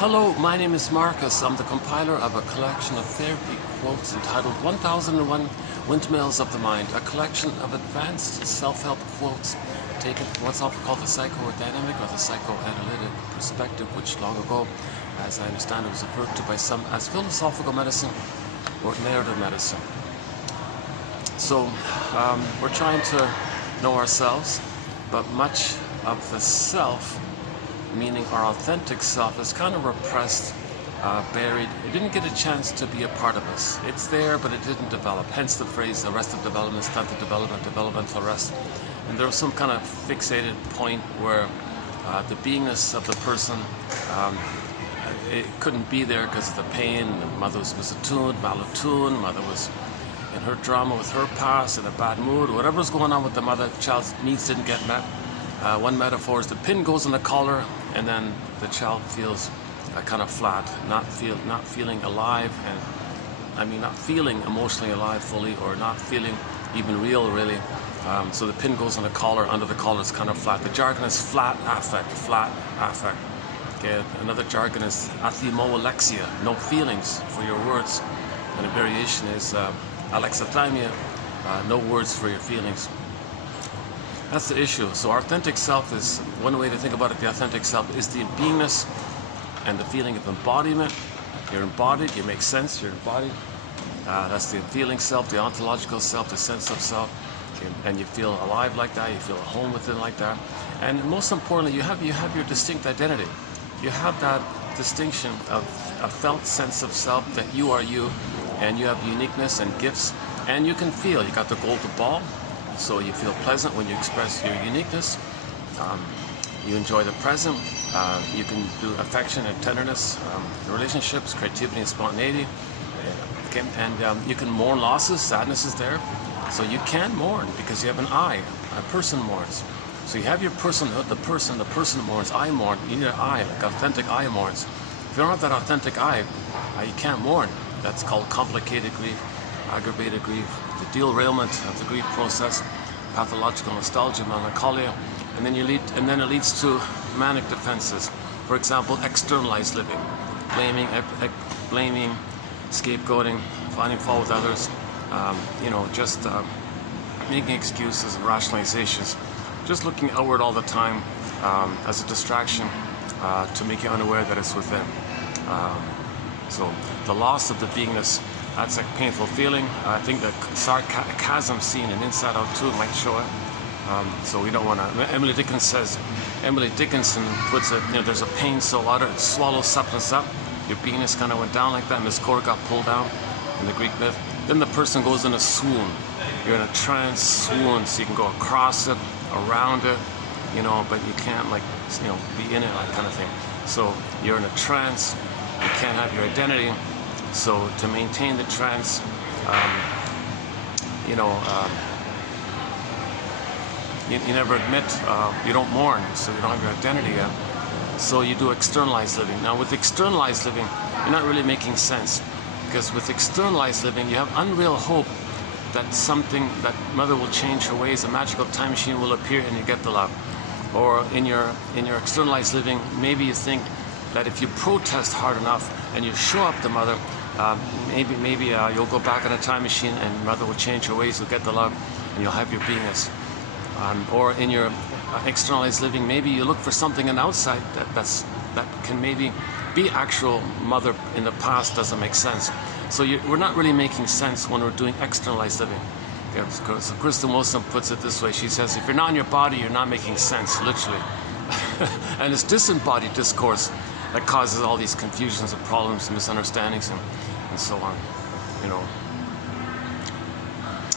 Hello, my name is Marcus. I'm the compiler of a collection of therapy quotes entitled 1001 Windmills of the Mind, a collection of advanced self-help quotes taken from what's often called the psychodynamic or the psychoanalytic perspective, which long ago, as I understand it, was referred to by some as philosophical medicine or narrative medicine. So we're trying to know ourselves, but much of the self, meaning our authentic self, is kind of repressed, buried. It didn't get a chance to be a part of us. It's there, but it didn't develop. Hence the phrase arrested development, stunted development, developmental arrest. And there was some kind of fixated point where the beingness of the person, it couldn't be there because of the pain. The mother was attuned, malattuned, mother was in her drama with her past, in a bad mood, whatever was going on with the mother, the child's needs didn't get met. One metaphor is the pin goes in the collar, and then the child feels kind of flat, not feeling alive, and I mean not feeling emotionally alive fully, or not feeling even real really. So the pin goes in the collar, under the collar is kind of flat. The jargon is flat affect, flat affect. Okay, another jargon is athimoalexia, no feelings for your words, and a variation is alexithymia, no words for your feelings. That's the issue. So our authentic self is, one way to think about it, the authentic self is the beingness and the feeling of embodiment. You're embodied, you make sense, you're embodied. That's the feeling self, the ontological self, the sense of self. And you feel alive like that, you feel at home within like that. And most importantly, you have your distinct identity. You have that distinction of a felt sense of self, that you are you, and you have uniqueness and gifts, and you can feel. You got the golden ball. So you feel pleasant when you express your uniqueness. You enjoy the present. You can do affection and tenderness, relationships, creativity and spontaneity. Okay. And you can mourn losses. Sadness is there. So you can mourn because you have an I. A person mourns. So you have your personhood, the person mourns. I mourn. You need an I, like authentic I mourns. If you don't have that authentic I, you can't mourn. That's called complicated grief, aggravated grief, the derailment of the grief process, pathological nostalgia, melancholia, and then it leads to manic defenses. For example, externalized living, blaming, scapegoating, finding fault with others, just making excuses and rationalizations, just looking outward all the time as a distraction to make you unaware that it's within. So the loss of the beingness, that's a painful feeling. I think the sarcasm scene in Inside Out 2 might show it. So we don't want to. Emily Dickinson puts it, there's a pain so utter it swallows substance up. Your beingness kind of went down like that. Miss Cora got pulled down in the Greek myth. Then the person goes in a swoon. You're in a trance swoon, so you can go across it, around it, but you can't be in it, that kind of thing. So you're in a trance. You can't have your identity. So to maintain the trance, you never admit, you don't mourn, so you don't have your identity yet. So you do externalized living. Now with externalized living, you're not really making sense, because with externalized living, you have unreal hope that that mother will change her ways, a magical time machine will appear and you get the love. Or in your externalized living, maybe you think that if you protest hard enough and you show up the mother, maybe you'll go back in a time machine and mother will change her ways, you'll get the love, and you'll have your beingness. Or in your externalized living, maybe you look for something on the outside that can maybe be actual mother in the past, doesn't make sense. So we're not really making sense when we're doing externalized living. Okay, so Kristen Wilson puts it this way. She says, if you're not in your body, you're not making sense, literally. And it's disembodied discourse that causes all these confusions and problems and misunderstandings and so on,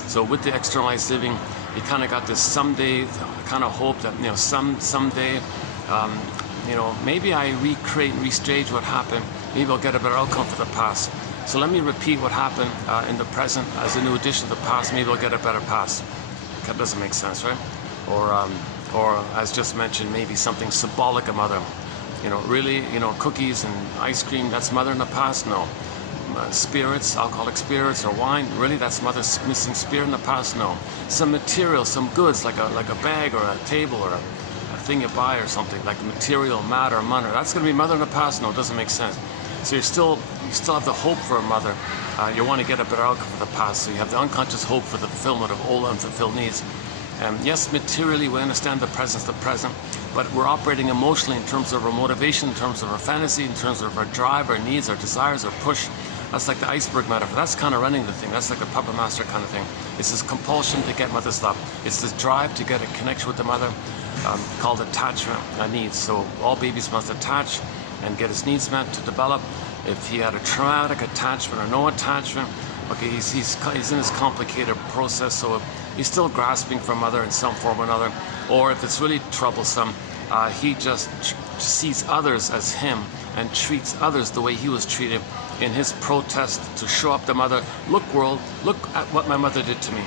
So with the externalized living, you kind of got this someday kind of hope that, someday, maybe I recreate and restage what happened. Maybe I'll get a better outcome for the past. So let me repeat what happened in the present as a new addition to the past. Maybe I'll get a better past. That doesn't make sense, right? Or as just mentioned, maybe something symbolic of mother. Really, cookies and ice cream, that's mother in the past? No. Spirits, alcoholic spirits or wine, really that's mother's missing spirit in the past? No. Some material, some goods, like a bag or a table or a thing you buy or something, like material, matter, money. That's going to be mother in the past. No, it doesn't make sense. So you still have the hope for a mother. You want to get a better outcome for the past. So you have the unconscious hope for the fulfillment of old unfulfilled needs. Yes, materially we understand the presence, the present, but we're operating emotionally in terms of our motivation, in terms of our fantasy, in terms of our drive, our needs, our desires, our push. That's like the iceberg metaphor. That's kind of running the thing. That's like the puppet master kind of thing. It's this compulsion to get mother's love. It's this drive to get a connection with the mother, called attachment needs. So all babies must attach and get his needs met to develop. If he had a traumatic attachment or no attachment, okay, he's in this complicated process. So he's still grasping for mother in some form or another. Or if it's really troublesome, he just sees others as him and treats others the way he was treated in his protest to show up the mother. Look, world, look at what my mother did to me.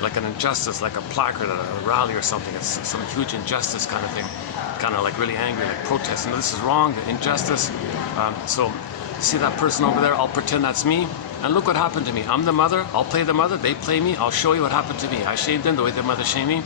Like an injustice, like a placard at a rally or something. It's some huge injustice kind of thing. Kind of like really angry, like protesting. This is wrong, injustice. So see that person over there? I'll pretend that's me. And look what happened to me. I'm the mother. I'll play the mother. They play me. I'll show you what happened to me. I shamed them the way their mother shamed me.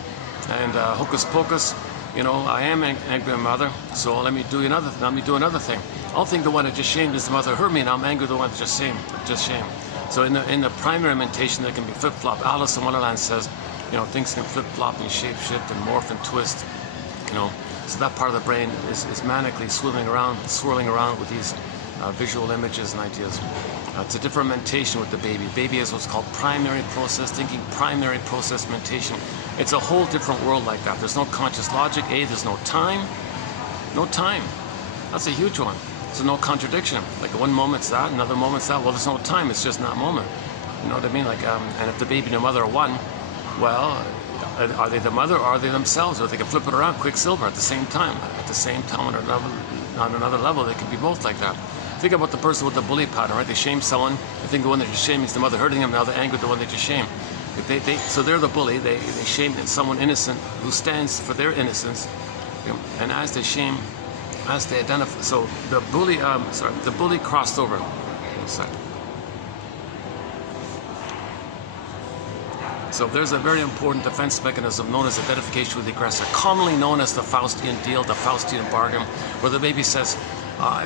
And hocus pocus, you know, I am angry at mother. So let me do another thing. I'll think the one that just shamed is the mother hurt me, and I'm angry at the one that just shamed. So in the primary imitation, there can be flip-flop. Alice in Wonderland says, you know, things can flip-flop and shape-shift and morph and twist, you know. So that part of the brain is manically swirling around with these visual images and ideas. It's a different mentation with the baby. Baby is what's called primary process thinking, primary process mentation. It's a whole different world like that. There's no conscious logic. There's no time. No time. That's a huge one. So no contradiction. Like one moment's that, another moment's that. Well, there's no time. It's just that moment. You know what I mean? Like, and if the baby and the mother are one, well, are they the mother or are they themselves? Or they can flip it around, Quicksilver, at the same time. At the same time, on another level, they can be both like that. Think about the person with the bully pattern, right? They shame someone. They think the one they're just shaming is the mother hurting them. Now they're angry at the one they just shamed. So they're the bully. They shame someone innocent who stands for their innocence. You know, and as they shame, as they identify, so the bully crossed over. One second. So there's a very important defense mechanism known as identification with the aggressor, commonly known as the Faustian deal, the Faustian bargain, where the baby says,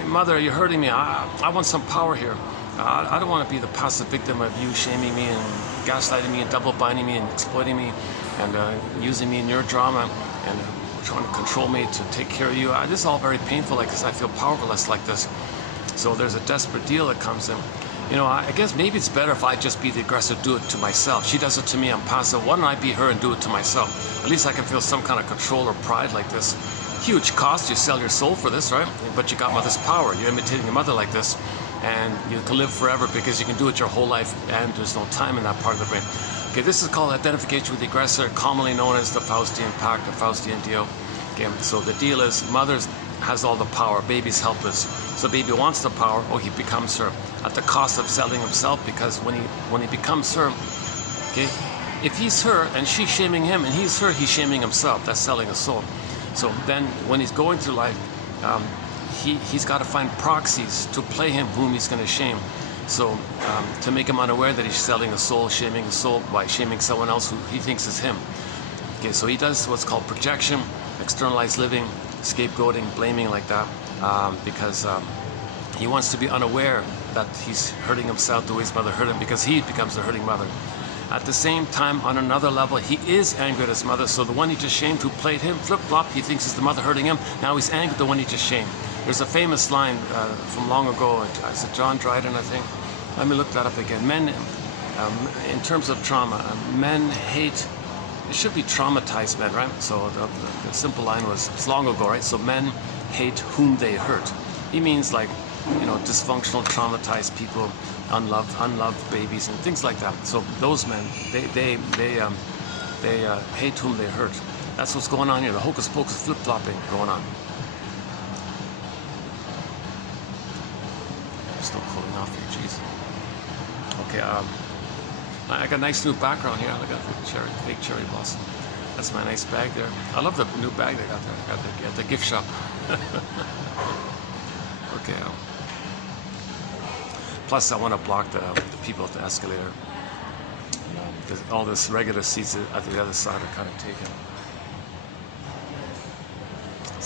mother, you're hurting me. I want some power here. I don't want to be the passive victim of you shaming me and gaslighting me and double binding me and exploiting me and using me in your drama and trying to control me to take care of you. This is all very painful, like, because I feel powerless like this. So there's a desperate deal that comes in. You know, I guess maybe it's better if I just be the aggressor, do it to myself. She does it to me, I'm passive. Why don't I be her and do it to myself? At least I can feel some kind of control or pride like this. Huge cost, you sell your soul for this, right? But you got mother's power. You're imitating your mother like this, and you can live forever because you can do it your whole life, and there's no time in that part of the brain. Okay, this is called identification with the aggressor, commonly known as the Faustian pact, the Faustian deal. Okay, so the deal is mother has all the power, baby's helpless. So baby wants the power, he becomes her at the cost of selling himself, because when he becomes her, okay, if he's her and she's shaming him and he's her, he's shaming himself. That's selling a soul. So then when he's going through life, he's got to find proxies to play him whom he's going to shame. So to make him unaware that he's selling a soul, shaming a soul by shaming someone else who he thinks is him. Okay, so he does what's called projection, externalized living, scapegoating, blaming like that, because he wants to be unaware that he's hurting himself the way his mother hurt him, because he becomes the hurting mother. At the same time, on another level, he is angry at his mother, so the one he just shamed who played him, flip-flop, he thinks it's the mother hurting him, now he's angry at the one he just shamed. There's a famous line from long ago, is it John Dryden, I think? Let me look that up again. Men, in terms of trauma, men hate, it should be traumatized men, right? So the simple line was, it's long ago, right? So men hate whom they hurt. He means like, you know, dysfunctional, traumatized people, unloved babies and things like that. So those men, they hate whom they hurt. That's what's going on here. The hocus pocus flip-flopping going on. Still cooling off here, jeez. Okay, I got a nice new background here. Look at the fake cherry blossom. That's my nice bag there. I love the new bag they got there. I got at the gift shop. Okay. Plus, I want to block the people at the escalator. Because all this regular seats at the other side are kind of taken.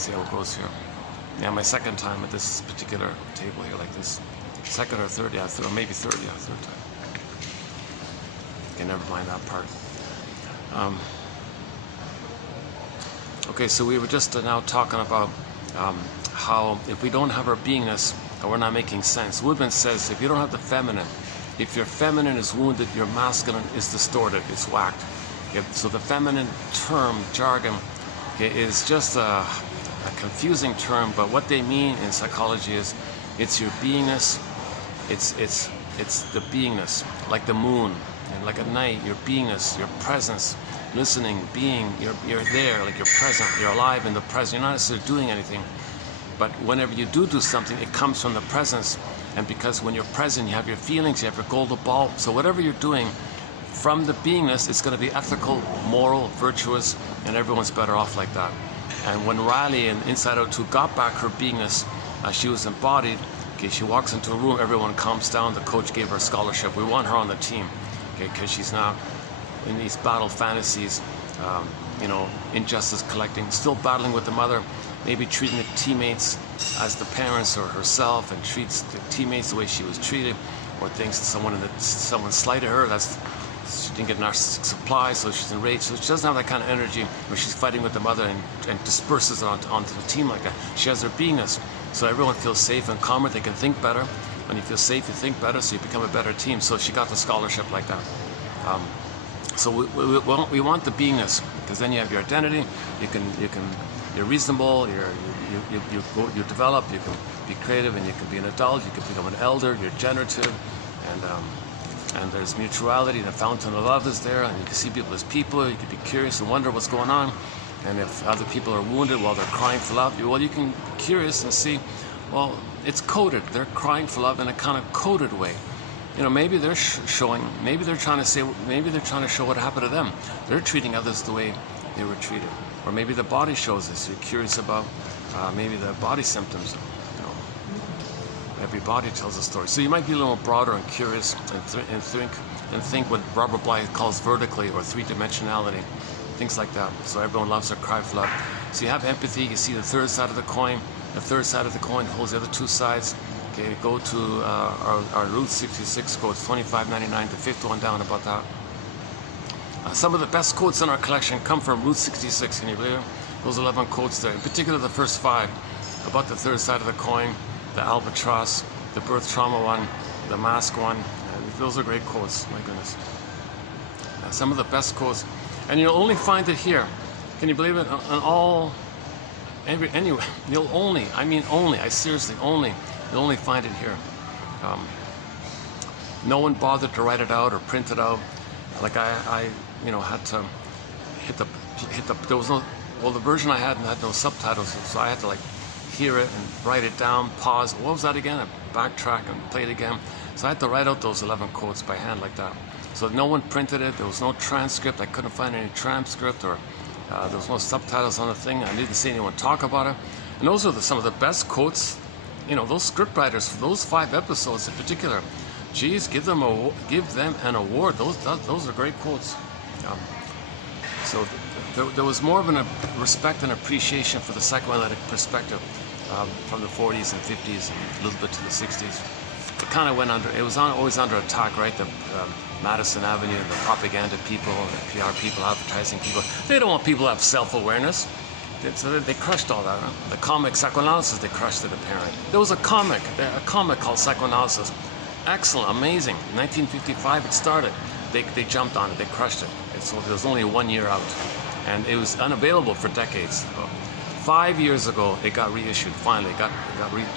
see how it goes here. Yeah, my second time at this particular table here, like this. Second or third, yeah, or maybe third, yeah, third time. Okay, never mind that part. Okay, so we were just now talking about how if we don't have our beingness, we're not making sense. Woodman says if you don't have the feminine, if your feminine is wounded, your masculine is distorted, it's whacked. So the feminine term, jargon, is just a confusing term, but what they mean in psychology is it's your beingness, it's the beingness, like the moon, and like at night, your beingness, your presence, listening, being, you're there, like you're present, you're alive in the present, you're not necessarily doing anything, but whenever you do something, it comes from the presence, and because when you're present, you have your feelings, you have your golden ball, so whatever you're doing, from the beingness, it's going to be ethical, moral, virtuous, and everyone's better off like that. And when Riley in Inside Out 2 got back her beingness, she was embodied. Okay, she walks into a room, everyone calms down. The coach gave her a scholarship. We want her on the team, okay, because she's now in these battle fantasies, you know, injustice collecting, still battling with the mother, maybe treating the teammates as the parents or herself, and treats the teammates the way she was treated, or thinks someone slighted her. She didn't get narcissistic supply, so she's enraged. So she doesn't have that kind of energy where she's fighting with the mother and disperses it onto the team like that. She has her beingness, so everyone feels safe and calmer. They can think better. When you feel safe, you think better, so you become a better team. So she got the scholarship like that. So we want the beingness, because then you have your identity. You're reasonable. You develop. You can be creative, and you can be an adult. You can become an elder. You're generative, and there's mutuality. The fountain of love is there, and you can see people as people. You can be curious and wonder what's going on. And if other people are wounded while they're crying for love, well, you can be curious and see, well, it's coded. They're crying for love in a kind of coded way. You know, maybe they're maybe they're trying to show what happened to them. They're treating others the way they were treated. Or maybe the body shows this. You're curious about maybe the body symptoms. Every body tells a story. So you might be a little broader and curious and think what Robert Bly calls vertically, or three-dimensionality, things like that. So everyone loves their cry for love. So you have empathy. You see the third side of the coin. The third side of the coin holds the other two sides. Okay, go to our Route 66 quotes, 2599 to 51 down about that. Some of the best quotes in our collection come from Route 66. Can you believe it? Those 11 quotes there, in particular the first 5 about the third side of the coin. The albatross, the birth trauma one, the mask one. Those are great quotes, my goodness. Some of the best quotes. And you'll only find it here. Can you believe it? Anyway, you'll only, I seriously, you'll only find it here. No one bothered to write it out or print it out. Like I had to hit the, there was no, well, the version I had no subtitles, so I had to hear it and write it down, pause. What was that again? I backtrack and play it again. So I had to write out those 11 quotes by hand like that. So no one printed it. There was no transcript. I couldn't find any transcript, or there was no subtitles on the thing. I didn't see anyone talk about it. And those are some of the best quotes. You know, those script writers for those 5 episodes in particular. Geez, give them an award. Those are great quotes. So there was more of a respect and appreciation for the psychoanalytic perspective from the 40s and 50s and a little bit to the 60s. It kind of went under, it was always under attack, right? The Madison Avenue, the propaganda people, the PR people, advertising people. They don't want people to have self-awareness. So they crushed all that. Huh? The comic Psychoanalysis, they crushed it apparently. There was a comic called Psychoanalysis. Excellent, amazing. In 1955 it started. They jumped on it, they crushed it. So there was only 1 year out. And it was unavailable for decades. 5 years ago, it got reissued. Finally,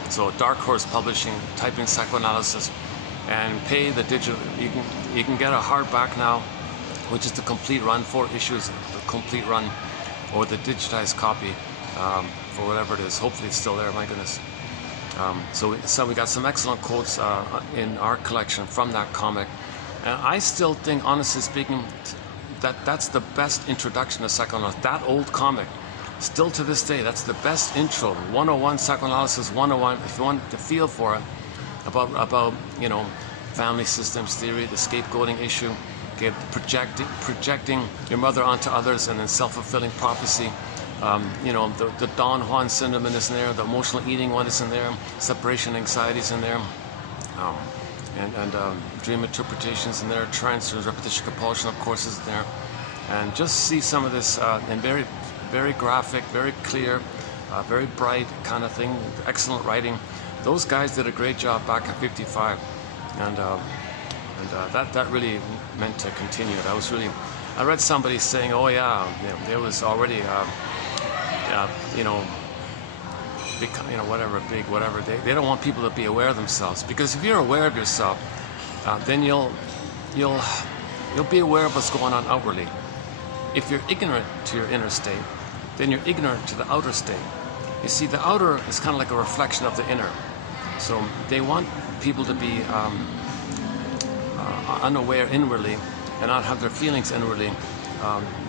so Dark Horse Publishing, type in Psychoanalysis, and pay the digital. You can get a hardback now, which is the complete run, 4 issues, the complete run, or the digitized copy for whatever it is. Hopefully, it's still there. My goodness. So we got some excellent quotes in our collection from that comic, and I still think, honestly speaking, that's the best introduction to psychoanalysis. That old comic, still to this day, that's the best intro. 101 Psychoanalysis 101. If you want to feel for it, about family systems theory, the scapegoating issue, okay, projecting your mother onto others, and then self-fulfilling prophecy, You know, the Don Juan syndrome is in there, the emotional eating one is in there, separation anxiety is in there, and dream interpretations in there, trance, repetition compulsion, of course, is in there. And just see some of this in very, very graphic, very clear, very bright kind of thing, excellent writing. Those guys did a great job back in '55, and that really meant to continue. I read somebody saying, oh yeah, there was already, you know, whatever, big, whatever. They don't want people to be aware of themselves, because if you're aware of yourself, then you'll be aware of what's going on outwardly. If you're ignorant to your inner state, then you're ignorant to the outer state. You see, the outer is kind of like a reflection of the inner. So they want people to be unaware inwardly and not have their feelings inwardly.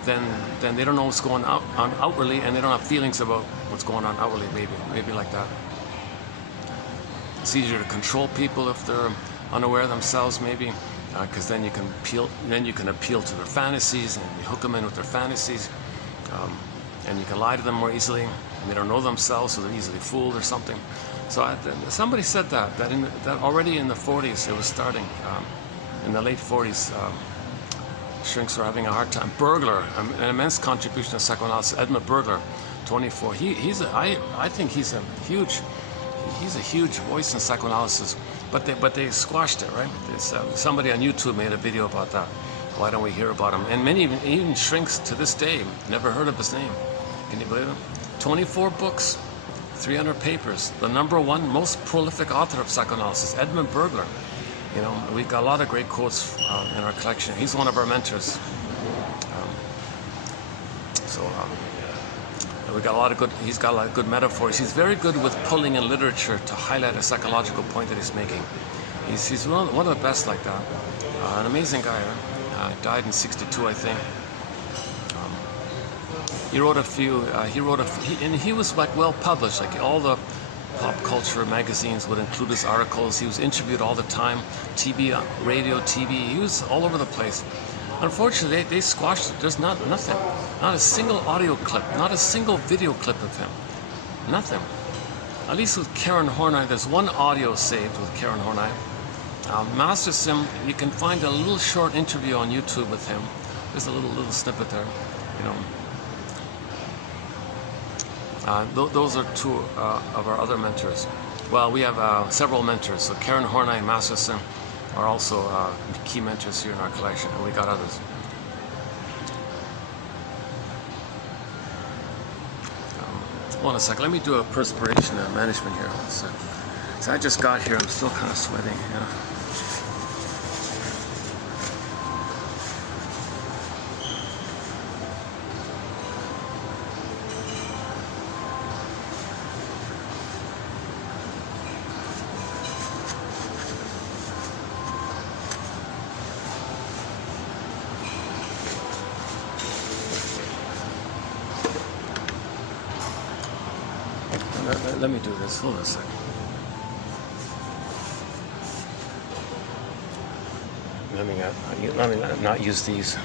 Then they don't know what's going on outwardly, and they don't have feelings about what's going on outwardly. Maybe like that. It's easier to control people if they're unaware of themselves, maybe, because then you can appeal to their fantasies, and you hook them in with their fantasies, and you can lie to them more easily. And they don't know themselves, so they're easily fooled or something. So somebody said that already in the 40s it was starting. In the late 40s, shrinks were having a hard time. Bergler, an immense contribution to psychoanalysis. Edmund Bergler, 24. I think he's a huge voice in psychoanalysis. But they squashed it, right? Somebody on YouTube made a video about that. Why don't we hear about him? And many even shrinks to this day never heard of his name. Can you believe it? 24 books, 300 papers. The #1 most prolific author of psychoanalysis, Edmund Bergler. You know, we've got a lot of great quotes in our collection. He's one of our mentors. We got a lot of good. He's got a lot of good metaphors. He's very good with pulling in literature to highlight a psychological point that he's making. He's one of the best like that. An amazing guy. Died in '62, I think. He wrote a few. And he was like well published. Like all the pop culture magazines would include his articles. He was interviewed all the time, TV, radio, TV. He was all over the place. Unfortunately, they squashed it. There's nothing. Not a single audio clip, not a single video clip of him. Nothing. At least with Karen Horney, there's one audio saved with Karen Horney. Masterson, you can find a little short interview on YouTube with him. There's a little snippet there, you know. Those are two of our other mentors. Well, we have several mentors. So Karen Horney and Masterson are also key mentors here in our collection, and we got others. Hold on a second. Let me do a perspiration management here. So I just got here. I'm still kind of sweating. Yeah. Let me do this. Hold on a second. Let me not use these.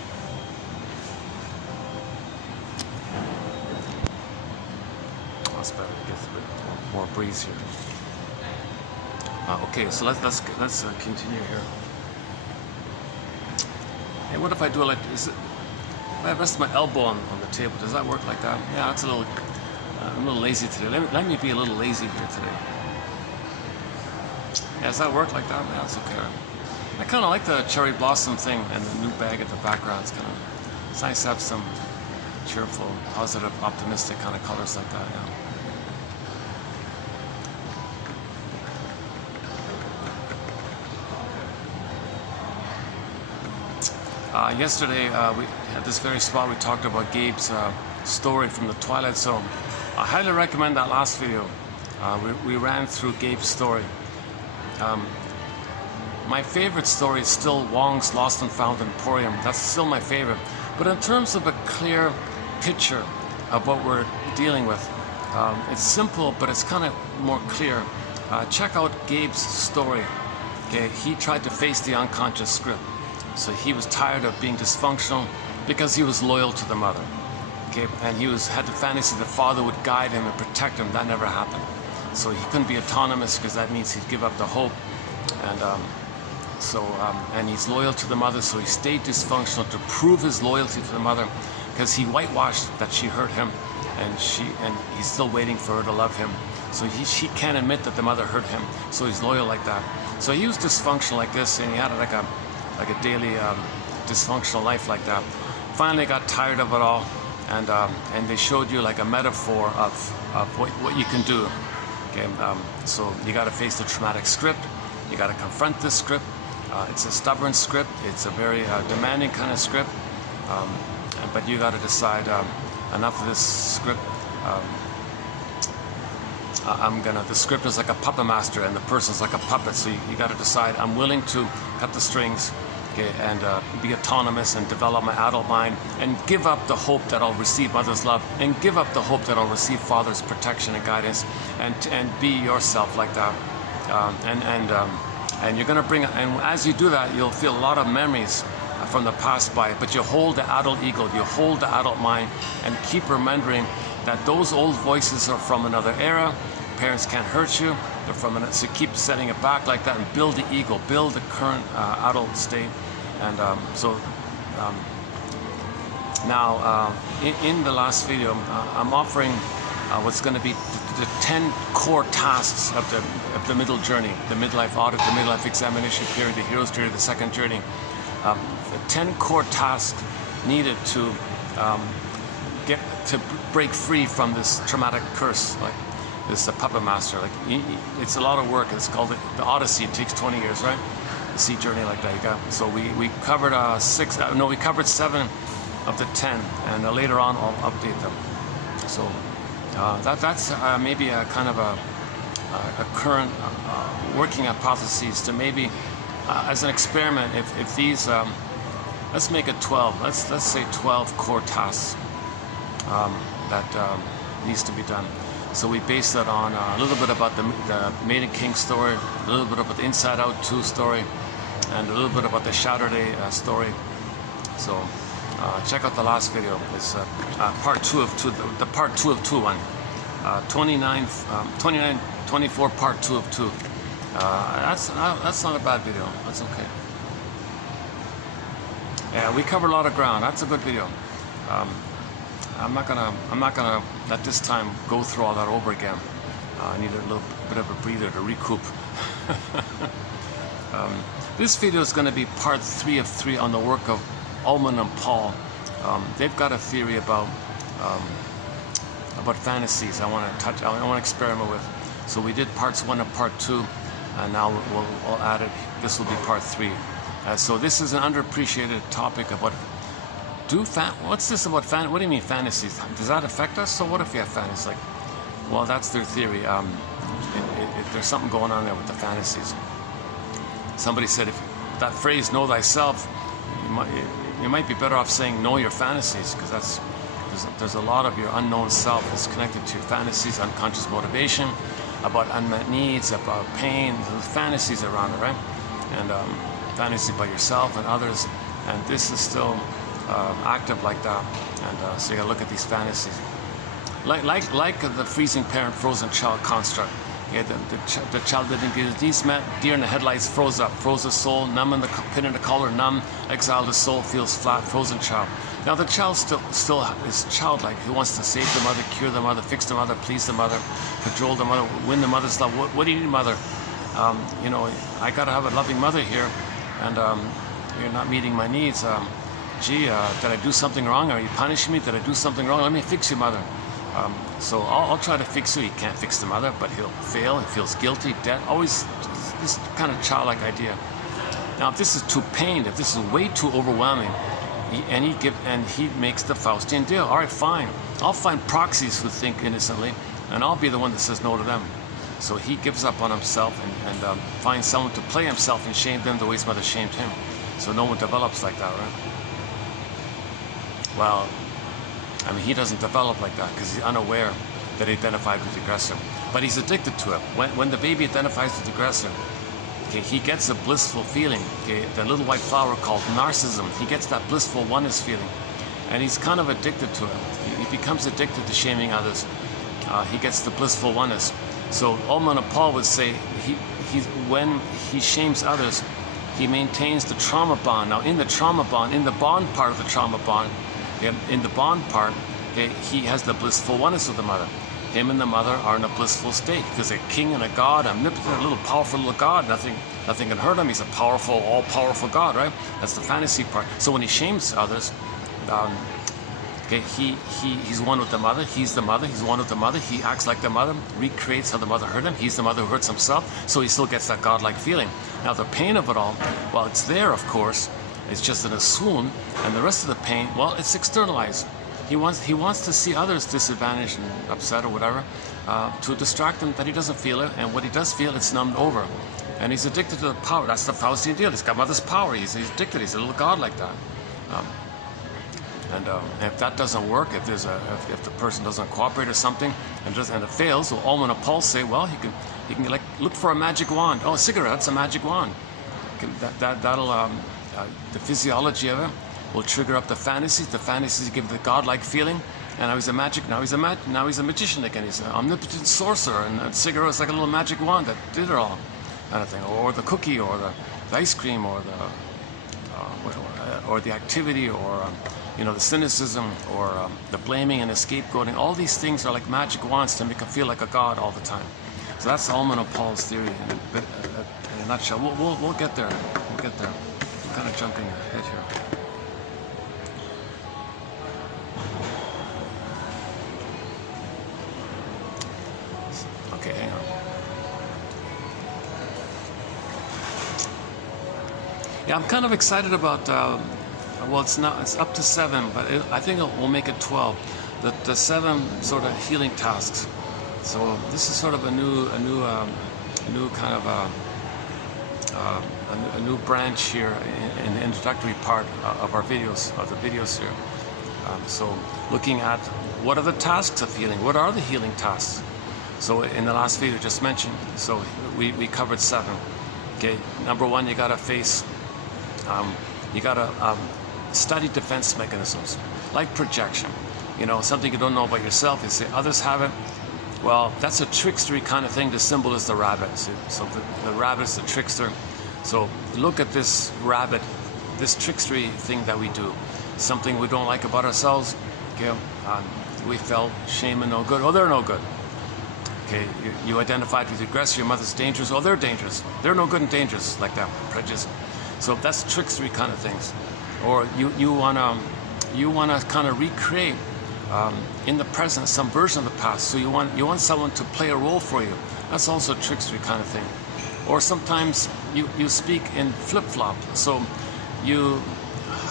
That's better. It gets a bit more breeze here. Okay, so let's continue here. Hey, what if I do it like? If I rest my elbow on the table, does that work like that? Yeah, it's a little. I'm a little lazy today. Let me be a little lazy here today. Yeah, does that work like that? Yeah, it's okay. I kind of like the cherry blossom thing and the new bag at the background. It's nice to have some cheerful, positive, optimistic kind of colors like that. Yeah. Yesterday, we at this very spot we talked about Gabe's story from the Twilight Zone. I highly recommend that last video. We ran through Gabe's story. My favorite story is still Wong's Lost and Found Emporium. That's still my favorite. But in terms of a clear picture of what we're dealing with, it's simple, but it's kind of more clear. Check out Gabe's story. Okay, he tried to face the unconscious script. So he was tired of being dysfunctional because he was loyal to the mother. Okay, and he had the fantasy the father would guide him and protect him. That never happened. So he couldn't be autonomous because that means he'd give up the hope. And and he's loyal to the mother, so he stayed dysfunctional to prove his loyalty to the mother, because he whitewashed that she hurt him, and he's still waiting for her to love him. So she can't admit that the mother hurt him, so he's loyal like that. So he was dysfunctional like this, and he had like a daily dysfunctional life like that. Finally got tired of it all, and they showed you like a metaphor of what you can do. Okay, so you got to face the traumatic script. You got to confront this script. It's a stubborn script. It's a very demanding kind of script. But you got to decide, enough of this script. The script is like a puppet master, and the person's like a puppet. So you got to decide, I'm willing to cut the strings, okay, and be autonomous and develop my adult mind, and give up the hope that I'll receive mother's love, and give up the hope that I'll receive father's protection and guidance, and be yourself like that. And you're going to bring, and as you do that, you'll feel a lot of memories from the past by it, but you hold the adult ego, you hold the adult mind, and keep remembering that those old voices are from another era. Parents can't hurt you, they're from another, so keep setting it back like that, and build the ego, build the current adult state. And now in the last video, I'm offering what's going to be the 10 core tasks of the middle journey, the midlife audit, the midlife examination period, the hero's journey, the second journey. The 10 core tasks needed to break free from this traumatic curse, like this puppet master. Like it's a lot of work. It's called the Odyssey. It takes 20 years, right? The sea journey like that. So we covered we covered 7 of the 10, and later on I'll update them. So. That's maybe a kind of a current working hypothesis to maybe as an experiment, if these let's make it 12. Let's say 12 core tasks that needs to be done. So we base that on a little bit about the Maiden King story, a little bit about the Inside Out 2 story, and a little bit about the Saturday story. So. Check out the last video. It's part 2 of 2, the part 2 of 2 one. 24 part 2 of 2. That's not a bad video. That's okay. Yeah, we covered a lot of ground. That's a good video. I'm not gonna at this time go through all that over again. I need a little bit of a breather to recoup. This video is going to be part 3 of 3 on the work of Ulman and Paul. They've got a theory about fantasies I want to experiment with. So we did parts 1 and part 2, and now we'll add it. This will be part 3. So this is an underappreciated topic about what's this about what do you mean fantasies? Does that affect us? So what if we have fantasies? Like, well, that's their theory. There's something going on there with the fantasies. Somebody said, if that phrase "know thyself," you might be better off saying "know your fantasies," because there's a lot of your unknown self is connected to your fantasies, unconscious motivation, about unmet needs, about pain. There's fantasies around it, right? And fantasy about yourself and others, and this is still active like that. And so you gotta look at these fantasies, like the freezing parent, frozen child construct. Yeah, the child didn't get his needs met. Deer in the headlights froze up, froze the soul. Numb in the pin in the collar, numb. Exiled the soul, feels flat. Frozen child. Now the child still is childlike. He wants to save the mother, cure the mother, fix the mother, please the mother, cajole the mother, win the mother's love. What do you need, mother? You know, I gotta have a loving mother here, and you're not meeting my needs. Gee, did I do something wrong? Are you punishing me? Did I do something wrong? Let me fix you, mother. So I'll try to fix you. He can't fix the mother, but he'll fail. He feels guilty, debt. Always this kind of childlike idea. Now, if this is too pained, if this is way too overwhelming, he makes the Faustian deal. All right, fine. I'll find proxies who think innocently, and I'll be the one that says no to them. So he gives up on himself and finds someone to play himself and shame them the way his mother shamed him. So no one develops like that, right? Well, I mean, he doesn't develop like that because he's unaware that he identified with the aggressor. But he's addicted to it. When the baby identifies with the aggressor, okay, he gets a blissful feeling. Okay, the little white flower called narcissism. He gets that blissful oneness feeling. and he's kind of addicted to it. He becomes addicted to shaming others. He gets the blissful oneness. So Ulman and Paul would say when he shames others, he maintains the trauma bond. Now in the trauma bond, in the bond part of the trauma bond, in the bond part, he has the blissful oneness with the mother. Him and the mother are in a blissful state because a king and a god, omnipotent, a little powerful little god, nothing can hurt him. He's a powerful, all-powerful god, right? That's the fantasy part. So when he shames others, he's one with the mother. He's the mother. He's one with the mother. He acts like the mother, recreates how the mother hurt him. He's the mother who hurts himself, so he still gets that godlike feeling. Now the pain of it all, well, it's there, of course. It's just in a swoon, and the rest of the pain, well, it's externalized. He wants to see others disadvantaged and upset or whatever, to distract him that he doesn't feel it, and what he does feel, it's numbed over. And he's addicted to the power. That's the Faustian deal. He's got mother's power. He's addicted. He's a little god like that. And if that doesn't work, if the person doesn't cooperate or something, and it fails, well, Ulman and Paul say, well, he can like look for a magic wand. Oh, a cigarette, that's a magic wand. That'll the physiology of it will trigger up the fantasies. The fantasies give the godlike feeling. And now he's a magician again. He's an omnipotent sorcerer, and a cigarette is like a little magic wand that did it all, kind of thing. Or the cookie, or the ice cream, or the activity, or the cynicism, or the blaming and the scapegoating. All these things are like magic wands to make him feel like a god all the time. So that's Ulman and Paul's theory in a nutshell. We'll get there. We'll get there. I'm kind of jumping ahead here. Okay, hang on. Yeah, I'm kind of excited about. Well, it's up to 7, but I think we'll make it 12. The 7 sort of healing tasks. So this is sort of a new kind of a new branch here in the introductory part of our videos, of the videos here. So looking at what are the tasks of healing? What are the healing tasks? So in the last video just mentioned, so we covered 7. Okay, number 1, you gotta face, you gotta study defense mechanisms, like projection. Something you don't know about yourself, you say others have it. Well, that's a trickstery kind of thing. The symbol is the rabbit. So the rabbit is the trickster. So look at this rabbit, this trickstery thing that we do. Something we don't like about ourselves. Okay, we felt shame and no good. Oh, they're no good. Okay, you identified with the aggressor. Your mother's dangerous. Oh, they're dangerous. They're no good and dangerous, like that. Prejudice. So that's trickstery kind of things. Or you wanna kind of recreate in the present some version of the past. So you want someone to play a role for you. That's also a trickstery kind of thing. Or sometimes you speak in flip-flop. So you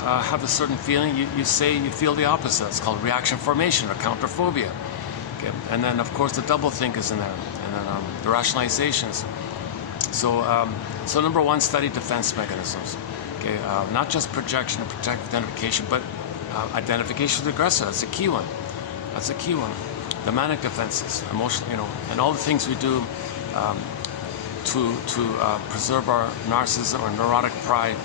have a certain feeling. You say you feel the opposite. It's called reaction formation or counterphobia. Okay. And then of course the double think is in there, and then the rationalizations. So number 1, study defense mechanisms. Okay, not just projection and project identification, but identification with the aggressor. That's a key one. That's a key one. The manic defenses, emotional, and all the things we do to preserve our narcissism or neurotic pride.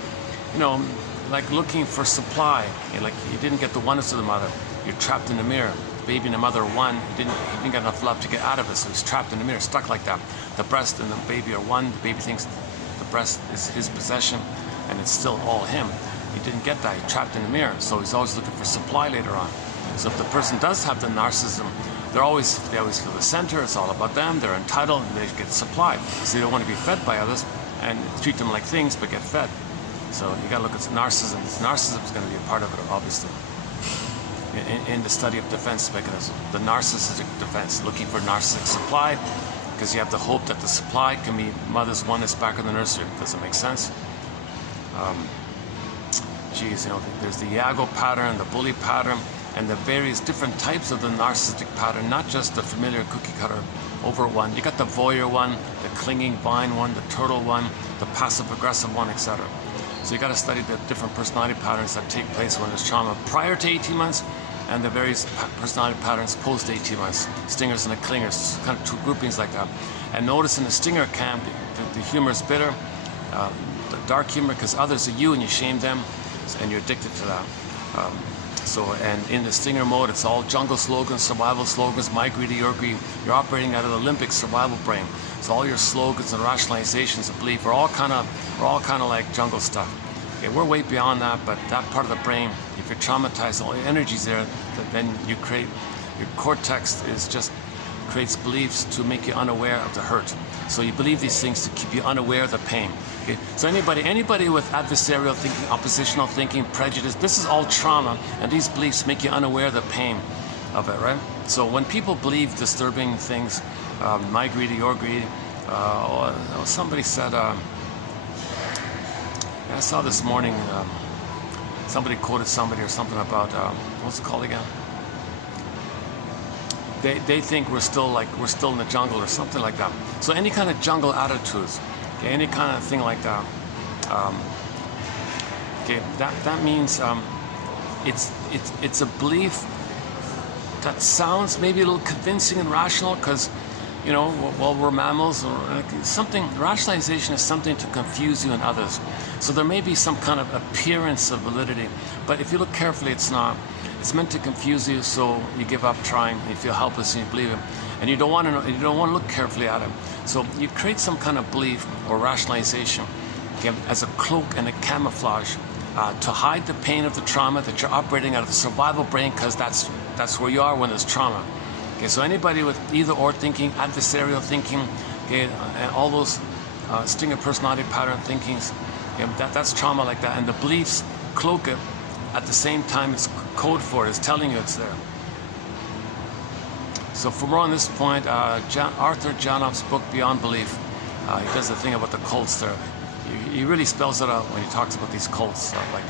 Like looking for supply. Like you didn't get the oneness of the mother. You're trapped in the mirror. Baby and the mother are one. He didn't get enough love to get out of it, so he's trapped in the mirror, stuck like that. The breast and the baby are one. The baby thinks the breast is his possession, and it's still all him. He didn't get that. He's trapped in the mirror, so he's always looking for supply later on. So if the person does have the narcissism, they always feel the center. It's all about them. They're entitled, and they get supply. So they don't want to be fed by others and treat them like things, but get fed. So you got to look at narcissism. Narcissism is going to be a part of it, obviously. In the study of defense mechanism, the narcissistic defense, looking for narcissistic supply, because you have the hope that the supply can be mother's oneness back in the nursery. Does it make sense? There's the Iago pattern, the bully pattern, and the various different types of the narcissistic pattern, not just the familiar cookie cutter over one. You got the voyeur one, the clinging vine one, the turtle one, the passive aggressive one, etc. So you got to study the different personality patterns that take place when there's trauma prior to 18 months, and the various personality patterns post 18 months. Stingers and the clingers, kind of 2 groupings like that. And notice in the stinger camp, the humor is bitter, the dark humor, because others are you and you shame them, and you're addicted to that. So, and in the stinger mode, it's all jungle slogans, survival slogans, my greedy, your greed. You're operating out of the limbic survival brain. So all your slogans and rationalizations of belief are all kind of like jungle stuff. Okay, we're way beyond that, but that part of the brain, if you're traumatized, all the energy's there, then you create, your cortex creates beliefs to make you unaware of the hurt. So you believe these things to keep you unaware of the pain. Okay? So anybody with adversarial thinking, oppositional thinking, prejudice, this is all trauma, and these beliefs make you unaware of the pain of it, right? So when people believe disturbing things, my greedy, your greed, somebody said, I saw this morning, somebody quoted somebody or something about, what's it called again? They think we're still in the jungle or something like that. So any kind of jungle attitudes, okay, any kind of thing like that, okay, that means it's a belief that sounds maybe a little convincing and rational because, you know, well, we're mammals or something. Rationalization is something to confuse you and others. So there may be some kind of appearance of validity, but if you look carefully, it's not. It's meant to confuse you, so you give up trying. You feel helpless, and you believe it, and you don't want to know. You don't want to look carefully at it. So you create some kind of belief or rationalization, okay, as a cloak and a camouflage to hide the pain of the trauma that you're operating out of the survival brain, because that's where you are when there's trauma. Okay, so anybody with either/or thinking, adversarial thinking, okay, and all those stinger personality pattern thinkings, okay, that's trauma like that, and the beliefs cloak it. At the same time, it's code for it. It's telling you it's there. So for more on this point, Arthur Janoff's book Beyond Belief, he does the thing about the cults there. He really spells it out when he talks about these cults, stuff like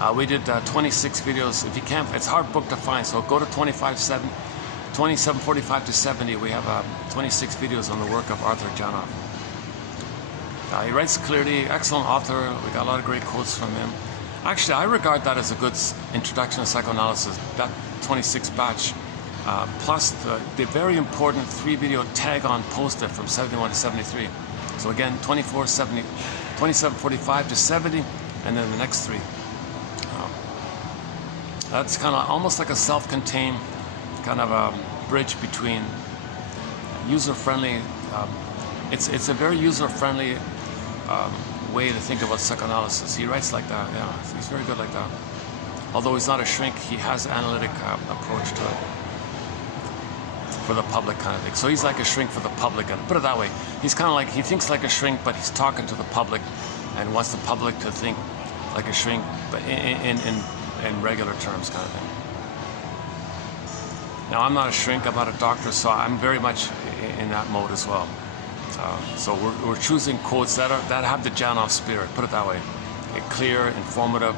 that. We did 26 videos. If you can't, it's a hard book to find, so go to 2745 to 70. We have 26 videos on the work of Arthur Janoff. He writes clearly, excellent author. We got a lot of great quotes from him. Actually, I regard that as a good introduction to psychoanalysis, that 26 batch, plus the very important 3-video tag-on post-it from 71 to 73. So again, 2745 to 70, and then the next 3. That's kind of almost like a self-contained kind of a bridge between user-friendly. It's a very user-friendly way to think about psychoanalysis. He writes like that, yeah. He's very good like that. Although he's not a shrink, he has an analytic approach to it for the public kind of thing. So he's like a shrink for the public, and put it that way. He's kind of like, he thinks like a shrink, but he's talking to the public and wants the public to think like a shrink, but in regular terms kind of thing. Now, I'm not a shrink, I'm not a doctor, so I'm very much in that mode as well. So we're choosing quotes that have the Janoff spirit, put it that way. Clear, informative,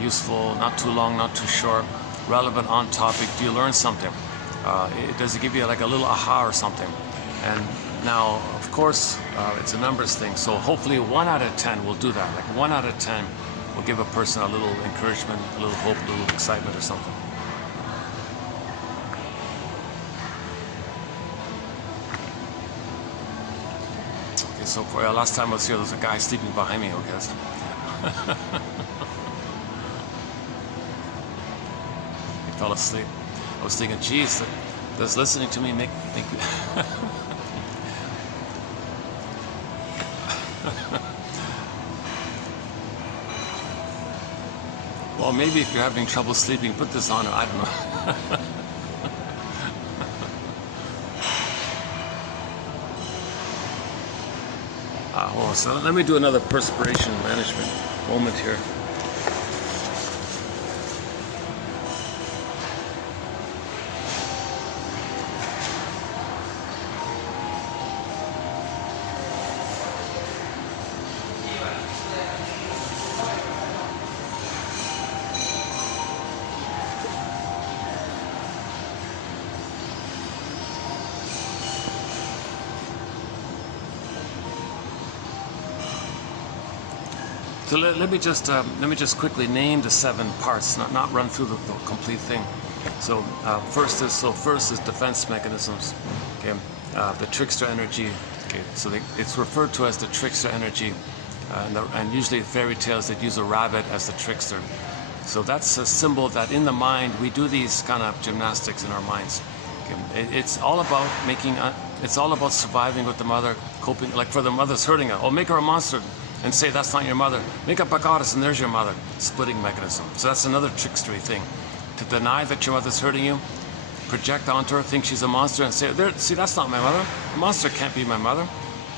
useful, not too long, not too short, relevant, on topic. Do you learn something? Does it give you like a little aha or something? And now, of course, it's a numbers thing, so hopefully 1 out of 10 will do that. Like 1 out of 10 will give a person a little encouragement, a little hope, a little excitement or something. So for last time I was here, there was a guy sleeping behind me, okay? He fell asleep. I was thinking, geez, does listening to me make Well, maybe if you're having trouble sleeping, put this on, I don't know. Well, so let me do another perspiration management moment here. So let me just quickly name the 7 parts, not run through the complete thing. So first is defense mechanisms. Okay, the trickster energy. Okay, so it's referred to as the trickster energy. and usually fairy tales that use a rabbit as the trickster. So that's a symbol that in the mind we do these kind of gymnastics in our minds. Okay. It's all about it's all about surviving with the mother, coping. Like for the mother's hurting her, oh, make her a monster and say that's not your mother. Make up a goddess and there's your mother. Splitting mechanism. So that's another trickstery thing. To deny that your mother's hurting you, project onto her, think she's a monster, and say, there, see, that's not my mother. A monster can't be my mother.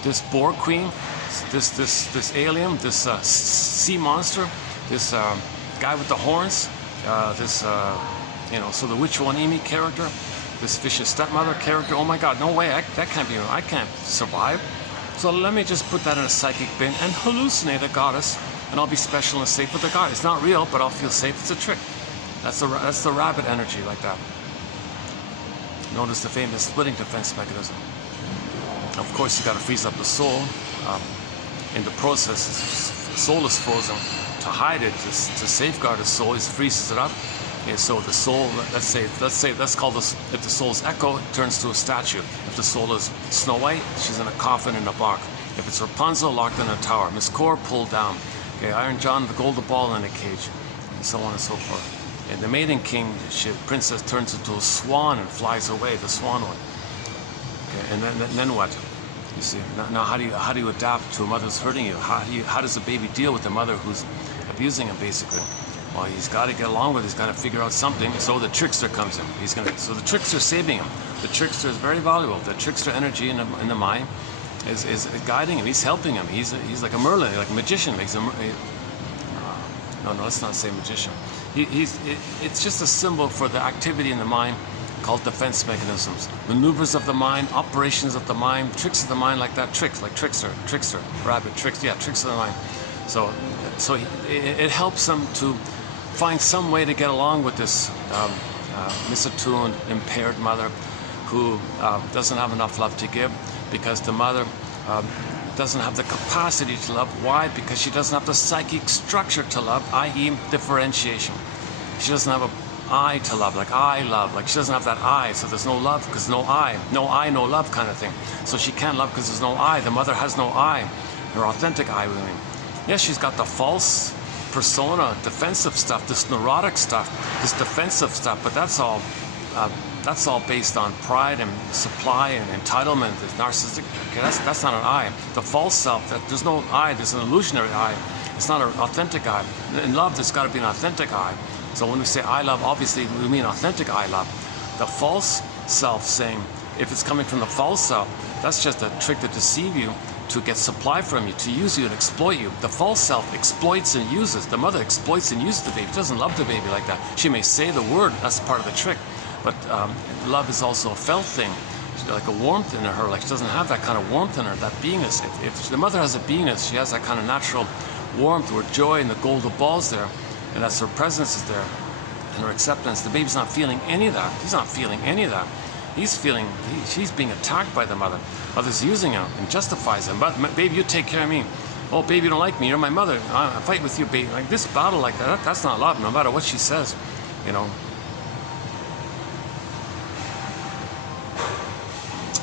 This boar queen, this alien, this sea monster, this guy with the horns, so the witch Wanimi character, this vicious stepmother character. Oh my God, no way, that can't be. I can't survive. So let me just put that in a psychic bin and hallucinate a goddess, and I'll be special and safe with the god. It's not real, but I'll feel safe. It's a trick. That's the rabbit energy, like that. Known as the famous splitting defense mechanism. Of course, you got to freeze up the soul. In the process, the soul is frozen. To hide it, to safeguard the soul, he freezes it up. Okay, so the soul, let's call this, if the soul's Echo, it turns to a statue. If the soul is Snow White, she's in a coffin in a box. If it's Rapunzel, locked in a tower. Miss Core, pulled down. Okay, Iron John, the golden ball in a cage, and so on and so forth. And the Maiden King, princess turns into a swan and flies away, the swan one. Okay, and then what? You see, now how do you adapt to a mother who's hurting you? How does the baby deal with the mother who's abusing him, basically? Well, he's got to get along with it. He's got to figure out something. So the trickster comes in. So the trickster's saving him. The trickster is very valuable. The trickster energy in the mind is guiding him. He's helping him. He's like a Merlin, like a magician. No, let's not say magician. It's just a symbol for the activity in the mind called defense mechanisms. Maneuvers of the mind, operations of the mind, tricks of the mind, like that. Tricks, like trickster, rabbit, tricks of the mind. So it helps them to find some way to get along with this misattuned, impaired mother who doesn't have enough love to give, because the mother doesn't have the capacity to love. Why? Because she doesn't have the psychic structure to love, i.e. differentiation. She doesn't have an I to love, like I love, like she doesn't have that I, so there's no love because no I, no love kind of thing. So she can't love because there's no I. The mother has no I, her authentic I, I mean. Yes, she's got the false persona, defensive stuff, this neurotic stuff, this defensive stuff, but that's all based on pride and supply and entitlement. It's narcissistic. Okay, that's not an I. The false self, there's no I. There's an illusionary I. It's not an authentic I. In love, there's got to be an authentic I. So when we say I love, obviously we mean authentic I love. The false self saying, if it's coming from the false self, that's just a trick to deceive you, to get supply from you, to use you and exploit you. The false self exploits and uses. The mother exploits and uses the baby. She doesn't love the baby like that. She may say the word, that's part of the trick. But love is also a felt thing. She's like a warmth in her, like she doesn't have that kind of warmth in her, that beingness. If the mother has a beingness, she has that kind of natural warmth or joy in the golden balls there, and that's her presence is there, and her acceptance. The baby's not feeling any of that. He's not feeling any of that. She's being attacked by the mother. Mother's using him and justifies him. But baby, you take care of me. Oh, baby, you don't like me. You're my mother. I fight with you, baby. Like this battle like that, that's not love, no matter what she says, you know.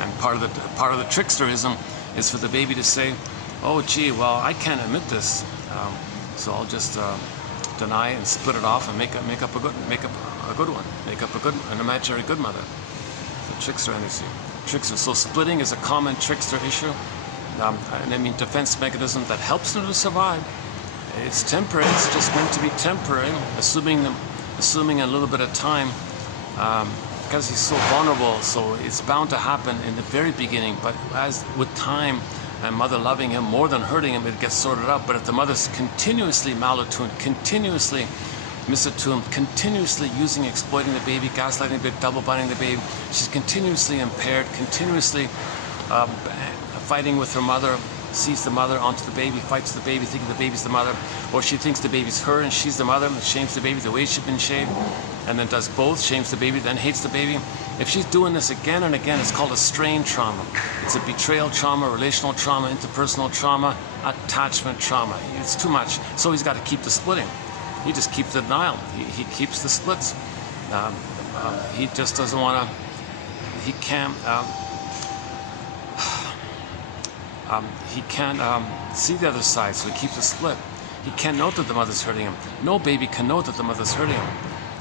And part of the tricksterism is for the baby to say, oh, gee, well, I can't admit this, so I'll just deny and split it off and make up a good one, an imaginary good mother. The trickster energy, trickster. So splitting is a common trickster issue, and I mean defense mechanism that helps them to survive. It's temporary. It's just meant to be temporary, assuming a little bit of time. Because he's so vulnerable, so it's bound to happen in the very beginning, but as with time and mother loving him more than hurting him, it gets sorted out. But if the mother's continuously malattuned, continuously misattuned, continuously using, exploiting the baby, gaslighting the baby, double binding the baby, she's continuously impaired, continuously fighting with her mother, sees the mother onto the baby, fights the baby, thinking the baby's the mother, or she thinks the baby's her and she's the mother, and shames the baby the way she's been shamed, and then does both, shames the baby, then hates the baby. If she's doing this again and again, it's called a strain trauma. It's a betrayal trauma, relational trauma, interpersonal trauma, attachment trauma. It's too much. So he's got to keep the splitting. He just keeps the denial. He keeps the splits. He just doesn't want to, he can't, He can't see the other side, so he keeps it split. He can't note that the mother's hurting him. No baby can note that the mother's hurting him.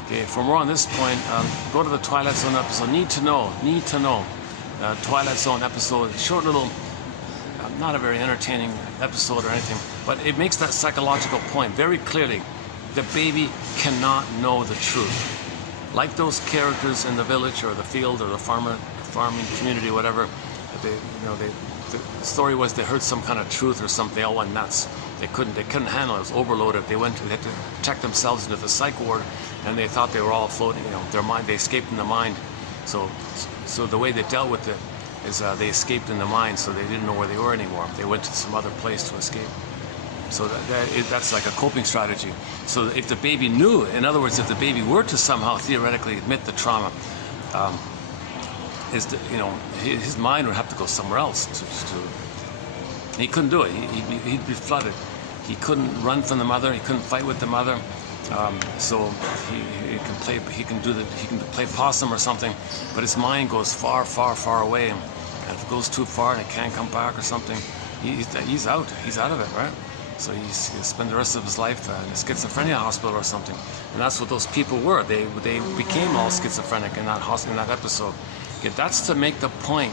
Okay, for more on this point, go to the Twilight Zone episode. Need to know. Twilight Zone episode, short little, not a very entertaining episode or anything, but it makes that psychological point very clearly. The baby cannot know the truth. Like those characters in the village or the field or the farming community, whatever. The story was they heard some kind of truth or something. They all went nuts. They couldn't handle it. It was overloaded. They had to check themselves into the psych ward, and they thought they were all floating. Their mind. They escaped in the mind. So the way they dealt with it is they escaped in the mind, so they didn't know where they were anymore. They went to some other place to escape. So that's like a coping strategy. So if the baby knew, in other words, if the baby were to somehow theoretically admit the trauma, his mind would have to go somewhere else. He couldn't do it. He'd be flooded. He couldn't run from the mother. He couldn't fight with the mother. So he can play possum or something, but his mind goes far, far, far away, and if it goes too far and it can't come back or something, he's out. He's out of it, right? So he'll spend the rest of his life in a schizophrenia hospital or something, and that's what those people were. They became all schizophrenic in that episode. Okay, that's to make the point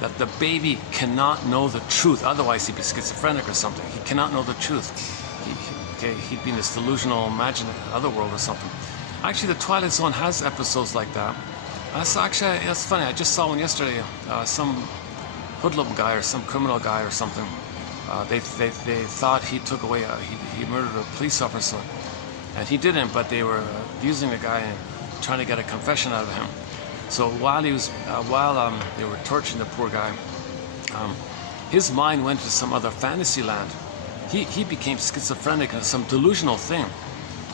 that the baby cannot know the truth. Otherwise, he'd be schizophrenic or something. He cannot know the truth. He'd be in this delusional, imaginary otherworld or something. Actually, the Twilight Zone has episodes like that. That's funny. I just saw one yesterday. Some hoodlum guy or some criminal guy or something. They thought he took away. He murdered a police officer, and he didn't. But they were abusing the guy and trying to get a confession out of him. So while they were torturing the poor guy, his mind went to some other fantasy land. He became schizophrenic and some delusional thing,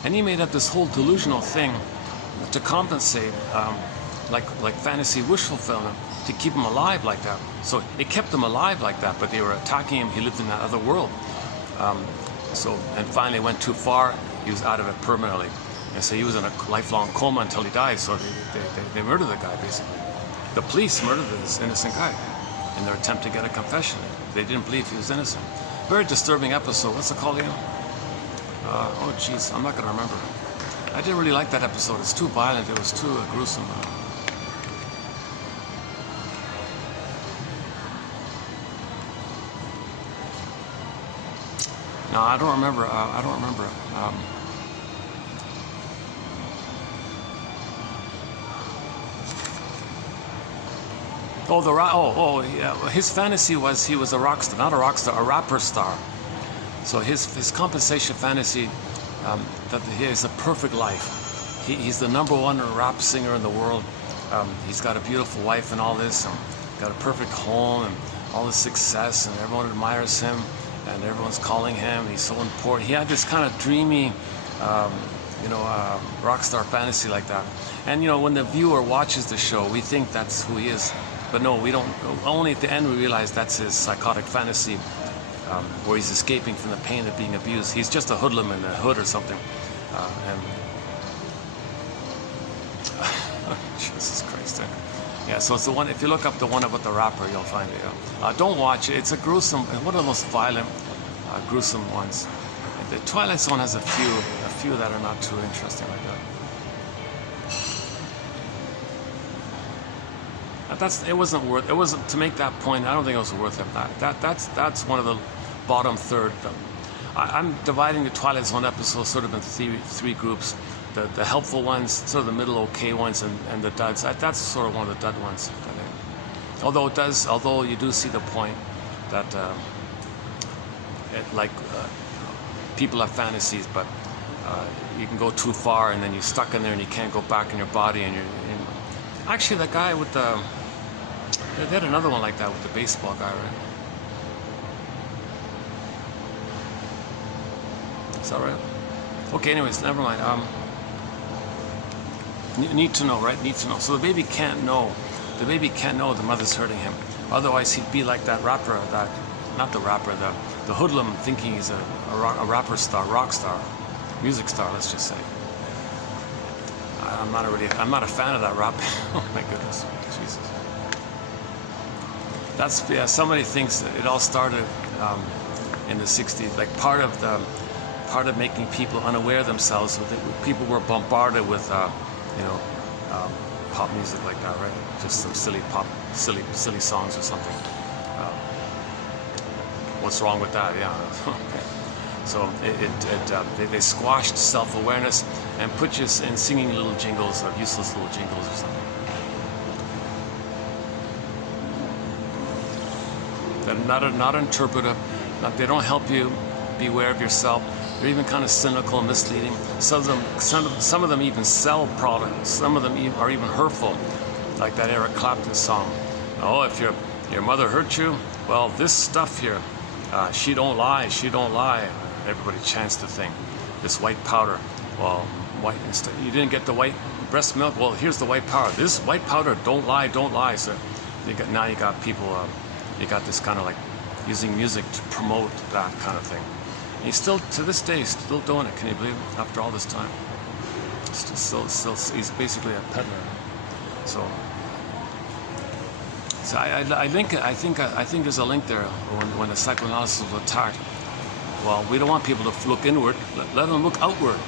and he made up this whole delusional thing to compensate, like fantasy wish fulfillment, to keep him alive like that. So it kept him alive like that, but they were attacking him. He lived in that other world. And finally went too far. He was out of it permanently, and so he was in a lifelong coma until he died. So they murdered the guy basically. The police murdered this innocent guy in their attempt to get a confession. They didn't believe he was innocent. Very disturbing episode. What's it called again? Oh, jeez, I'm not going to remember. I didn't really like that episode. It's too violent. It was too gruesome. No, I don't remember. His fantasy was he was a rock star, not a rock star, a rapper star. So his compensation fantasy that he has a perfect life. He's the #1 rap singer in the world. He's got a beautiful wife and all this, and got a perfect home and all this success, and everyone admires him, and everyone's calling him. He's so important. He had this kind of dreamy, rock star fantasy like that. And when the viewer watches the show, we think that's who he is. But no, we don't. Only at the end we realize that's his psychotic fantasy, where he's escaping from the pain of being abused. He's just a hoodlum in a hood or something. Jesus Christ. Yeah, so it's the one. If you look up the one about the rapper, you'll find it. Yeah. Don't watch it. It's a gruesome. One of the most violent, gruesome ones. The Twilight Zone has a few that are not too interesting like that. It wasn't to make that point. I don't think it was worth it. That's one of the bottom third. I'm dividing the Twilight Zone episodes sort of in three groups: the helpful ones, sort of the middle okay ones, and the duds. That's sort of one of the dud ones. Although you do see the point that people have fantasies, but you can go too far, and then you're stuck in there, and you can't go back in your body, and actually, the guy with they had another one like that with the baseball guy, right? Is that right? Okay, anyways, never mind. Need to know, right? Need to know. So the baby can't know. The baby can't know the mother's hurting him. Otherwise, he'd be like that rapper, the hoodlum, thinking he's a rapper star, rock star, music star, let's just say. I'm not a fan of that rap. Oh my goodness, Jesus. That's, yeah, somebody thinks that it all started in the 60s, like part of making people unaware of themselves, so that people were bombarded with pop music like that, right? Just some silly songs or something. What's wrong with that? Yeah. Okay. So they squashed self-awareness and put you in singing little jingles or useless little jingles or something. They're not interpretive. They don't help you be aware of yourself. They're even kind of cynical and misleading. Some of them even sell products. Some of them are even hurtful, like that Eric Clapton song. Oh, if your mother hurt you, well, this stuff here, she don't lie, she don't lie. Everybody chants the thing. This white powder. Well, you didn't get the white breast milk. Well, here's the white powder. This white powder, don't lie, don't lie. So now you got people. You got this kind of like using music to promote that kind of thing. And he's still, to this day, still doing it. Can you believe it? After all this time, still, he's basically a peddler. So I link it. I think there's a link there when the psychoanalysis was attacked. Well, we don't want people to look inward. Let them look outward.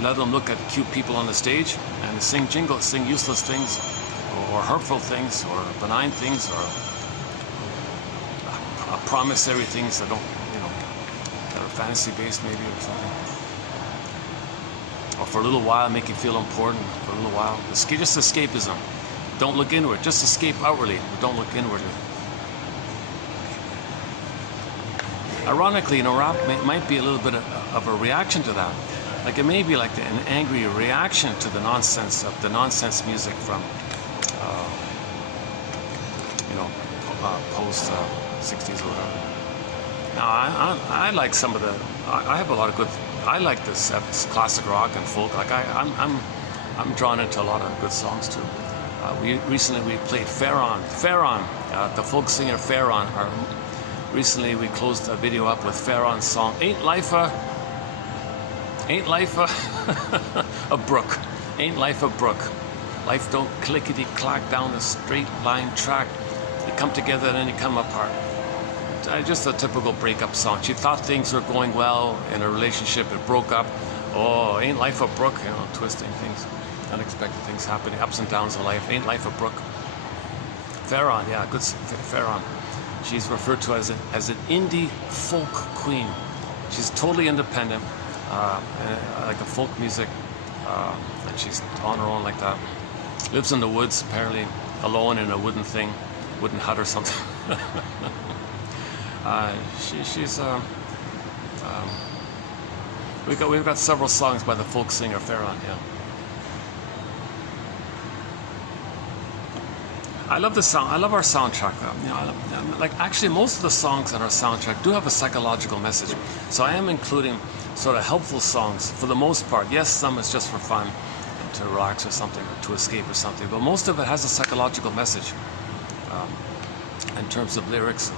Let them look at cute people on the stage and sing jingles, sing useless things, or hurtful things, or benign things, or promissory things that don't, that are fantasy-based maybe or something. Or for a little while, make you feel important. For a little while, just escapism. Don't look inward. Just escape outwardly, but don't look inwardly. Ironically, rap might be a little bit of a reaction to that. Like it may be like an angry reaction to the nonsense music from, post 60s or whatever. Now, I like some of the. I have a lot of good. I like this classic rock and folk. Like I'm drawn into a lot of good songs too. Recently we played Farron, the folk singer Farron. Recently we closed a video up with Farron's song Ain't Life a brook. Ain't life a brook. Life don't clickety-clack down a straight line track. You come together and then you come apart. Just a typical breakup song. She thought things were going well in a relationship. It broke up. Oh, ain't life a brook? Twisting things. Unexpected things happening. Ups and downs in life. Ain't life a brook? Farron, yeah, good. Farron. She's referred to as an indie folk queen. She's totally independent, like a folk music, and she's on her own like that. Lives in the woods, apparently, alone in a wooden hut or something. We've got several songs by the folk singer Farron. Yeah. I love the sound. I love our soundtrack. Actually, most of the songs on our soundtrack do have a psychological message. So I am including sort of helpful songs for the most part. Yes, some is just for fun, to relax or something, or to escape or something. But most of it has a psychological message in terms of lyrics.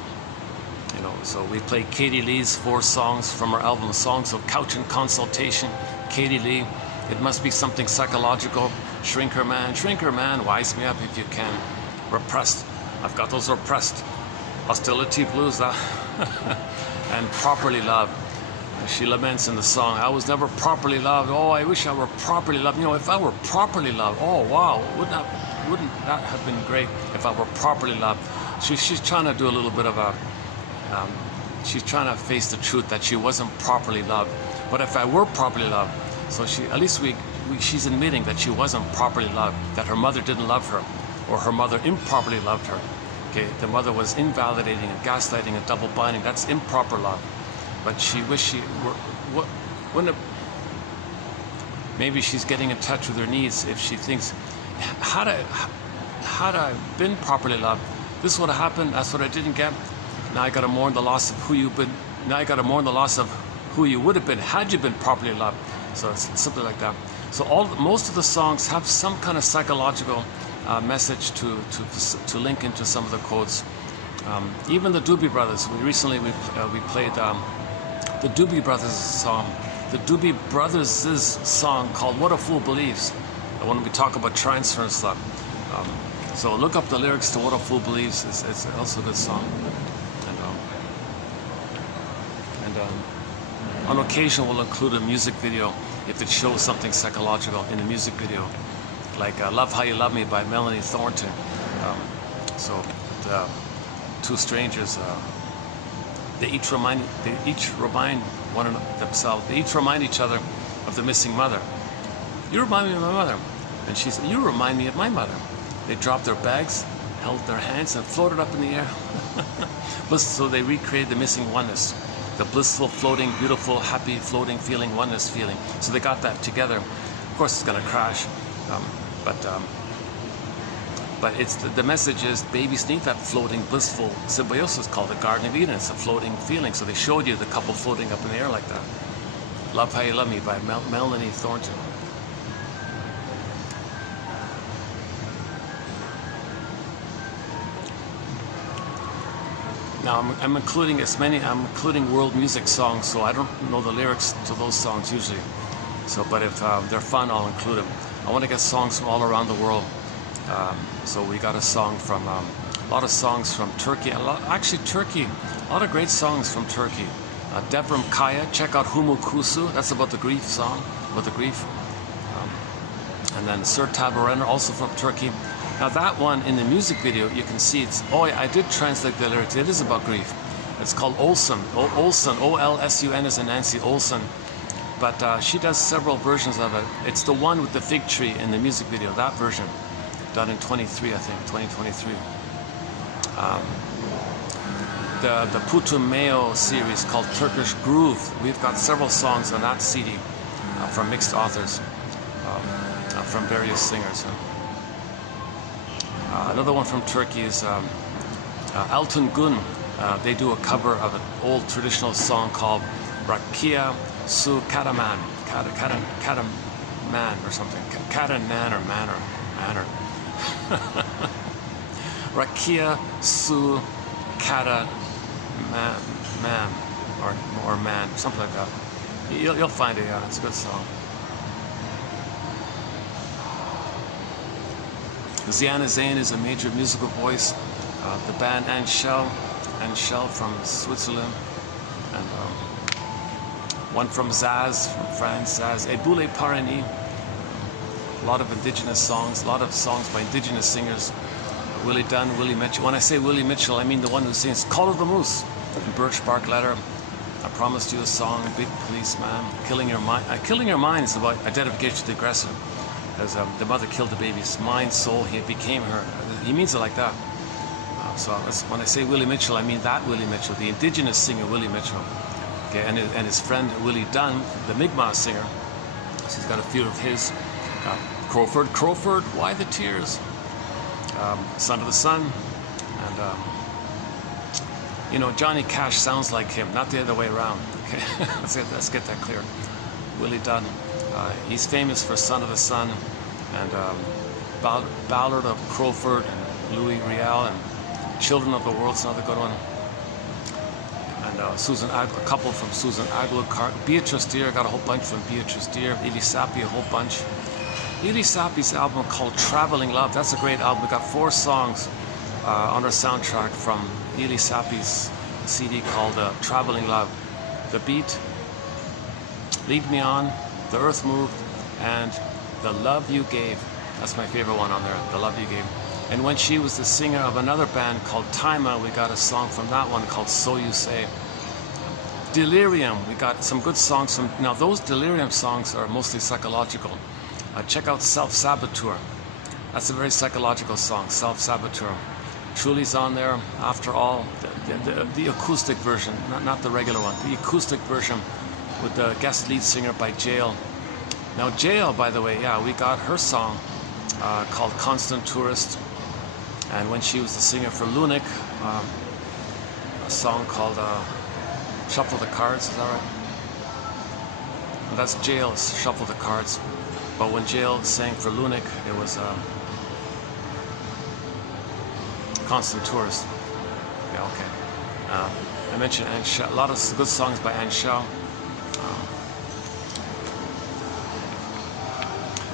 So we played Katie Lee's 4 songs from her album Songs of Couch and Consultation. Katie Lee, it must be something psychological. Shrinker man, wise me up if you can. Repressed, I've got those repressed. Hostility blues, that. And properly loved. She laments in the song, I was never properly loved. Oh, I wish I were properly loved. If I were properly loved, oh wow, wouldn't that have been great if I were properly loved? She's trying to do a little bit of a, she's trying to face the truth that she wasn't properly loved. But if I were properly loved, so she's admitting that she wasn't properly loved, that her mother didn't love her, or her mother improperly loved her. Okay, the mother was invalidating and gaslighting and double binding. That's improper love. But she wished she wouldn't have. Maybe she's getting in touch with her needs if she thinks, had I been properly loved, this would have happened. That's what I didn't get. Now I got to mourn the loss of who you've been. Now I got to mourn the loss of who you would have been had you been properly loved. So it's something like that. So most of the songs have some kind of psychological message to link into some of the quotes. Even the Doobie Brothers. We played the Doobie Brothers song. The Doobie Brothers' song called "What a Fool Believes." When we talk about transference stuff. So look up the lyrics to What a Fool Believes. It's also a good song. And on occasion we'll include a music video if it shows something psychological in the music video, like Love How You Love Me by Melanie Thornton. So the two strangers, they each remind one another themselves. They each remind each other of the missing mother. You remind me of my mother. And she said, you remind me of my mother. They dropped their bags, held their hands, and floated up in the air. So they recreated the missing oneness. The blissful, floating, beautiful, happy, floating feeling, oneness feeling. So they got that together. Of course, it's going to crash. But it's the message is babies need that floating, blissful symbiosis called the Garden of Eden. It's a floating feeling. So they showed you the couple floating up in the air like that. Love How You Love Me by Melanie Thornton. Now I'm including world music songs, so I don't know the lyrics to those songs usually. So, but if they're fun, I'll include them. I want to get songs from all around the world. So we got a song from a lot of songs from Turkey. Turkey, a lot of great songs from Turkey. Devrim Kaya, check out Humu Kusu. That's about the grief song, about the grief. And then Sir Tabarenner, also from Turkey. Now that one in the music video, you can see it's, I did translate the lyrics. It is about grief. It's called Olsen. Olsen, O-L-S-U-N as in Nancy Olsen. But she does several versions of it. It's the one with the fig tree in the music video, that version. Done in 23, I think, 2023. The Putumeo series called Turkish Groove. We've got several songs on that CD from mixed authors, from various singers. Another one from Turkey is Altın Gün. They do a cover of an old traditional song called Rakia Su Karaman. Karaman or something. Karanan or man or manner. Rakia Su Karaman or man, something like that. You'll find it, yeah, it's a good song. Ziana Zain is a major musical voice. The band Anshel from Switzerland, and one from Zaz from France, Zaz Eboule Parani. A lot of indigenous songs, a lot of songs by indigenous singers. Willie Dunn, Willie Mitchell. When I say Willie Mitchell, I mean the one who sings Call of the Moose, Birch Bark Letter, I Promised You a Song, Big Policeman, Killing Your Mind. Killing Your Mind is about identification to the aggressor. As the mother killed the baby's mind, soul, he became her. He means it like that. So when I say Willie Mitchell, I mean that Willie Mitchell, the indigenous singer Willie Mitchell. Okay, and his friend Willie Dunn, the Mi'kmaq singer. So he's got a few of his. Crowford, Why the Tears? Son of the Sun. And, you know, Johnny Cash sounds like him, not the other way around. Okay, let's get that clear. Willie Dunn. He's famous for Son of the Sun and Ballad of Crowford and Louis Riel and Children of the World's another good one. And Susan a couple from Susan Aguilar. Beatrice Deer, got a whole bunch from Beatrice Deer. Eli Sapi, a whole bunch. Eli Sapi's album called Traveling Love, that's a great album. We got 4 songs on our soundtrack from Eli Sapi's CD called Traveling Love. The Beat, Lead Me On, The Earth Moved, and The Love You Gave. That's my favorite one on there, The Love You Gave. And when she was the singer of another band called Taima, we got a song from that one called So You Say. Delirium, we got some good songs from, now those Delirium songs are mostly psychological. Check out Self-Saboteur. That's a very psychological song, Self-Saboteur. Truly's on there, After All, the acoustic version, not the regular one, the acoustic version with the guest lead singer by Jail. Now Jail, by the way, yeah, we got her song called Constant Tourist. And when she was the singer for Lunik, a song called Shuffle the Cards, is that right? And that's Jail's Shuffle the Cards. But when Jail sang for Lunik, it was Constant Tourist. Yeah, okay. I mentioned Anne Shaw, a lot of good songs by Anne Shaw.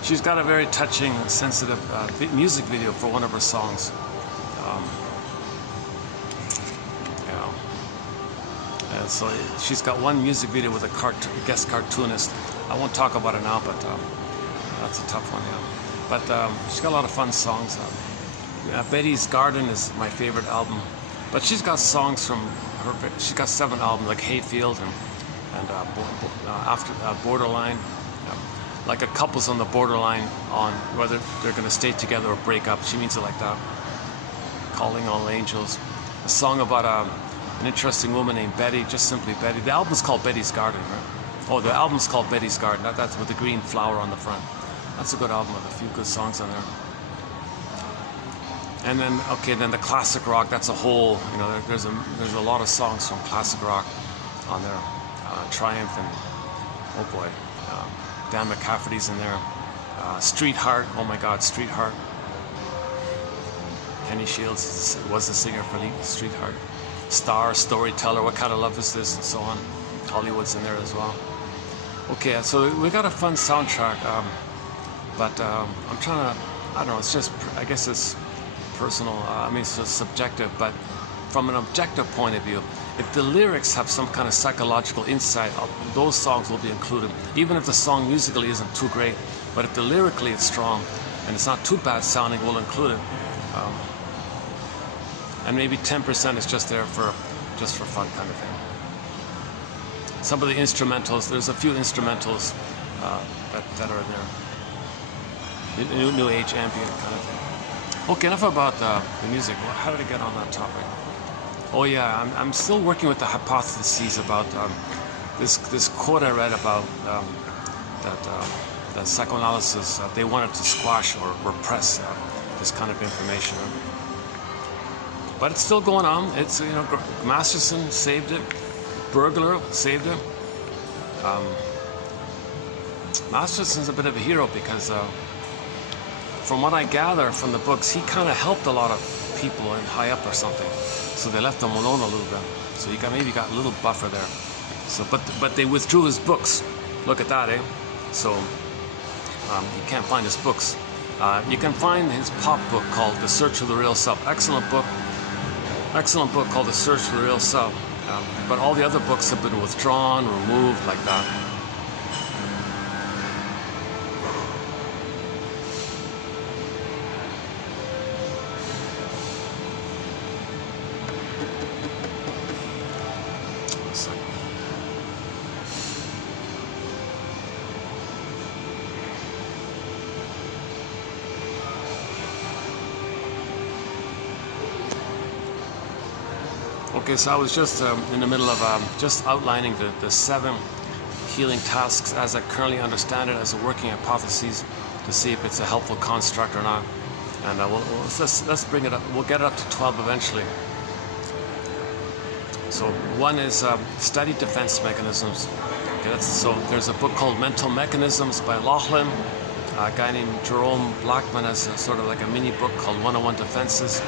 She's got a very touching, sensitive music video for one of her songs. And so she's got one music video with a guest cartoonist. I won't talk about it now, but that's a tough one, yeah. But she's got a lot of fun songs. Betty's Garden is my favorite album. But she's got songs from her, she's got 7 albums, like Hayfield and after Borderline. Like a couple's on the borderline on whether they're going to stay together or break up. She means it like that. Calling All Angels. A song about an interesting woman named Betty, just simply Betty. The album's called Betty's Garden, right? Oh, the album's called Betty's Garden. That's with the green flower on the front. That's a good album with a few good songs on there. And then, okay, then the classic rock. That's a whole, you know, there's a lot of songs from classic rock on there. Triumph and, oh boy, Dan McCafferty's in there. Street Heart, oh my God, Street Heart. Kenny Shields was the singer for Street Heart. Star, Storyteller, What Kind of Love Is This, and so on. Hollywood's in there as well. Okay, so we got a fun soundtrack, but I'm trying to, I don't know, it's just, I guess it's personal, I mean, it's just subjective, but from an objective point of view, if the lyrics have some kind of psychological insight, those songs will be included, even if the song musically isn't too great. But if the lyrically it's strong and it's not too bad sounding, we'll include it. And maybe 10% is just there for fun kind of thing. Some of the instrumentals, there's a few instrumentals that are in there. New age ambient kind of thing. Okay, enough about the music. How did I get on that topic? Oh yeah, I'm still working with the hypotheses about this quote I read about that psychoanalysis, they wanted to squash or repress this kind of information. But it's still going on. It's, you know, Masterson saved it, Burglar saved it. Masterson's a bit of a hero because from what I gather from the books, he kind of helped a lot of people in high up or something. So they left him alone a little bit. So he maybe got a little buffer there. So, but they withdrew his books. Look at that, eh? So you can't find his books. You can find his pop book called The Search for the Real Self. Excellent book. Excellent book called The Search for the Real Self. But all the other books have been withdrawn, removed, like that. Okay, so I was just in the middle of just outlining the 7 healing tasks as I currently understand it as a working hypothesis to see if it's a helpful construct or not. And let's bring it up. We'll get it up to 12 eventually. So one is study defense mechanisms. Okay, so there's a book called Mental Mechanisms by Laughlin. A guy named Jerome Blackman has sort of like a mini book called 101 Defenses.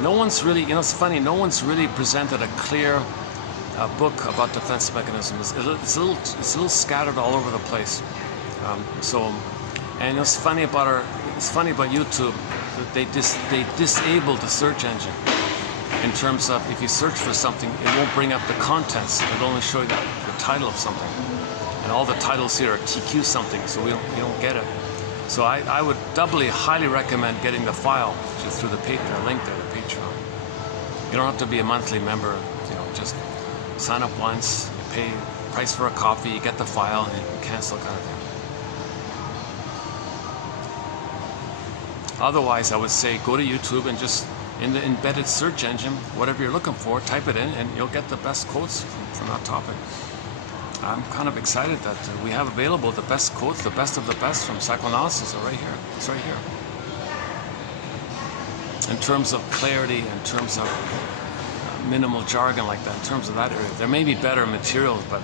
No one's really, you know, it's funny, no one's really presented a clear book about defense mechanisms. It's a little scattered all over the place. And it's funny about YouTube that they disabled the search engine. In terms of, if you search for something, it won't bring up the contents. It'll only show you the title of something. And all the titles here are TQ something, so you don't get it. So I would doubly highly recommend getting the file just through the link there, the Patreon. You don't have to be a monthly member. You know, just sign up once, you pay price for a coffee, you get the file, and you can cancel kind of thing. Otherwise, I would say go to YouTube and just in the embedded search engine, whatever you're looking for, type it in, and you'll get the best quotes from that topic. I'm kind of excited that we have available the best quotes, the best of the best from psychoanalysis are right here. It's right here. In terms of clarity, in terms of minimal jargon like that, in terms of that area, there may be better materials, but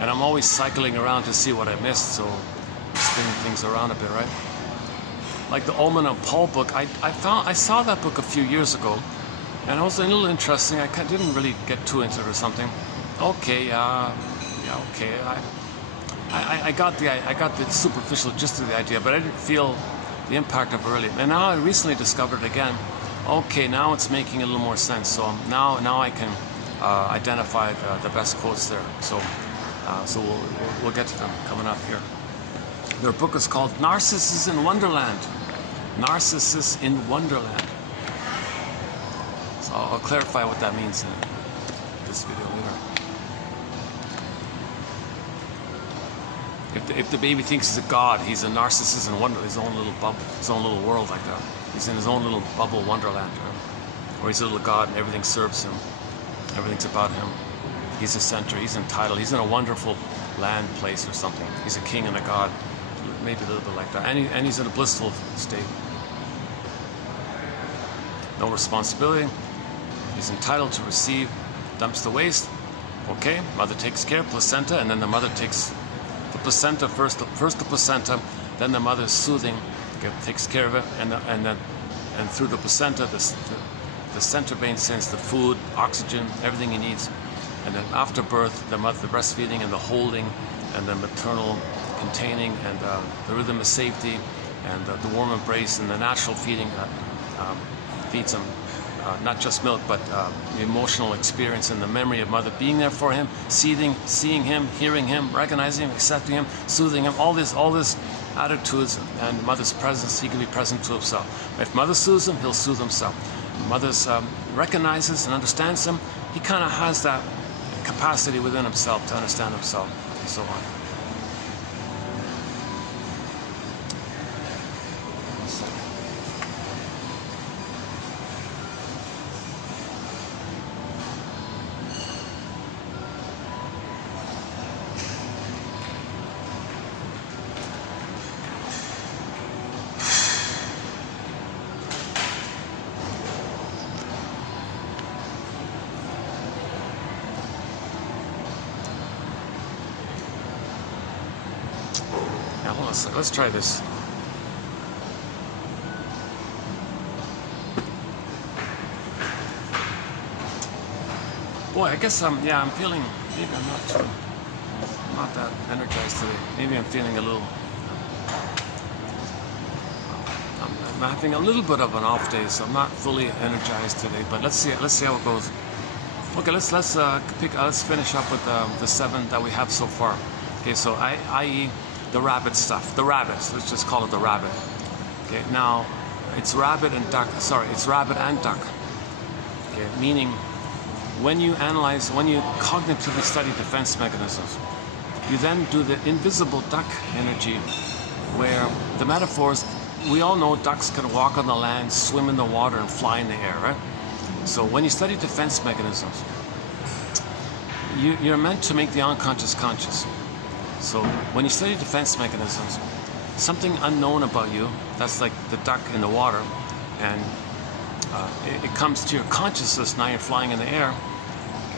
and I'm always cycling around to see what I missed, so spinning things around a bit, right? Like the Ulman and Paul book, I saw that book a few years ago, and it was a little interesting. I didn't really get too into it or something. Okay, okay. I got the superficial gist of the idea, but I didn't feel the impact of it really. And now I recently discovered it again. Okay, now it's making a little more sense. So now I can identify the best quotes there. So we'll get to them coming up here. Their book is called Narcissus in Wonderland. Narcissus in Wonderland. So I'll clarify what that means in this video later. If the baby thinks he's a god, he's a narcissist in wonder, his own little bubble, his own little world like that. He's in his own little bubble wonderland, where he's a little god and everything serves him. Everything's about him. He's the center, he's entitled, he's in a wonderful land place or something. He's a king and a god, maybe a little bit like that. And he's in a blissful state. No responsibility. He's entitled to receive, dumps the waste. Okay, mother takes care, placenta, and then the mother takes the placenta first the placenta, then the mother's soothing, takes care of it, and through the placenta, the center vein sends the food, oxygen, everything he needs, and then after birth, the breastfeeding and the holding, and the maternal containing, and the rhythm of safety, and the warm embrace, and the natural feeding feeds him. Not just milk, but the emotional experience and the memory of mother being there for him, seeing him, hearing him, recognizing him, accepting him, soothing him, all this attitudes and mother's presence, he can be present to himself. If mother soothes him, he'll soothe himself. Mother's recognizes and understands him, he kind of has that capacity within himself to understand himself, and so on. Let's try this. Boy, I guess I'm feeling, maybe I'm not that energized today. Maybe I'm feeling a little, I'm having a little bit of an off day, so I'm not fully energized today, but let's see how it goes. Okay, let's finish up with the 7 that we have so far. Okay, so i.e. the rabbit stuff, the rabbits, let's just call it the rabbit. Okay, now it's rabbit and duck, it's rabbit and duck. Okay, meaning when you cognitively study defense mechanisms, you then do the invisible duck energy, where the metaphors, we all know ducks can walk on the land, swim in the water, and fly in the air, right? So when you study defense mechanisms, you're meant to make the unconscious conscious. So when you study defense mechanisms, something unknown about you, that's like the duck in the water, and it comes to your consciousness. Now you're flying in the air,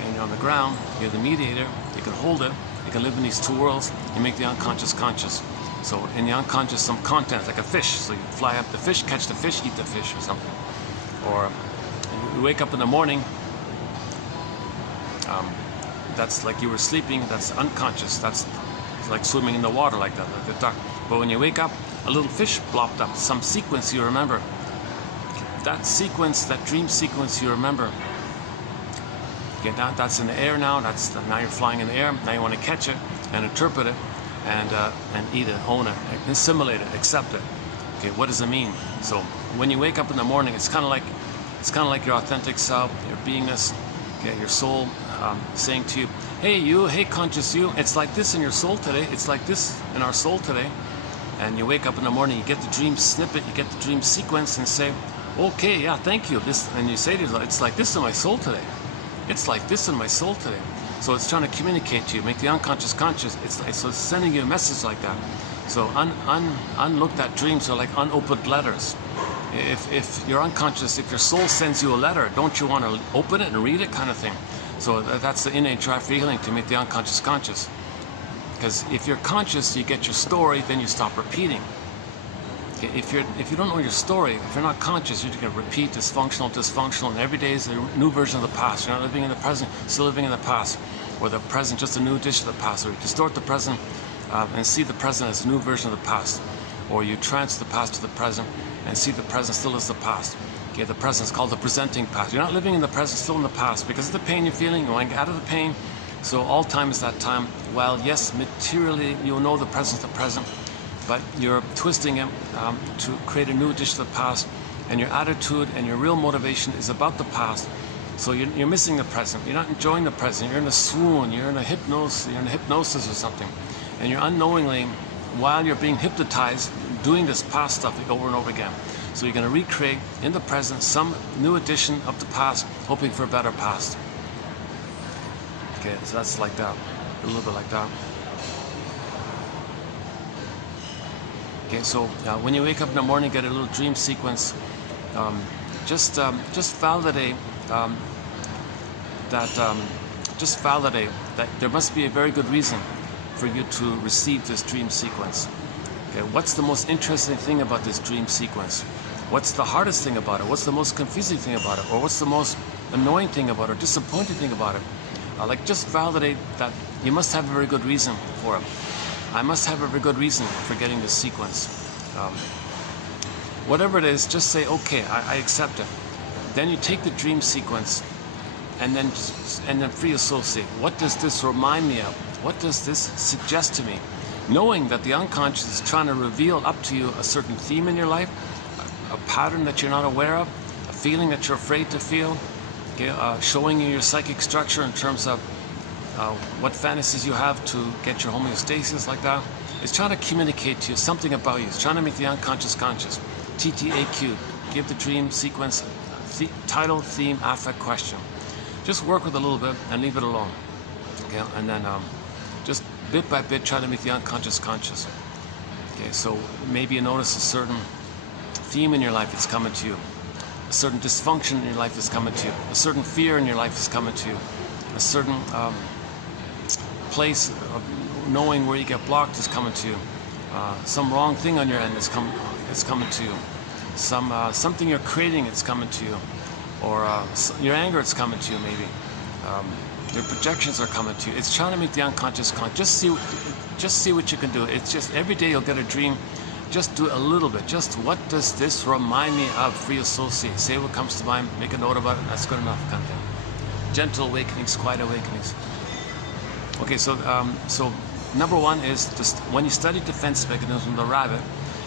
and you're on the ground, you're the mediator, you can hold it, you can live in these two worlds, you make the unconscious conscious. So in the unconscious, some content, like a fish, so you fly up the fish, catch the fish, eat the fish or something. Or you wake up in the morning, that's like you were sleeping, that's unconscious, that's like swimming in the water like that, like the duck. But when you wake up, a little fish plopped up, some sequence you remember. That sequence, that dream sequence you remember. Okay, that's in the air now, now you're flying in the air, now you want to catch it and interpret it and eat it, own it, assimilate it, accept it. Okay, what does it mean? So when you wake up in the morning, it's kind of like your authentic self, your beingness, okay, your soul saying to you, hey you, hey conscious you, it's like this in your soul today, it's like this in our soul today. And you wake up in the morning, you get the dream snippet, you get the dream sequence and say, okay, yeah, thank you. And you say to yourself, it's like this in my soul today. It's like this in my soul today. So it's trying to communicate to you, make the unconscious conscious. So it's sending you a message like that. So unlooked at dreams are like unopened letters. If you're unconscious, if your soul sends you a letter, don't you want to open it and read it, kind of thing. So that's the innate drive for healing, to make the unconscious conscious. Because if you're conscious, you get your story, then you stop repeating. Okay? If you don't know your story, if you're not conscious, you're going to repeat dysfunctional, and every day is a new version of the past. You're not living in the present, still living in the past, or the present just a new edition of the past, or you distort the present and see the present as a new version of the past, or you transfer the past to the present and see the present still as the past. Okay, the present is called the presenting past. You're not living in the present, still in the past, because of the pain you're feeling. You want to get out of the pain. So all time is that time. While yes, materially you'll know the present's the present, but you're twisting it to create a new edition of the past, and your attitude and your real motivation is about the past. So you're missing the present. You're not enjoying the present. You're in a swoon. You're in a hypnosis or something, and you're unknowingly, while you're being hypnotized, doing this past stuff over and over again. So you're going to recreate in the present some new edition of the past, hoping for a better past. Okay, so that's like that, a little bit like that. Okay, so when you wake up in the morning, get a little dream sequence. Just validate that there must be a very good reason for you to receive this dream sequence. Okay, what's the most interesting thing about this dream sequence? What's the hardest thing about it? What's the most confusing thing about it? Or what's the most annoying thing about it, or disappointing thing about it? Like, just validate that you must have a very good reason for it. I must have a very good reason for getting this sequence. Whatever it is, just say, okay, I accept it. Then you take the dream sequence and then free associate. What does this remind me of? What does this suggest to me? Knowing that the unconscious is trying to reveal up to you a certain theme in your life, a pattern that you're not aware of, a feeling that you're afraid to feel, okay, showing you your psychic structure in terms of what fantasies you have to get your homeostasis, like that. It's trying to communicate to you something about you. It's trying to make the unconscious conscious. TTAQ, give the dream sequence title, theme, affect, question. Just work with it a little bit and leave it alone. Okay, and then just bit by bit try to make the unconscious conscious. Okay, so maybe you notice a certain theme in your life that's coming to you, a certain dysfunction in your life is coming to you, a certain fear in your life is coming to you, a certain place of knowing where you get blocked is coming to you, some wrong thing on your end is coming to you, something you're creating is coming to you, or your anger is coming to you maybe. Your projections are coming to you. It's trying to make the unconscious conscious. Just see what you can do. It's just every day you'll get a dream. Just do a little bit. Just what does this remind me of? Free associate. Say what comes to mind. Make a note about it. That's good enough, kind of thing. Gentle awakenings, quiet awakenings. Okay, so number one is when you study defense mechanism, the rabbit,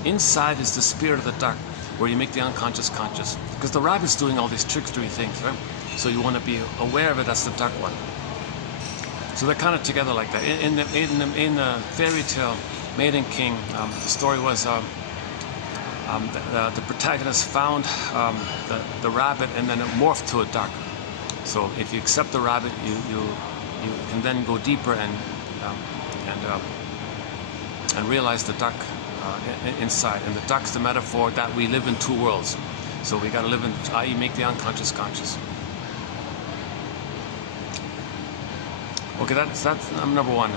inside is the spirit of the duck, where you make the unconscious conscious. Because the rabbit's doing all these trickstery things, right? So you want to be aware of it. That's the duck one. So they're kind of together like that. In the fairy tale, Maiden King, the story was the protagonist found the rabbit and then it morphed to a duck. So if you accept the rabbit, you can then go deeper and realize the duck inside. And the duck's the metaphor that we live in two worlds. So we got to live in, i.e., make the unconscious conscious. Okay, that's number one.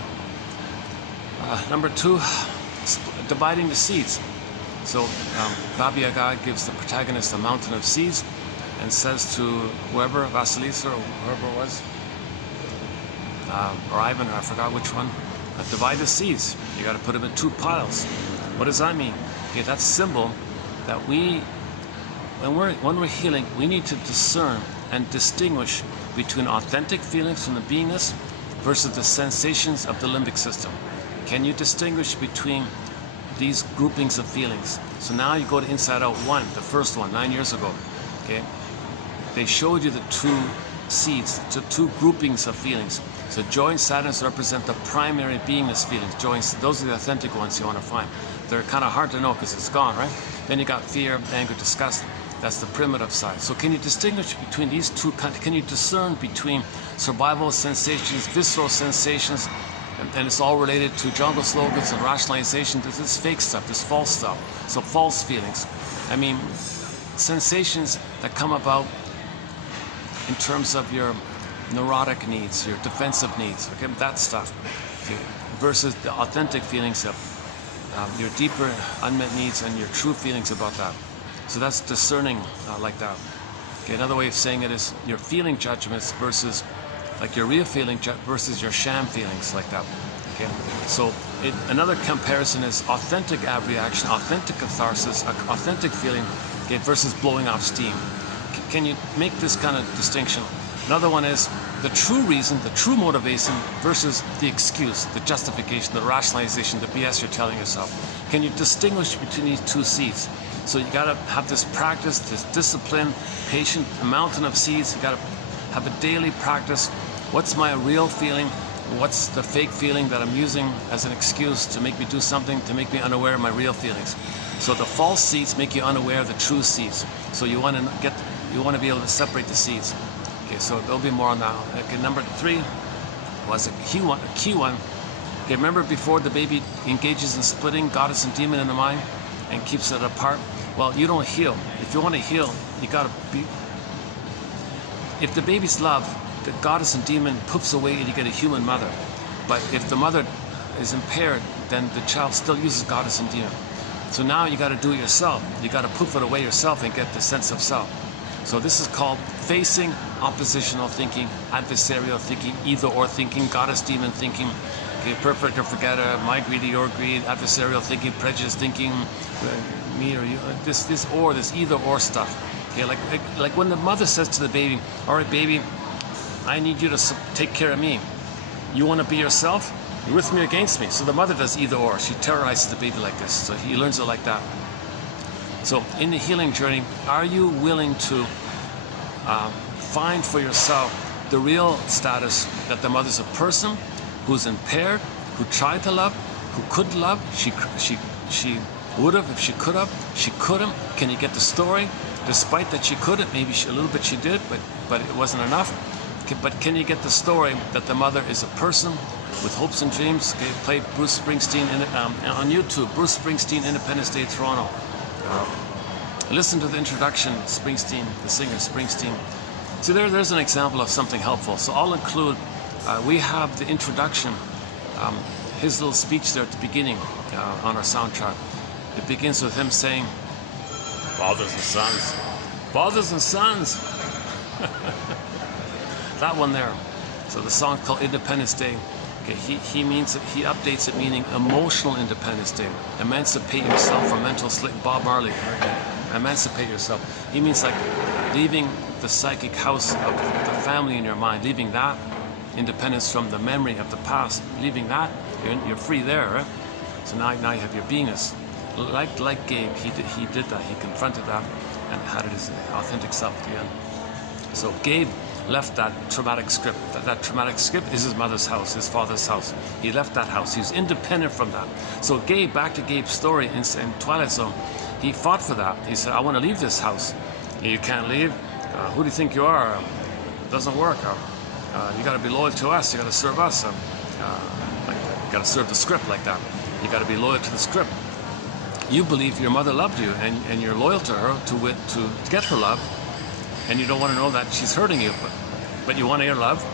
Number two, dividing the seeds. So Baba Yaga gives the protagonist a mountain of seeds and says to whoever, Vasilisa or whoever it was, or Ivan, or I forgot which one, divide the seeds. You got to put them in two piles. What does that mean? Okay, that's symbol that when we're healing, we need to discern and distinguish between authentic feelings from the beingness versus the sensations of the limbic system. Can you distinguish between these groupings of feelings? So now you go to Inside Out 1, the first one, 9 years ago. Okay, they showed you the two seeds, the two groupings of feelings. So joy and sadness represent the primary beingness feelings. Joy and, those are the authentic ones you want to find. They're kind of hard to know because it's gone, right? Then you got fear, anger, disgust. That's the primitive side. So can you distinguish between these two? Can you discern between survival sensations, visceral sensations, and it's all related to jungle slogans and rationalization? This is fake stuff, this false stuff. So false feelings. I mean, sensations that come about in terms of your neurotic needs, your defensive needs, okay, that stuff. okay, versus the authentic feelings of your deeper unmet needs and your true feelings about that. So that's discerning like that. Okay, another way of saying it is your feeling judgments versus like your real feeling versus your sham feelings like that. Okay, so another comparison is authentic reaction, authentic catharsis, authentic feeling, okay, versus blowing off steam. Can you make this kind of distinction? Another one is the true reason, the true motivation versus the excuse, the justification, the rationalization, the BS you're telling yourself. Can you distinguish between these two seeds? So you gotta have this practice, this discipline, patient, a mountain of seeds. You gotta have a daily practice. What's my real feeling? What's the fake feeling that I'm using as an excuse to make me do something, to make me unaware of my real feelings? So the false seeds make you unaware of the true seeds. So you want to be able to separate the seeds. Okay, so there'll be more on that. Okay, number 3 was a key one. Okay, remember before the baby engages in splitting goddess and demon in the mind and keeps it apart? Well, you don't heal. If you want to heal, you gotta be. If the baby's love, the goddess and demon poofs away and you get a human mother. But if the mother is impaired, then the child still uses goddess and demon. So now you got to do it yourself. You got to poof it away yourself and get the sense of self. So this is called facing oppositional thinking, adversarial thinking, either or thinking, goddess demon thinking, okay, perfect or forgetter, my greedy, your greed, adversarial thinking, prejudice thinking, me or you, this either or stuff. Okay, like when the mother says to the baby, all right, baby, I need you to take care of me. You want to be yourself? You're with me or against me? So the mother does either or. She terrorizes the baby like this. So he learns it like that. So in the healing journey, are you willing to find for yourself the real status that the mother's a person who's impaired, who tried to love, who could love, she would have if she could have, she couldn't. Can you get the story? Despite that she couldn't, maybe a little bit she did, but it wasn't enough. But can you get the story that the mother is a person with hopes and dreams? Okay, play Bruce Springsteen on YouTube. Bruce Springsteen, Independence Day, Toronto. Listen to the introduction, Springsteen, the singer Springsteen. See, there's an example of something helpful. So I'll include, we have the introduction, his little speech there at the beginning on our soundtrack. It begins with him saying, fathers and sons, fathers and sons. That one there. So the song called Independence Day. Okay, he means it, he updates it meaning emotional Independence Day. Emancipate yourself from mental slavery. Bob Marley. Emancipate yourself. He means like leaving the psychic house of the family in your mind, leaving that independence from the memory of the past, leaving that, you're free there, right? So now you have your beingness. Like Gabe, he did that. He confronted that and had it as authentic self at the end. So Gabe left that traumatic script. That traumatic script is his mother's house, his father's house. He left that house. He was independent from that. So Gabe, back to Gabe's story in Twilight Zone, he fought for that. He said, I want to leave this house. You can't leave. Who do you think you are? It doesn't work. You got to be loyal to us. You got to serve us. You got to serve the script like that. You got to be loyal to the script. You believe your mother loved you, and you're loyal to her to get her love. And you don't want to know that she's hurting you, but you want her love.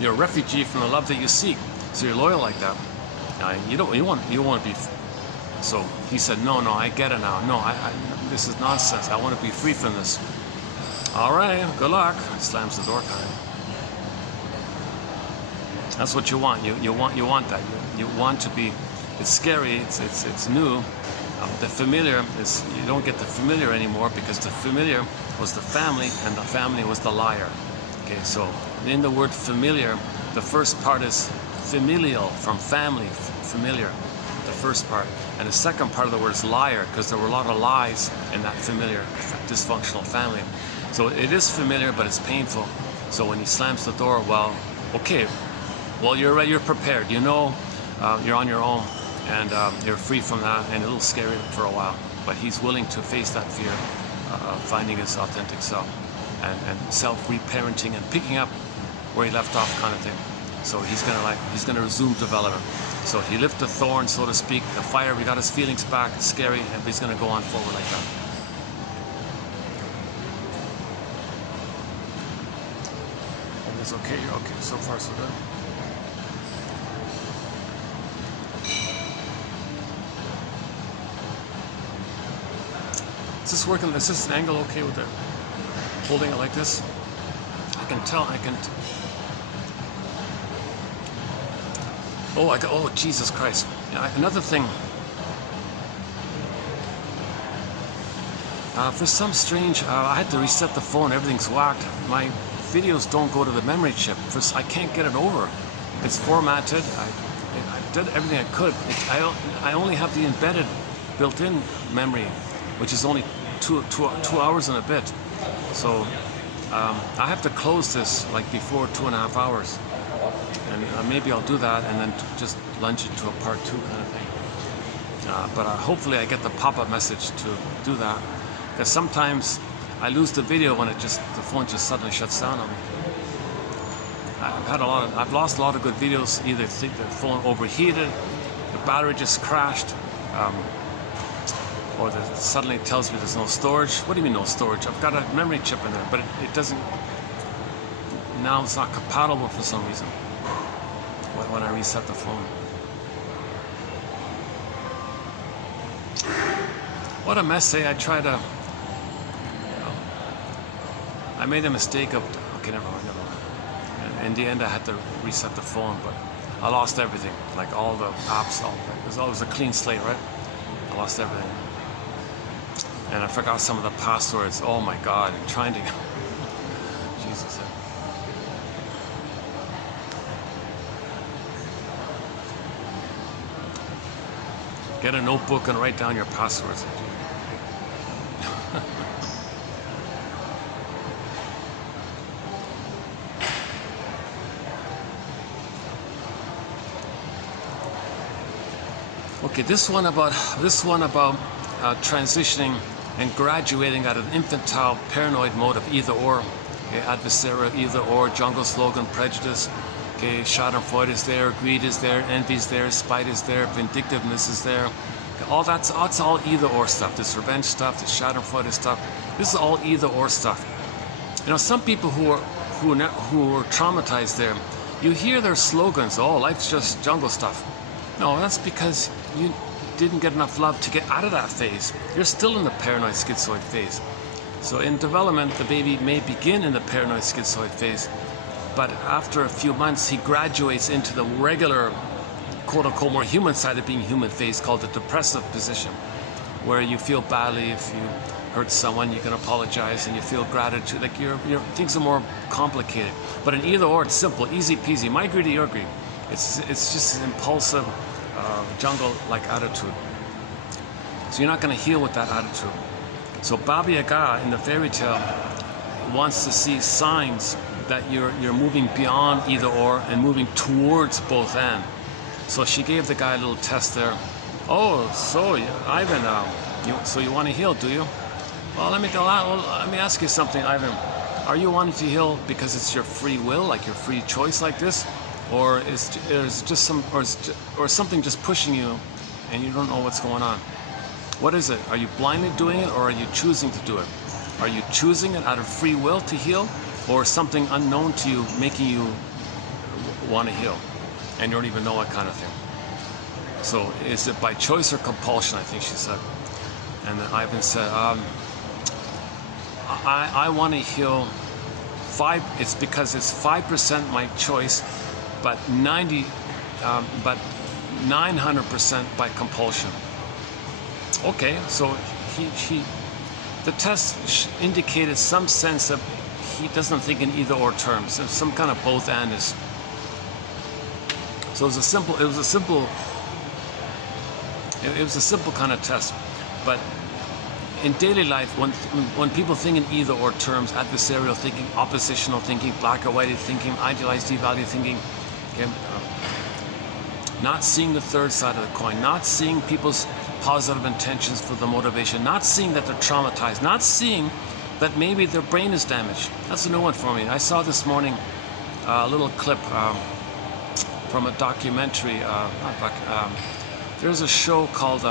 You're a refugee from the love that you seek, so you're loyal like that. You want to be. So he said, no, I get it now. No, this is nonsense. I want to be free from this. All right, good luck. Slams the door kind of. That's what you want. You want that. You want to be. It's scary. It's new. The familiar is, you don't get the familiar anymore because the familiar was the family and the family was the liar. Okay, so in the word familiar, the first part is familial, from family, familiar, the first part. And the second part of the word is liar because there were a lot of lies in that familiar, dysfunctional family. So it is familiar, but it's painful. So when he slams the door, well, okay, well, you're ready, you're prepared. You know you're on your own. And you're free from that, and a little scary for a while. But he's willing to face that fear of finding his authentic self and self-reparenting and picking up where he left off, kind of thing. So he's gonna resume development. So he lifted the thorn, so to speak, the fire. We got his feelings back. It's scary, and he's gonna go on forward like that. And it's okay. You're okay. So far, so good. this working? Is this angle okay with it? Holding it like this? I can tell. Oh, Jesus Christ. Yeah, another thing. For some strange, I had to reset the phone. Everything's whacked. My videos don't go to the memory chip. I can't get it over. It's formatted. I did everything I could. I only have the embedded built-in memory, which is only two hours and a bit. So I have to close this like before 2.5 hours. And maybe I'll do that and then just launch it to a part 2 kind of thing. But hopefully I get the pop-up message to do that. Because sometimes I lose the video when the phone just suddenly shuts down on me. I've lost a lot of good videos. Either the phone overheated, the battery just crashed, or it suddenly tells me there's no storage. What do you mean no storage? I've got a memory chip in there, but it doesn't. Now it's not compatible for some reason when I reset the phone. What a mess, eh? I tried to. I made a mistake of. Okay, never mind. In the end, I had to reset the phone, but I lost everything, like all the apps. It was a clean slate, right? I lost everything, and I forgot some of the passwords. Oh my God! I'm trying to. Jesus. Get a notebook and write down your passwords. Okay, this one about transitioning and graduating out of infantile paranoid mode of either or, okay, adversarial either or, jungle slogan, prejudice, okay, schadenfreude is there, greed is there, envy is there, spite is there, vindictiveness is there. Okay, all that's all either or stuff. This revenge stuff, this schadenfreude stuff. This is all either or stuff. You know, some people who are traumatized there, you hear their slogans. Oh, life's just jungle stuff. No, that's because you didn't get enough love to get out of that phase. You're still in the paranoid schizoid phase. So in development, the baby may begin in the paranoid schizoid phase, but after a few months, he graduates into the regular, quote-unquote, more human side of being human phase called the depressive position, where you feel badly if you hurt someone, you can apologize, and you feel gratitude. Like things are more complicated. But in either or, it's simple, easy peasy. My greedy, your greed. It's just an impulsive, jungle-like attitude. So you're not going to heal with that attitude. So Baba Yaga in the fairy tale wants to see signs that you're moving beyond either or and moving towards both and. So she gave the guy a little test there. Oh, so Ivan, so you want to heal, do you? Well, let me ask you something, Ivan. Are you wanting to heal because it's your free will, like your free choice, like this? Or is just something just pushing you and you don't know what's going on? What is it? Are you blindly doing it, or are you choosing to do it? Are you choosing it out of free will to heal, or something unknown to you making you want to heal and you don't even know what kind of thing? So is it by choice or compulsion, I think she said. And then Ivan said, I want to heal it's because it's 5% my choice, but 900% by compulsion. Okay, so the test indicated some sense of he doesn't think in either or terms, some kind of both and is. So it was a simple kind of test. But in daily life, when people think in either or terms, adversarial thinking, oppositional thinking, black or white thinking, idealized, devalued thinking, okay, not seeing the third side of the coin, not seeing people's positive intentions for the motivation, not seeing that they're traumatized, not seeing that maybe their brain is damaged. That's a new one for me. I saw this morning a little clip from a documentary. There's a show called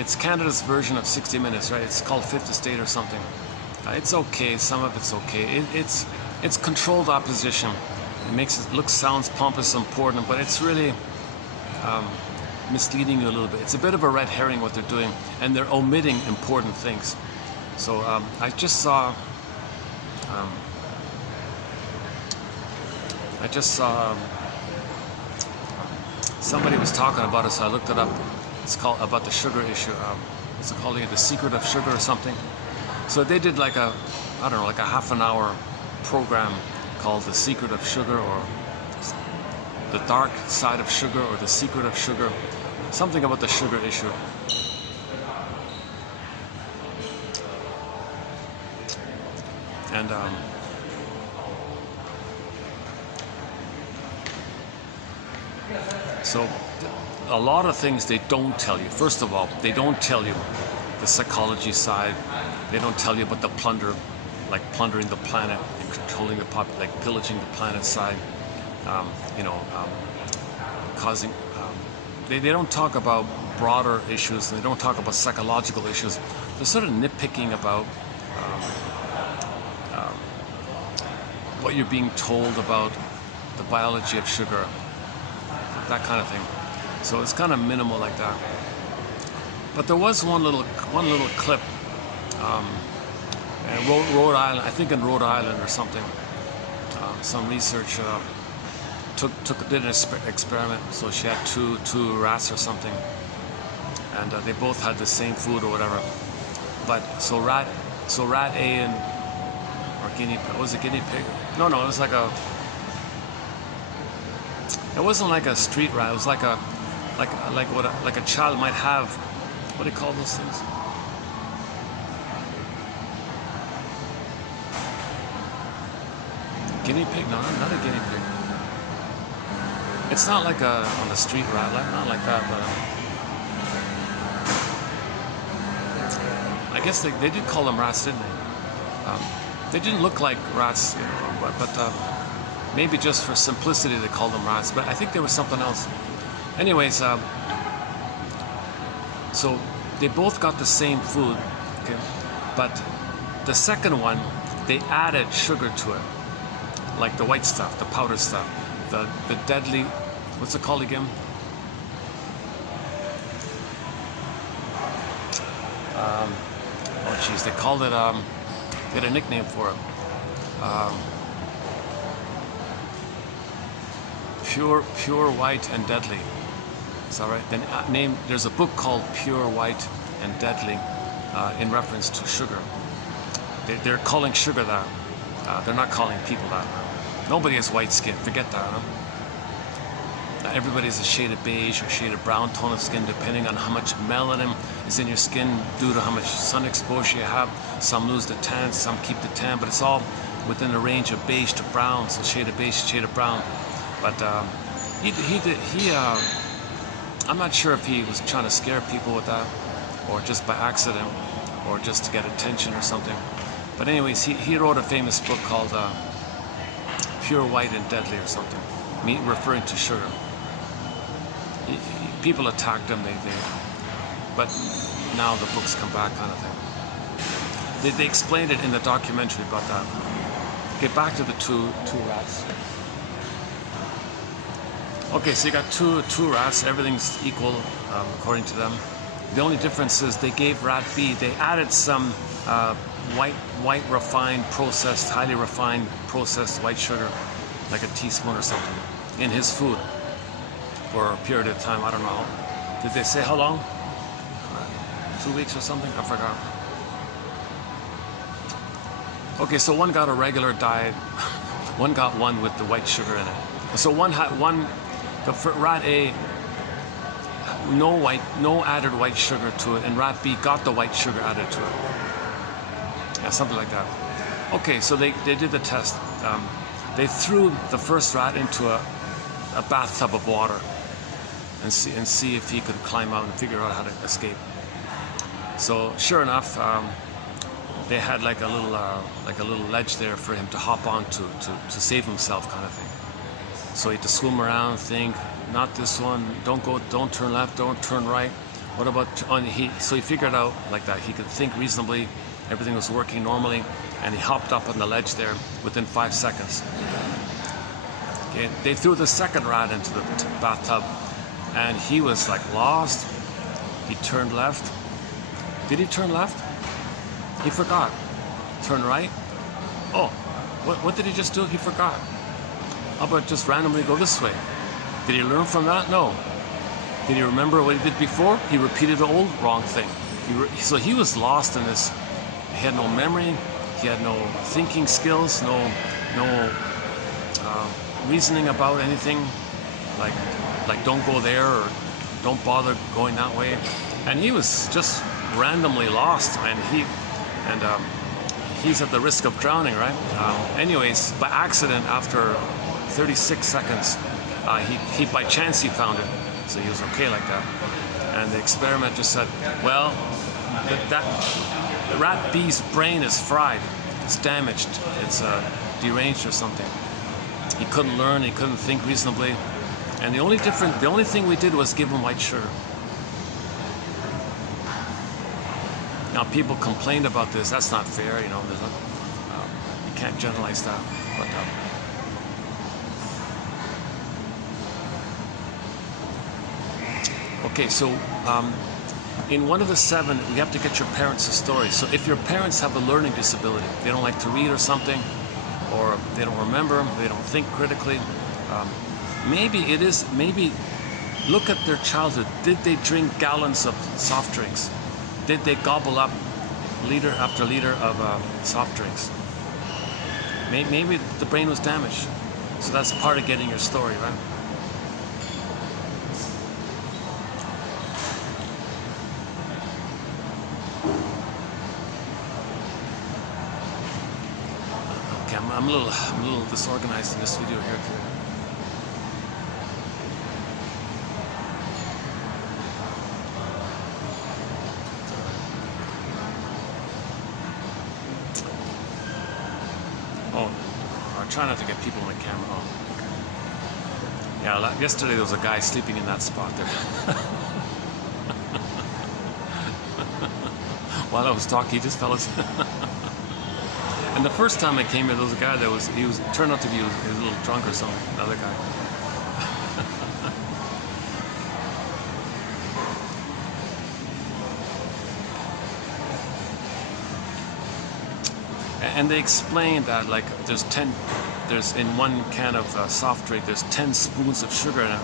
it's Canada's version of 60 Minutes, right? It's called Fifth Estate or something. It's okay. Some of it's okay. It's controlled opposition. It makes it sounds pompous and important, but it's really misleading you a little bit. It's a bit of a red herring what they're doing, and they're omitting important things. So I just saw somebody was talking about it, so I looked it up. It's called about the sugar issue. What's it called again? The Secret of Sugar or something. So they did like a, I don't know, like a half an hour program called The Secret of Sugar, or The Dark Side of Sugar, or The Secret of Sugar. Something about the sugar issue. And so a lot of things they don't tell you. First of all, they don't tell you the psychology side. They don't tell you about the plunder, like plundering the planet and controlling the like pillaging the planet side. Causing. They don't talk about broader issues, and they don't talk about psychological issues. They're sort of nitpicking about what you're being told about the biology of sugar, that kind of thing. So it's kind of minimal like that. But there was one little clip in Rhode Island, I think in Rhode Island or something. Some research did an experiment. So she had two rats or something, and they both had the same food or whatever. But so rat A or guinea pig, was it guinea pig? No, it was like a. It wasn't like a street rat. It was like what a child might have. What do you call those things? Guinea pig? No, not a guinea pig. It's not like on the street rat, not like that, but I guess they did call them rats, didn't they? They didn't look like rats, you know, but maybe just for simplicity they called them rats, but I think there was something else. Anyways, so they both got the same food, okay, but the second one, they added sugar to it, like the white stuff, the powdered stuff, the deadly, what's it called again? Oh geez, they called it, they had a nickname for it. Pure White and Deadly. Is that right? Then there's a book called Pure White and Deadly in reference to sugar. They're calling sugar that. They're not calling people that. Nobody has white skin. Forget that. Huh? Everybody's a shade of beige or shade of brown tone of skin, depending on how much melanin is in your skin due to how much sun exposure you have. Some lose the tan, some keep the tan, but it's all within the range of beige to brown. So shade of beige, shade of brown. But I'm not sure if he was trying to scare people with that, or just by accident, or just to get attention or something. But anyways, he wrote a famous book called Pure White and Deadly or something, referring to sugar. People attacked him, but now the books come back, kind of thing. They explained it in the documentary about that. Get back to the two rats. Okay, so you got two rats. Everything's equal according to them. The only difference is they gave rat B. They added some white refined processed, highly refined processed white sugar, like a teaspoon or something, in his food for a period of time. I don't know. Did they say how long? 2 weeks or something? I forgot. Okay, so one got a regular diet. One got one with the white sugar in it. So the rat A, no added white sugar to it, and rat B got the white sugar added to it. Yeah, something like that. Okay, so they did the test. They threw the first rat into a bathtub of water and see if he could climb out and figure out how to escape. So sure enough, they had like a little ledge there for him to hop on to save himself, kind of thing. So he had to swim around, think, not this one, don't turn left, don't turn right. What about so he figured out like that. He could think reasonably, everything was working normally, and he hopped up on the ledge there within 5 seconds. Okay, they threw the second rat into the bathtub, and he was like lost. He turned left. Did he turn left? He forgot. Turn right. Oh, what did he just do? He forgot. How about just randomly go this way? Did he learn from that? No. Did he remember what he did before? He repeated the old wrong thing. So he was lost in this. He had no memory. He had no thinking skills. No reasoning about anything. Like don't go there, or don't bother going that way. And he was just randomly lost, and he's at the risk of drowning, right? Anyways, by accident, after 36 seconds, he by chance he found it, so he was okay like that. And the experimenter said, well, the rat bee's brain is fried, it's damaged, it's deranged or something. He couldn't learn, he couldn't think reasonably, and the only thing we did was give him white sugar. Now people complained about this. That's not fair, you know. You can't generalize that. But okay, so in one of the 7, we have to get your parents' story. So if your parents have a learning disability, they don't like to read or something, or they don't remember, they don't think critically. Maybe look at their childhood. Did they drink gallons of soft drinks? Did they gobble up liter after liter of soft drinks? Maybe the brain was damaged. So that's part of getting your story, right? Okay, I'm a little disorganized in this video here today. Try not to get people on the camera on. Yeah, yesterday there was a guy sleeping in that spot there. While I was talking, he just fell asleep. And the first time I came here, there was a guy that turned out to be a little drunk or something, another guy. And they explained that like there's in one can of soft drink, there's 10 spoons of sugar in it,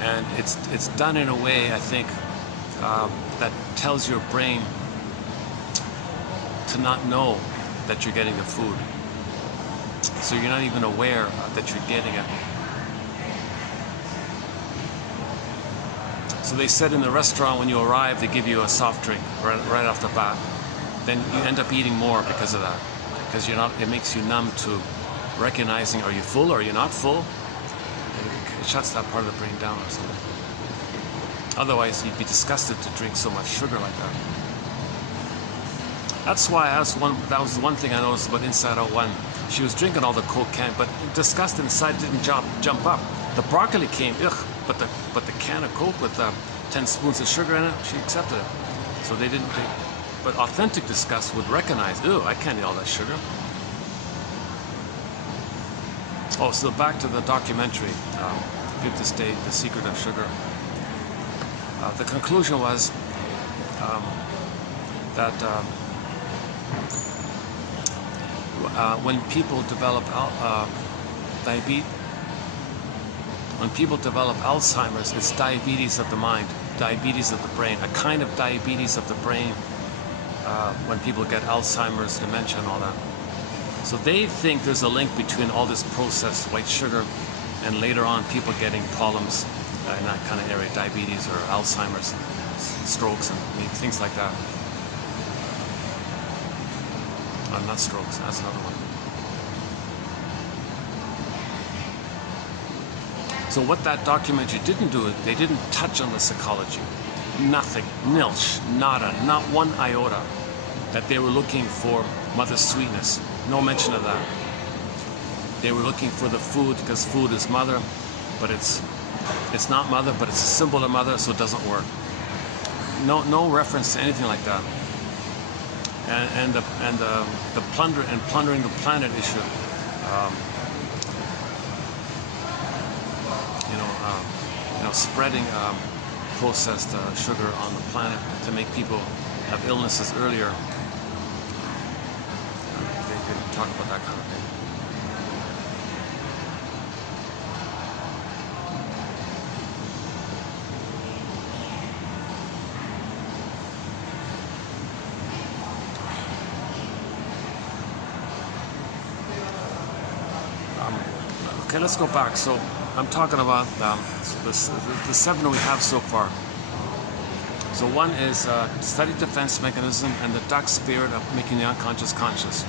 and it's done in a way, I think, that tells your brain to not know that you're getting the food, so you're not even aware that you're getting it. So they said in the restaurant when you arrive, they give you a soft drink right off the bat. Then you end up eating more because of that. Because it makes you numb to recognizing, are you full or are you not full? It shuts that part of the brain down or something. Otherwise, you'd be disgusted to drink so much sugar like that. That's why that was one thing I noticed about Inside Out 1. She was drinking all the Coke can, but disgust inside didn't jump up. The broccoli came, ugh. But the can of Coke with 10 spoons of sugar in it, she accepted it. So they didn't. But authentic disgust would recognize, ew, I can't eat all that sugar. Oh, so back to the documentary, Fifth Estate, The Secret of Sugar. The conclusion was that when people develop diabetes. When people develop Alzheimer's, it's diabetes of the mind, diabetes of the brain, a kind of diabetes of the brain when people get Alzheimer's, dementia, and all that. So they think there's a link between all this processed white sugar and later on people getting problems in that kind of area, diabetes or Alzheimer's, strokes, and things like that. Not strokes, that's another one. So what that documentary didn't do, they didn't touch on the psychology. Nothing, nilch, nada, not one iota. That they were looking for mother's sweetness. No mention of that. They were looking for the food because food is mother, but it's not mother, but it's a symbol of mother, so it doesn't work. No reference to anything like that. And the plundering the planet issue. spreading processed sugar on the planet to make people have illnesses earlier. They can talk about that kind of thing. Okay, let's go back. So I'm talking about the 7 we have so far. So one is steady defense mechanism and the duck spirit of making the unconscious conscious.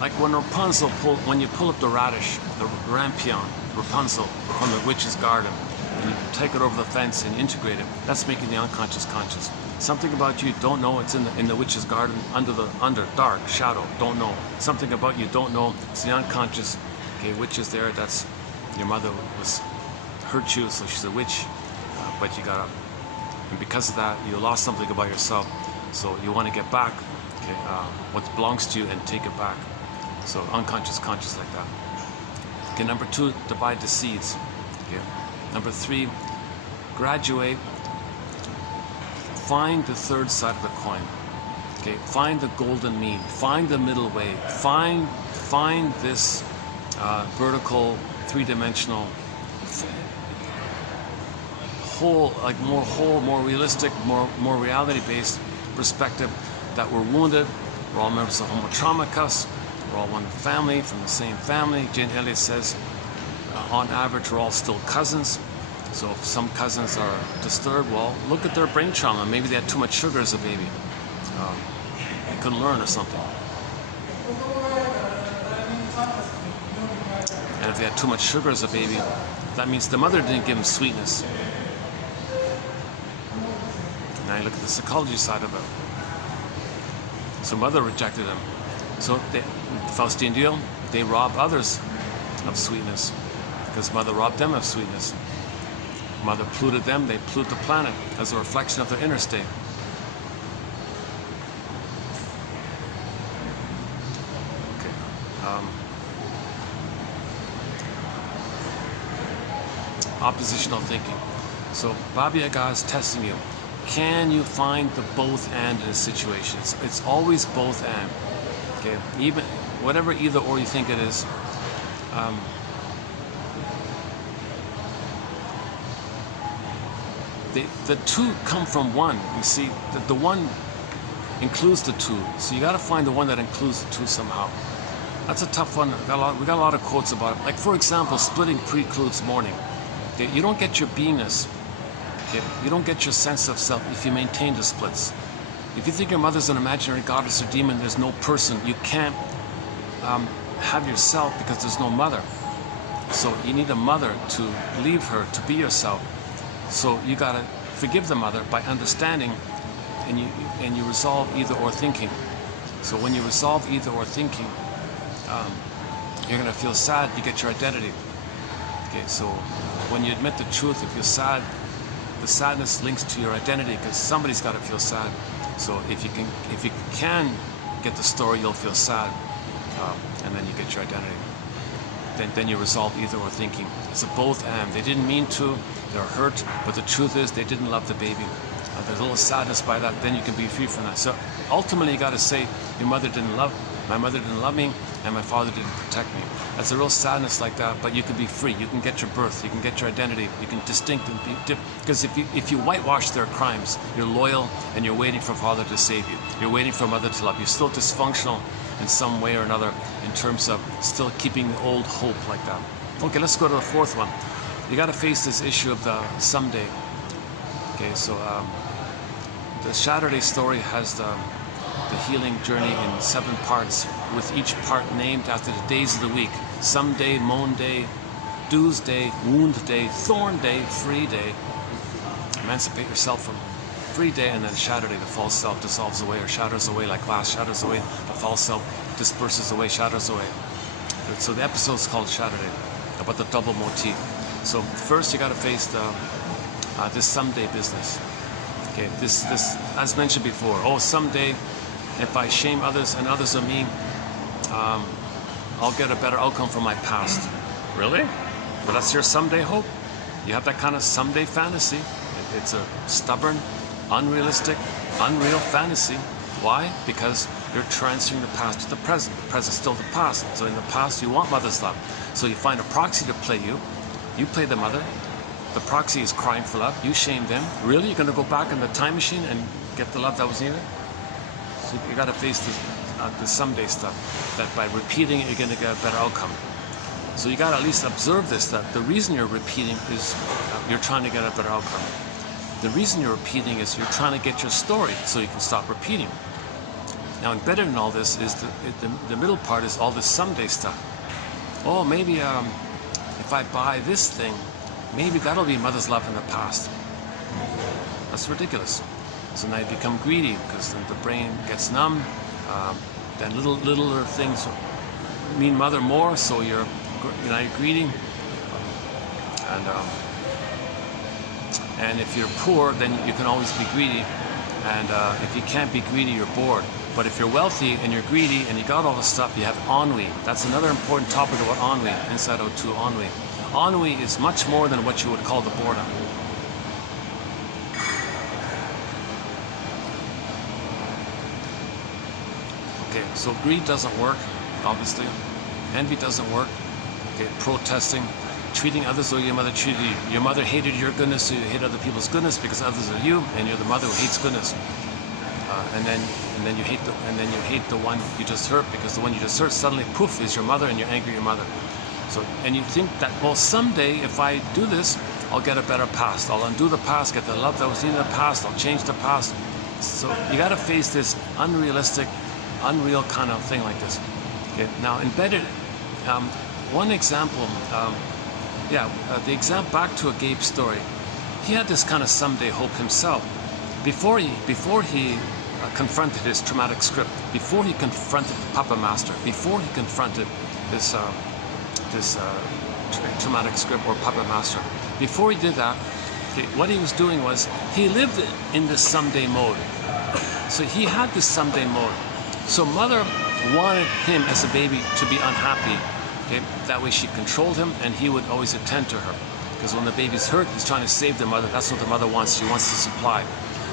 Like when Rapunzel when you pull up the radish, the rampion, Rapunzel from the witch's garden, and you take it over the fence and integrate it, that's making the unconscious conscious. Something about you don't know, it's in the witch's garden, under dark shadow, don't know. Something about you don't know, it's the unconscious. Okay, witch is there, that's your mother hurt you, so she's a witch, but you got up. And because of that, you lost something about yourself, so you want to get back, okay, what belongs to you and take it back. So unconscious, conscious, like that. Okay, number 2, divide the seeds. Okay. Number 3, graduate. Find the third side of the coin. Okay, find the golden mean. Find the middle way. Find this vertical, 3-dimensional, more realistic, more reality-based perspective that we're wounded. We're all members of Homo Traumicus. We're all one family, from the same family. Jane Elliott says, on average, we're all still cousins. So if some cousins are disturbed, well, look at their brain trauma. Maybe they had too much sugar as a baby. They couldn't learn or something. And if they had too much sugar as a baby, that means the mother didn't give them sweetness. Now you look at the psychology side of it. So mother rejected him. So the Faustian deal, they rob others of sweetness because mother robbed them of sweetness. Mother polluted them, they pollute the planet as a reflection of their inner state. Okay. Oppositional thinking. So Baba Yaga is testing you. Can you find the both and in a situation? It's always both and. Okay, even whatever either or you think it is, the two come from one. You see, the one includes the two, so you got to find the one that includes the two somehow. That's a tough one. We got a lot of quotes about it. Like for example, splitting precludes mourning. Okay, you don't get your beingness. Okay, you don't get your sense of self if you maintain the splits. If you think your mother's an imaginary goddess or demon, there's no person. You can't have yourself because there's no mother. So you need a mother to leave her, to be yourself. So you gotta forgive the mother by understanding, and you resolve either or thinking. So when you resolve either or thinking, you're gonna feel sad. You get your identity. Okay, so when you admit the truth, if you're sad, the sadness links to your identity because somebody's got to feel sad. So if you can get the story, you'll feel sad, and then you get your identity. Then you resolve either or thinking. It's a both and. They didn't mean to. They're hurt, but the truth is they didn't love the baby. There's a little sadness by that. Then you can be free from that. So ultimately, you got to say your mother didn't love. My mother didn't love me, and my father didn't protect me. That's a real sadness like that, but you can be free. You can get your birth. You can get your identity. You can distinct and be different. Because if you whitewash their crimes, you're loyal and you're waiting for father to save you. You're waiting for mother to love you. You're still dysfunctional in some way or another in terms of still keeping the old hope like that. Okay, let's go to the 4th one. You got to face this issue of the someday. Okay, so the Saturday story has the healing journey in 7 parts, with each part named after the days of the week. Someday, moan day, dues day, wound day, thorn day, free day. Emancipate yourself from free day, and then Saturday, the false self dissolves away or shatters away like glass shatters away. The false self disperses away, shatters away. So the episode's called Saturday, about the double motif. So first you got to face this someday business. Okay, this as mentioned before. Oh, someday, if I shame others and others are me, I'll get a better outcome from my past. Really? But that's your someday hope? You have that kind of someday fantasy. It's a stubborn, unrealistic, unreal fantasy. Why? Because you're transferring the past to the present. The present's still the past. So in the past, you want mother's love. So you find a proxy to play you. You play the mother. The proxy is crying for love. You shame them. Really? You're going to go back in the time machine and get the love that was needed? So you got to face the someday stuff. That by repeating it, you're going to get a better outcome. So you got to at least observe this, that the reason you're repeating is you're trying to get a better outcome. The reason you're repeating is you're trying to get your story so you can stop repeating. Now embedded in all this is the middle part is all this someday stuff. Oh, maybe if I buy this thing, maybe that'll be mother's love in the past. That's ridiculous. So now you become greedy because then the brain gets numb. Then littler things mean mother more, so you're greedy. And if you're poor, then you can always be greedy. And if you can't be greedy, you're bored. But if you're wealthy and you're greedy and you got all this stuff, you have ennui. That's another important topic about ennui, Inside Out 2 ennui. Ennui is much more than what you would call the boredom. Okay, so greed doesn't work, obviously. Envy doesn't work. Okay, protesting, treating others the way your mother treated you. Your mother hated your goodness, so you hate other people's goodness because others are you, and you're the mother who hates goodness. And then you hate the one you just hurt, because the one you just hurt suddenly poof is your mother, and you're angry at your mother. So, and you think that, well, someday if I do this, I'll get a better past. I'll undo the past, get the love that was in the past. I'll change the past. So you got to face this unrealistic, unreal kind of thing like this. Okay. Now embedded, one example. The example back to a Gabe story. He had this kind of someday hope himself. Before he confronted his traumatic script, before he confronted the Papa Master, before he confronted this traumatic script or Papa Master, before he did that, what he was doing was he lived in this someday mode. So he had this someday mode. So mother wanted him as a baby to be unhappy. Okay? That way she controlled him, and he would always attend to her. Because when the baby's hurt, he's trying to save the mother. That's what the mother wants. She wants to supply.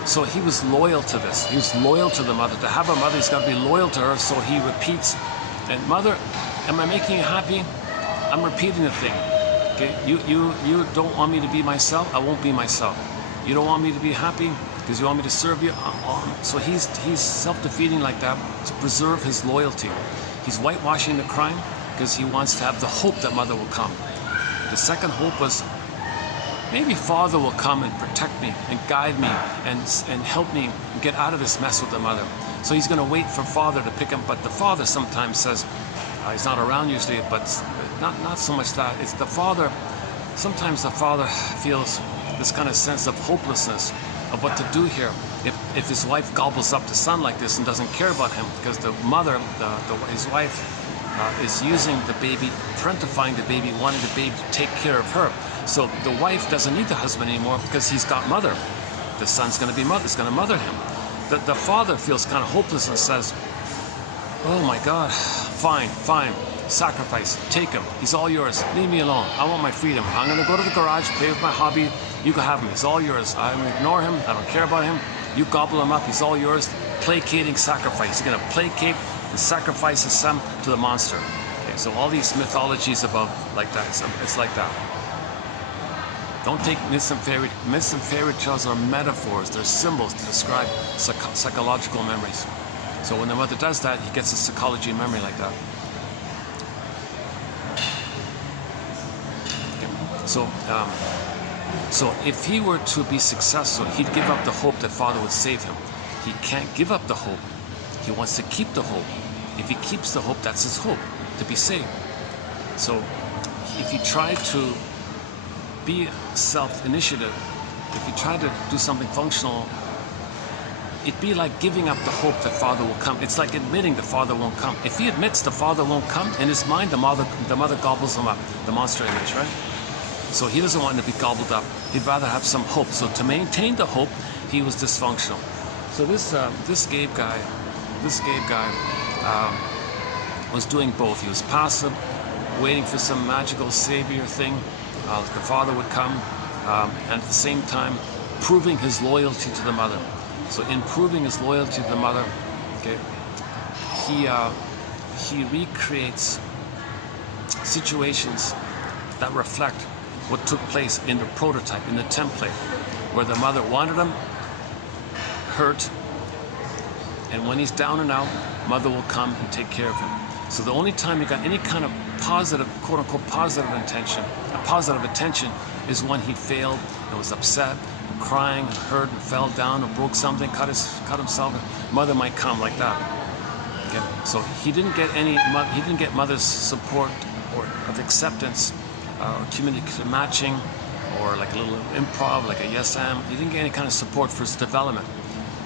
So he was loyal to this. He was loyal to the mother. To have a mother, he's got to be loyal to her. So he repeats, and mother, am I making you happy? I'm repeating the thing. Okay? You don't want me to be myself? I won't be myself. You don't want me to be happy because you want me to serve you? So he's self-defeating like that to preserve his loyalty. He's whitewashing the crime because he wants to have the hope that mother will come. The second hope was, maybe father will come and protect me and guide me and help me get out of this mess with the mother. So he's going to wait for father to pick him, but the father sometimes says, he's not around usually, but not so much that. It's the father, sometimes the father feels this kind of sense of hopelessness of what to do here if his wife gobbles up the son like this and doesn't care about him, because the mother, his wife, is using the baby, parentifying the baby, wanting the baby to take care of her. So the wife doesn't need the husband anymore because he's got mother. The son's going to be mother, it's going to mother him. The father feels kind of hopeless and says, oh my God, fine, sacrifice, take him, he's all yours, leave me alone, I want my freedom. I'm going to go to the garage, play with my hobby, you can have him, he's all yours. I'm going to ignore him, I don't care about him, you gobble him up, he's all yours. Placating sacrifice, you're going to placate and sacrifice his son to the monster. Okay, so all these mythologies about like that, it's like that. Don't take myths and fairy tales are metaphors, they're symbols to describe psychological memories. So when the mother does that, he gets a psychology memory like that. Okay. So if he were to be successful, he'd give up the hope that father would save him. He can't give up the hope. He wants to keep the hope. If he keeps the hope, that's his hope, to be saved. So if you try to be self-initiative, if you try to do something functional, it'd be like giving up the hope that father will come. It's like admitting the father won't come. If he admits the father won't come, in his mind, the mother gobbles him up, the monster image, right? So he doesn't want to be gobbled up. He'd rather have some hope. So to maintain the hope, he was dysfunctional. So this Gabe guy was doing both. He was passive, waiting for some magical savior thing. The father would come, and at the same time proving his loyalty to the mother. So in proving his loyalty to the mother, okay, he recreates situations that reflect what took place in the prototype, in the template, where the mother wanted him, hurt, and when he's down and out, mother will come and take care of him. So the only time he got any kind of positive, quote unquote, positive attention is when he failed and was upset and crying and hurt and fell down and broke something, cut himself. Mother might come like that. Okay? So he didn't get mother's support or of acceptance or communicative matching or like a little improv, like a yes am. He didn't get any kind of support for his development.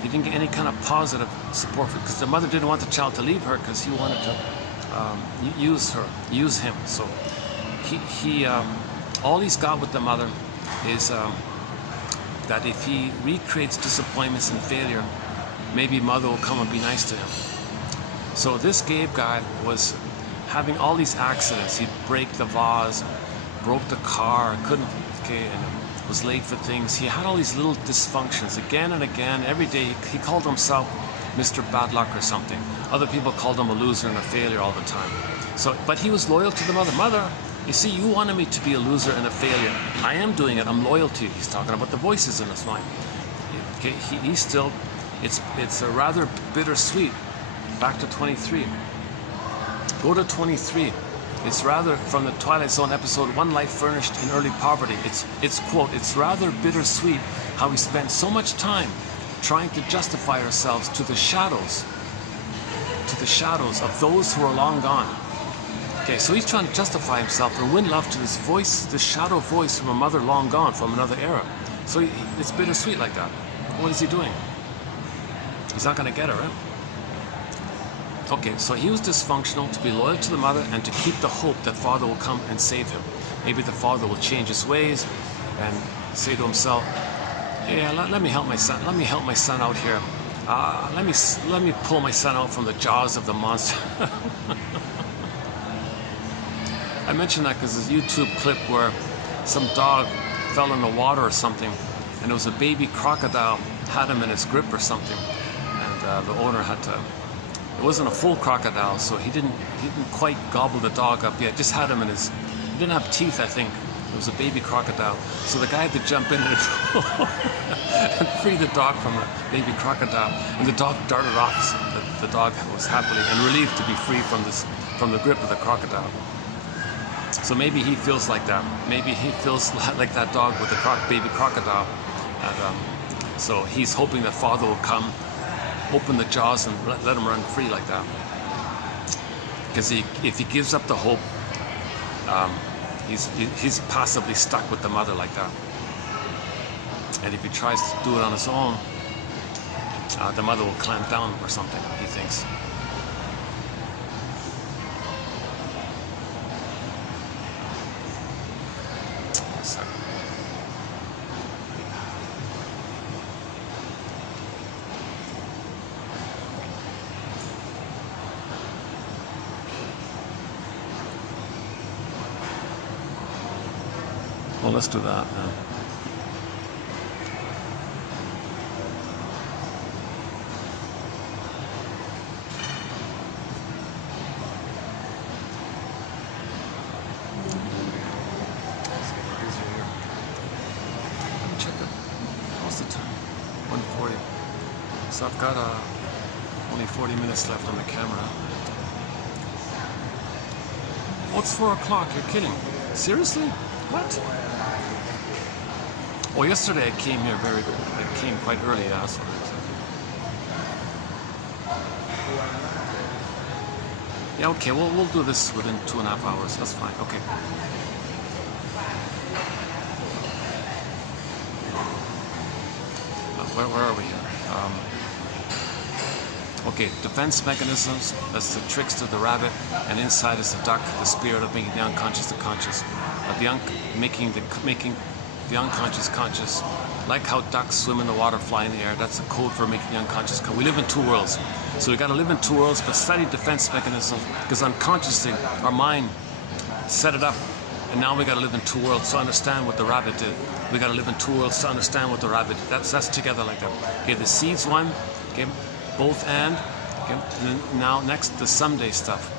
He didn't get any kind of positive support because the mother didn't want the child to leave her because he wanted to use him. So he all he's got with the mother is that if he recreates disappointments and failure, maybe mother will come and be nice to him. So this Gabe guy was having all these accidents. He'd break the vase, broke the car, and was late for things. He had all these little dysfunctions again and again, every day. He called himself Mr. Bad Luck or something. Other people called him a loser and a failure all the time. So, but he was loyal to the mother. Mother, you see, you wanted me to be a loser and a failure. I am doing it. I'm loyal to you. He's talking about the voices in his mind. Okay, he's still, it's a rather bittersweet. Back to 23. Go to 23. It's rather from the Twilight Zone episode, One Life Furnished in Early Poverty. It's quote, it's rather bittersweet how we spent so much time trying to justify ourselves to the shadows of those who are long gone. Okay, so he's trying to justify himself and win love to this voice, this shadow voice from a mother long gone, from another era. So it's bittersweet like that. What is he doing? He's not going to get her, right? Okay, so he was dysfunctional to be loyal to the mother and to keep the hope that father will come and save him. Maybe the father will change his ways and say to himself, yeah, let me help my son. Let me help my son out here. Let me pull my son out from the jaws of the monster. I mentioned that because there's a YouTube clip where some dog fell in the water or something, and it was a baby crocodile had him in his grip or something, and the owner had to. It wasn't a full crocodile, so he didn't quite gobble the dog up yet. Just had him in his. He didn't have teeth, I think. It was a baby crocodile, so the guy had to jump in and free the dog from the baby crocodile, and the dog darted off. So the dog was happily and relieved to be free from the grip of the crocodile. So maybe he feels like that. Maybe he feels like that dog with the baby crocodile. And, so he's hoping that father will come, open the jaws, and let him run free like that. Because if he gives up the hope, he's passively stuck with the mother like that. And if he tries to do it on his own, the mother will clamp down or something, he thinks. Well, let's do that now. Check it. What's the time? 1:40. So I've got only 40 minutes left on the camera. Oh, it's 4 o'clock. You're kidding. Seriously? What? Well, yesterday I came here I came quite early, that's what it is. Yeah, okay, we'll do this within 2.5 hours, that's fine, okay. Where are we here? Okay, defense mechanisms, that's the tricks to the rabbit, and inside is the duck, the spirit of making the unconscious the conscious. Making the unconscious conscious. Like how ducks swim in the water, fly in the air, that's a code for making the unconscious. We live in two worlds. So we got to live in two worlds, but study defense mechanisms, because unconsciously our mind set it up And now we got to live in two worlds to understand what the rabbit did. We got to live in two worlds to understand what the rabbit did. That's together like that. Okay, the seeds one, okay, both and, okay, and then now next the someday stuff.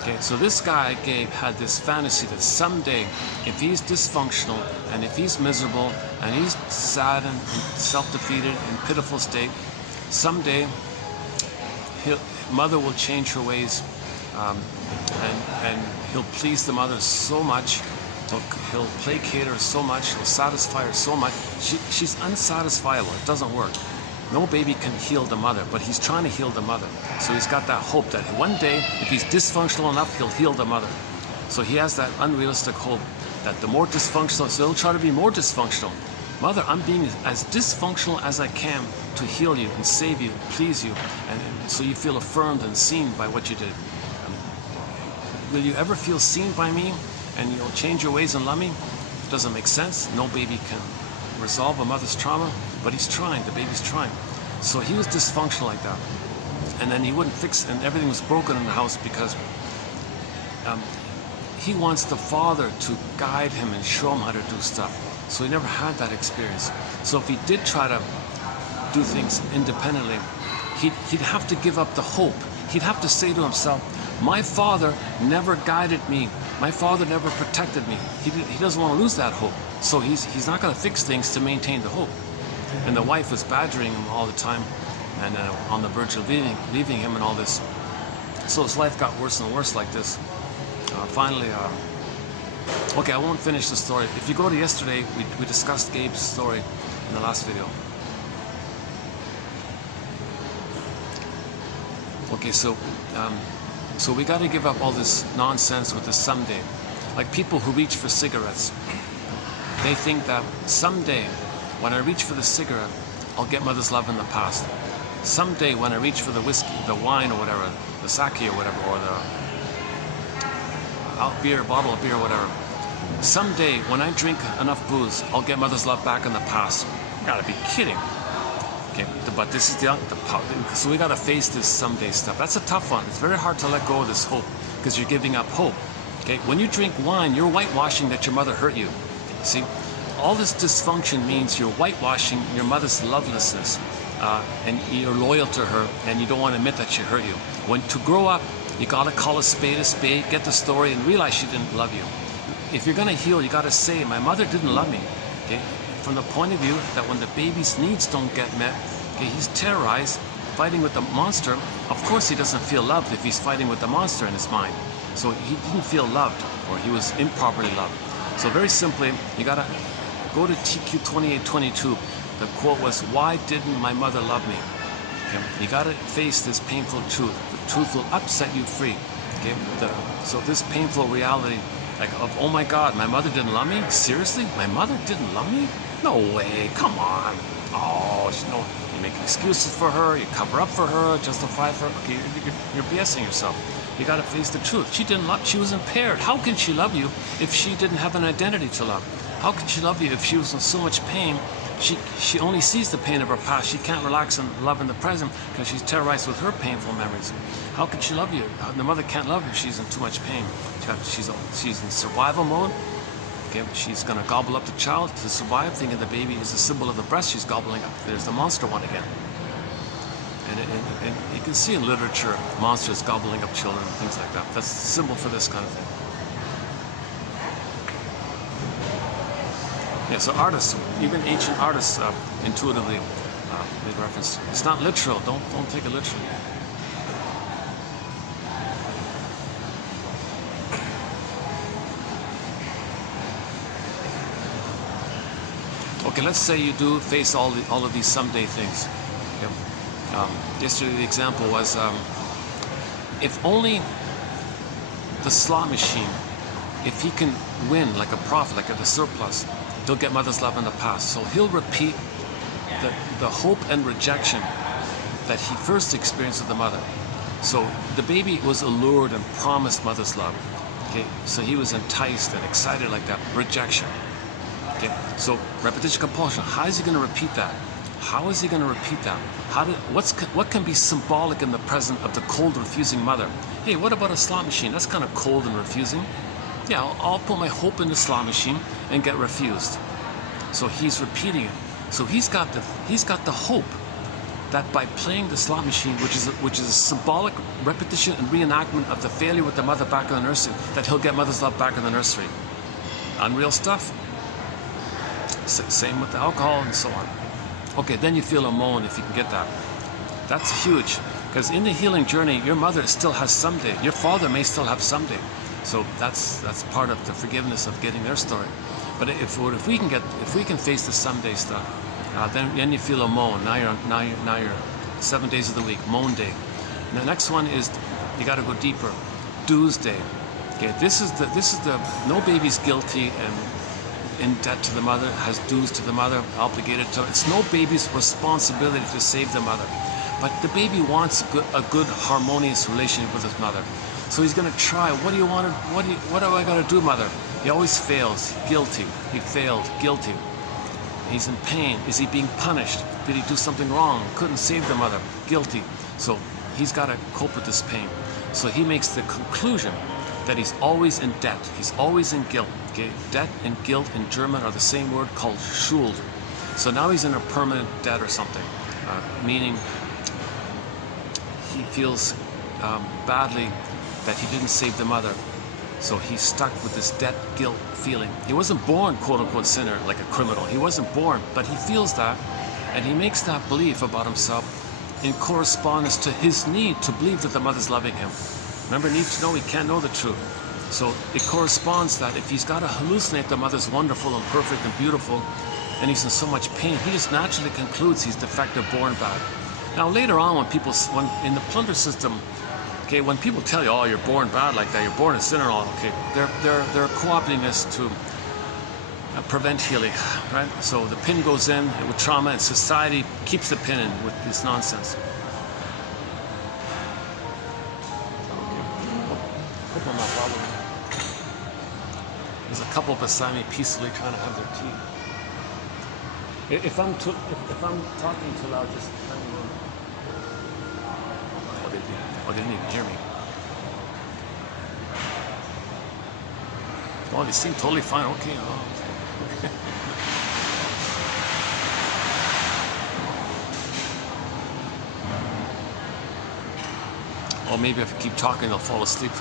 Okay, so this guy, Gabe, had this fantasy that someday, if he's dysfunctional and if he's miserable and he's sad and self-defeated and pitiful state, someday mother will change her ways, and he'll please the mother so much, he'll placate her so much, he'll satisfy her so much. She's unsatisfiable. It doesn't work. No baby can heal the mother, but he's trying to heal the mother. So he's got that hope that one day, if he's dysfunctional enough, he'll heal the mother. So he has that unrealistic hope that the more dysfunctional, so he'll try to be more dysfunctional. Mother, I'm being as dysfunctional as I can to heal you and save you, please you, and so you feel affirmed and seen by what you did. Will you ever feel seen by me and you'll change your ways and love me? It doesn't make sense. No baby can resolve a mother's trauma, but he's trying, the baby's trying. So he was dysfunctional like that. And then he wouldn't fix, and everything was broken in the house because he wants the father to guide him and show him how to do stuff. So he never had that experience. So if he did try to do things independently, he'd have to give up the hope. He'd have to say to himself, my father never guided me. My father never protected me. He doesn't want to lose that hope. So he's not going to fix things to maintain the hope. And the wife was badgering him all the time and on the verge of leaving him and all this. So his life got worse and worse like this. Finally, okay, I won't finish the story. If you go to yesterday, we discussed Gabe's story in the last video. Okay, so we got to give up all this nonsense with the someday. Like people who reach for cigarettes, they think that someday, when I reach for the cigarette, I'll get mother's love in the past. Someday, when I reach for the whiskey, the wine or whatever, the sake or whatever, or the beer, bottle of beer or whatever. Someday, when I drink enough booze, I'll get mother's love back in the past. You gotta be kidding. Okay, but this is so we gotta face this someday stuff. That's a tough one. It's very hard to let go of this hope because you're giving up hope. Okay, when you drink wine, you're whitewashing that your mother hurt you. See, all this dysfunction means you're whitewashing your mother's lovelessness, and you're loyal to her, and you don't want to admit that she hurt you. When to grow up, you gotta call a spade, get the story, and realize she didn't love you. If you're gonna heal, you gotta say, my mother didn't love me. Okay, from the point of view that when the baby's needs don't get met, okay, he's terrorized, fighting with the monster. Of course, he doesn't feel loved if he's fighting with the monster in his mind. So he didn't feel loved, or he was improperly loved. So very simply, you gotta go to TQ 2822. The quote was, why didn't my mother love me? Okay? You gotta face this painful truth. The truth will upset you free. Okay? So this painful reality, like of, oh my God, my mother didn't love me? Seriously? My mother didn't love me? No way, come on. Oh, you make excuses for her, you cover up for her, justify for her. Okay, you're BSing yourself. You gotta face the truth. She didn't love, she was impaired. How can she love you if she didn't have an identity to love? How can she love you if she was in so much pain? She only sees the pain of her past. She can't relax and love in the present because she's terrorized with her painful memories. How can she love you? The mother can't love you if she's in too much pain. She's in survival mode. Okay, she's gonna gobble up the child to survive, thinking the baby is a symbol of the breast she's gobbling up. There's the monster one again. And you can see in literature monsters gobbling up children and things like that. That's a symbol for this kind of thing. Yeah, so artists, even ancient artists, intuitively made reference. It's not literal. Don't take it literally. Okay, let's say you do face all of these someday things. Okay. Yesterday the example was, if only the slot machine, if he can win like a profit, like at a surplus, he'll get mother's love in the past. So he'll repeat the hope and rejection that he first experienced with the mother. So the baby was allured and promised mother's love. Okay, so he was enticed and excited like that. Rejection. Okay, so repetition compulsion. How is he going to repeat that? How is he going to repeat that? What can be symbolic in the present of the cold, refusing mother? Hey, what about a slot machine? That's kind of cold and refusing. Yeah, I'll put my hope in the slot machine and get refused. So he's repeating it. So he's got the hope that by playing the slot machine, which is a symbolic repetition and reenactment of the failure with the mother back in the nursery, that he'll get mother's love back in the nursery. Unreal stuff. Same with the alcohol and so on. Okay, then you feel a moan if you can get that. That's huge, because in the healing journey, your mother still has someday. Your father may still have someday. So that's part of the forgiveness of getting their story. But if we can face the someday stuff, then you feel a moan. Now you're 7 days of the week, moan day. And the next one is you got to go deeper, dues day. Okay, this is the no baby's guilty and in debt to the mother, has dues to the mother, obligated to. It's no baby's responsibility to save the mother, but the baby wants a good harmonious relationship with his mother. So he's going to try. What do you want? What do I got to do, mother? He always fails. Guilty. He failed. Guilty. He's in pain. Is he being punished? Did he do something wrong? Couldn't save the mother. Guilty. So he's got to cope with this pain. So he makes the conclusion that he's always in debt. He's always in guilt. Okay? Debt and guilt in German are the same word called Schuld. So now he's in a permanent debt or something, meaning he feels badly that he didn't save the mother. So he's stuck with this debt, guilt feeling. He wasn't born, quote unquote, sinner, like a criminal. He wasn't born, but he feels that, and he makes that belief about himself in correspondence to his need to believe that the mother's loving him. Remember, need to know, he can't know the truth. So it corresponds that if he's got to hallucinate the mother's wonderful and perfect and beautiful, and he's in so much pain, he just naturally concludes he's defective, born bad. Now later on, when in the plunder system, okay, when people tell you, oh, you're born bad like that, you're born a sinner, all okay, they're co-opting this to prevent healing, right? So the pin goes in with trauma, and society keeps the pin in with this nonsense. Hope I'm not bothering you. There's a couple beside me peacefully trying to have their tea. If I'm talking too loud, just let me know. Oh, they didn't even hear me. Oh, they seem totally fine. Okay. Oh. Or maybe if I keep talking, they'll fall asleep,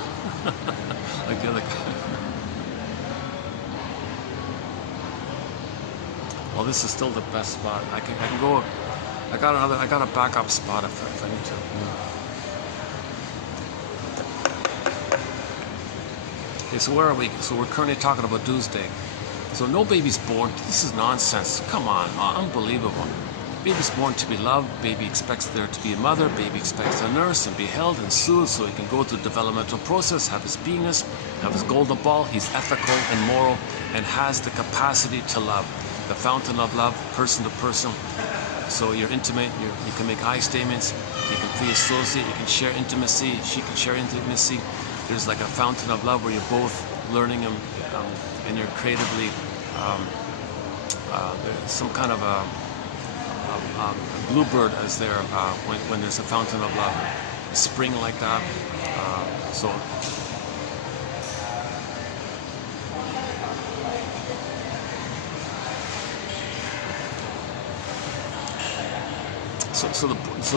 like the other guy. Well, this is still the best spot. I can go. I got a backup spot if I need to. Okay, so where are we? So we're currently talking about Doomsday. So no baby's born. This is nonsense. Come on, unbelievable. Baby's born to be loved. Baby expects there to be a mother. Baby expects a nurse and be held and soothed so he can go through the developmental process, have his beingness, have his golden ball. He's ethical and moral and has the capacity to love. The fountain of love, person to person. So you're intimate. You can make I statements. You can free associate. You can share intimacy. She can share intimacy. There's like a fountain of love where you're both learning and you're creatively there's some kind of a bluebird is there when there's a fountain of love, a spring like that. So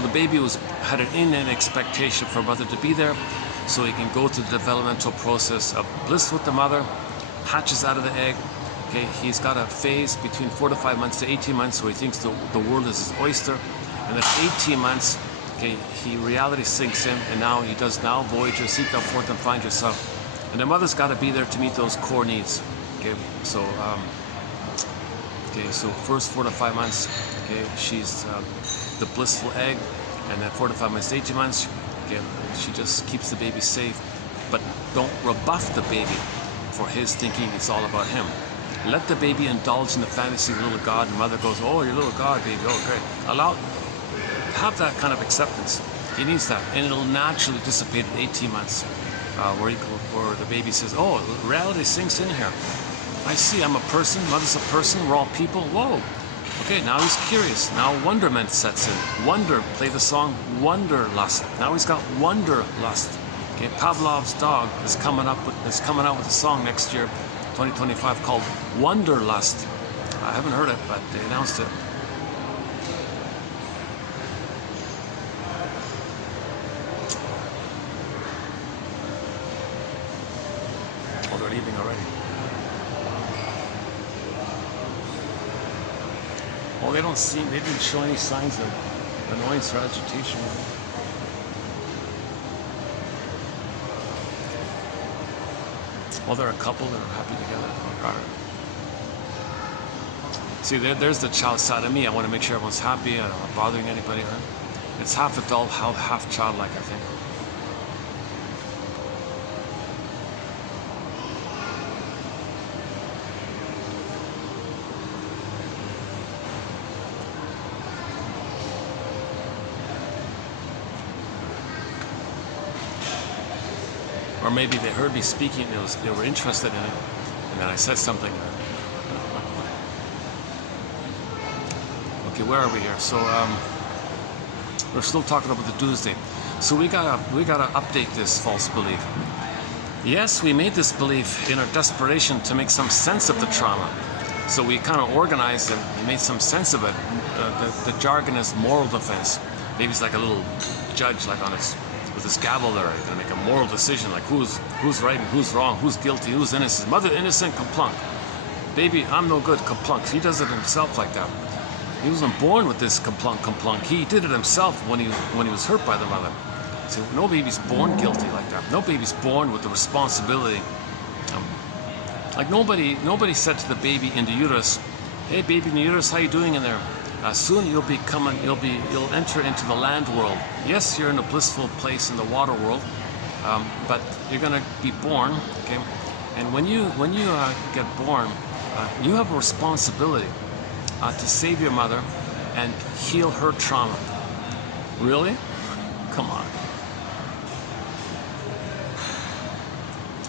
the baby had an innate expectation for mother to be there, so he can go through the developmental process of bliss with the mother, hatches out of the egg. Okay, he's got a phase between 4 to 5 months to 18 months where he thinks the world is his oyster, and at 18 months, okay, reality sinks in, and now he does Voyager, seek out forth and find yourself, and the mother's got to be there to meet those core needs. Okay, so first 4 to 5 months, okay, she's the blissful egg, and then 4 to 5 months to 18 months, okay, she just keeps the baby safe, but don't rebuff the baby for his thinking it's all about him. Let the baby indulge in the fantasy of little God, and mother goes, oh, you're little God, baby, oh, great. Have that kind of acceptance. He needs that, and it'll naturally dissipate at 18 months, where the baby says, oh, reality sinks in here. I see, I'm a person, mother's a person, we're all people, whoa. Okay, now he's curious. Now wonderment sets in. Wonder, play the song Wanderlust. Now he's got wanderlust. Okay, Pavlov's dog is coming out with a song next year, 2025, called Wanderlust. I haven't heard it, but they announced it. Oh, they're leaving already. Oh, they didn't show any signs of annoyance or agitation. Well, they're a couple, they're happy together. See, there's the child side of me. I want to make sure everyone's happy. I'm not bothering anybody. Right? It's half adult, half childlike, I think. Or maybe they heard me speaking, they were interested in it, and then I said something. Okay, where are we here? So we're still talking about the doomsday. So we gotta update this false belief. Yes, we made this belief in our desperation to make some sense of the trauma. So we kind of organized it and made some sense of it. The jargon is moral defense. Maybe it's like a little judge, like on his with his gavel there, gonna make a moral decision, like who's right and who's wrong, who's guilty, who's innocent. Mother innocent, Kaplunk. Baby, I'm no good, Kaplunk. He does it himself like that. He wasn't born with this Kaplunk. He did it himself when he was hurt by the mother. So no baby's born guilty like that. No baby's born with the responsibility. Like nobody said to the baby in the uterus, "Hey, baby in the uterus, how you doing in there? Soon you'll enter into the land world. Yes, you're in a blissful place in the water world, but you're gonna be born, okay? And when you get born, you have a responsibility to save your mother and heal her trauma." Really? Come on.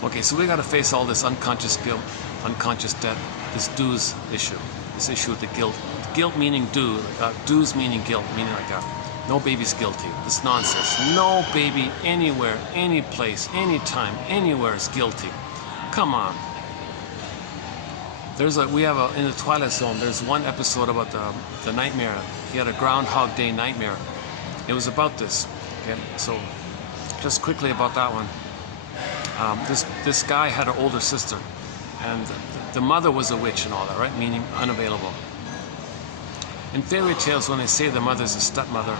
Okay, so we got to face all this unconscious guilt, unconscious debt, this dues issue, this issue with the guilt. Guilt meaning dues meaning guilt, meaning like that. No baby's guilty. This nonsense. No baby anywhere, any place, anytime, anywhere is guilty. Come on. In the Twilight Zone, there's one episode about the nightmare. He had a Groundhog Day nightmare. It was about this. Okay, so just quickly about that one. This guy had an older sister, and the mother was a witch and all that, right? Meaning unavailable. In fairy tales, when they say the mother's a stepmother,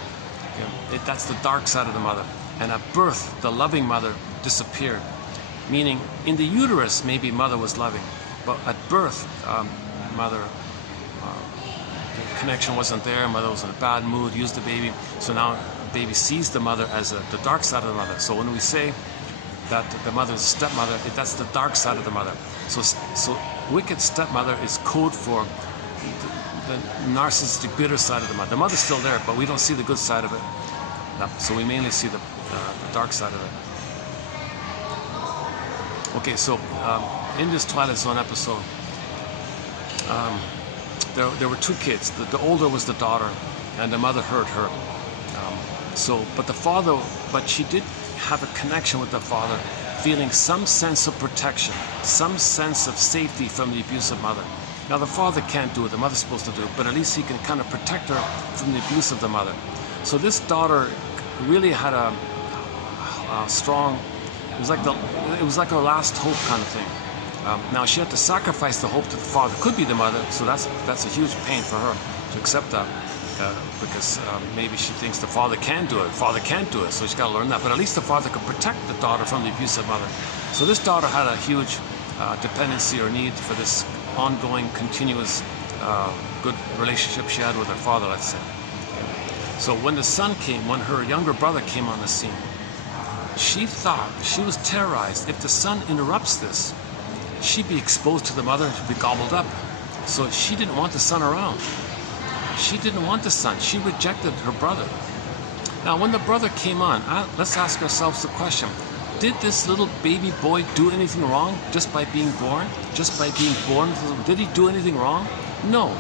okay, that's the dark side of the mother. And at birth, the loving mother disappeared. Meaning, in the uterus, maybe mother was loving, but at birth, mother, the connection wasn't there. Mother was in a bad mood, used the baby. So now, the baby sees the mother as the dark side of the mother. So when we say that the mother is a stepmother, that's the dark side of the mother. So wicked stepmother is code for the narcissistic bitter side of the mother. The mother's still there, but we don't see the good side of it. So we mainly see the dark side of it. Okay, so in this Twilight Zone episode, there were two kids. The older was the daughter, and the mother hurt her. But she did have a connection with the father, feeling some sense of protection, some sense of safety from the abusive mother. Now the father can't do it, the mother's supposed to do it, but at least he can kind of protect her from the abuse of the mother. So this daughter really had a strong, it was like her last hope kind of thing. Now she had to sacrifice the hope to the father, could be the mother, so that's a huge pain for her to accept that. Because maybe she thinks the father can do it. Father can't do it, so she's got to learn that. But at least the father could protect the daughter from the abusive mother. So this daughter had a huge dependency or need for this ongoing, continuous, good relationship she had with her father, let's say. So when the son came, when her younger brother came on the scene, she thought, she was terrorized. If the son interrupts this, she'd be exposed to the mother, she'd be gobbled up. So she didn't want the son around. She didn't want the son. She rejected her brother. Now, when the brother came on, let's ask ourselves the question. Did this little baby boy do anything wrong just by being born? Just by being born? Did he do anything wrong? No,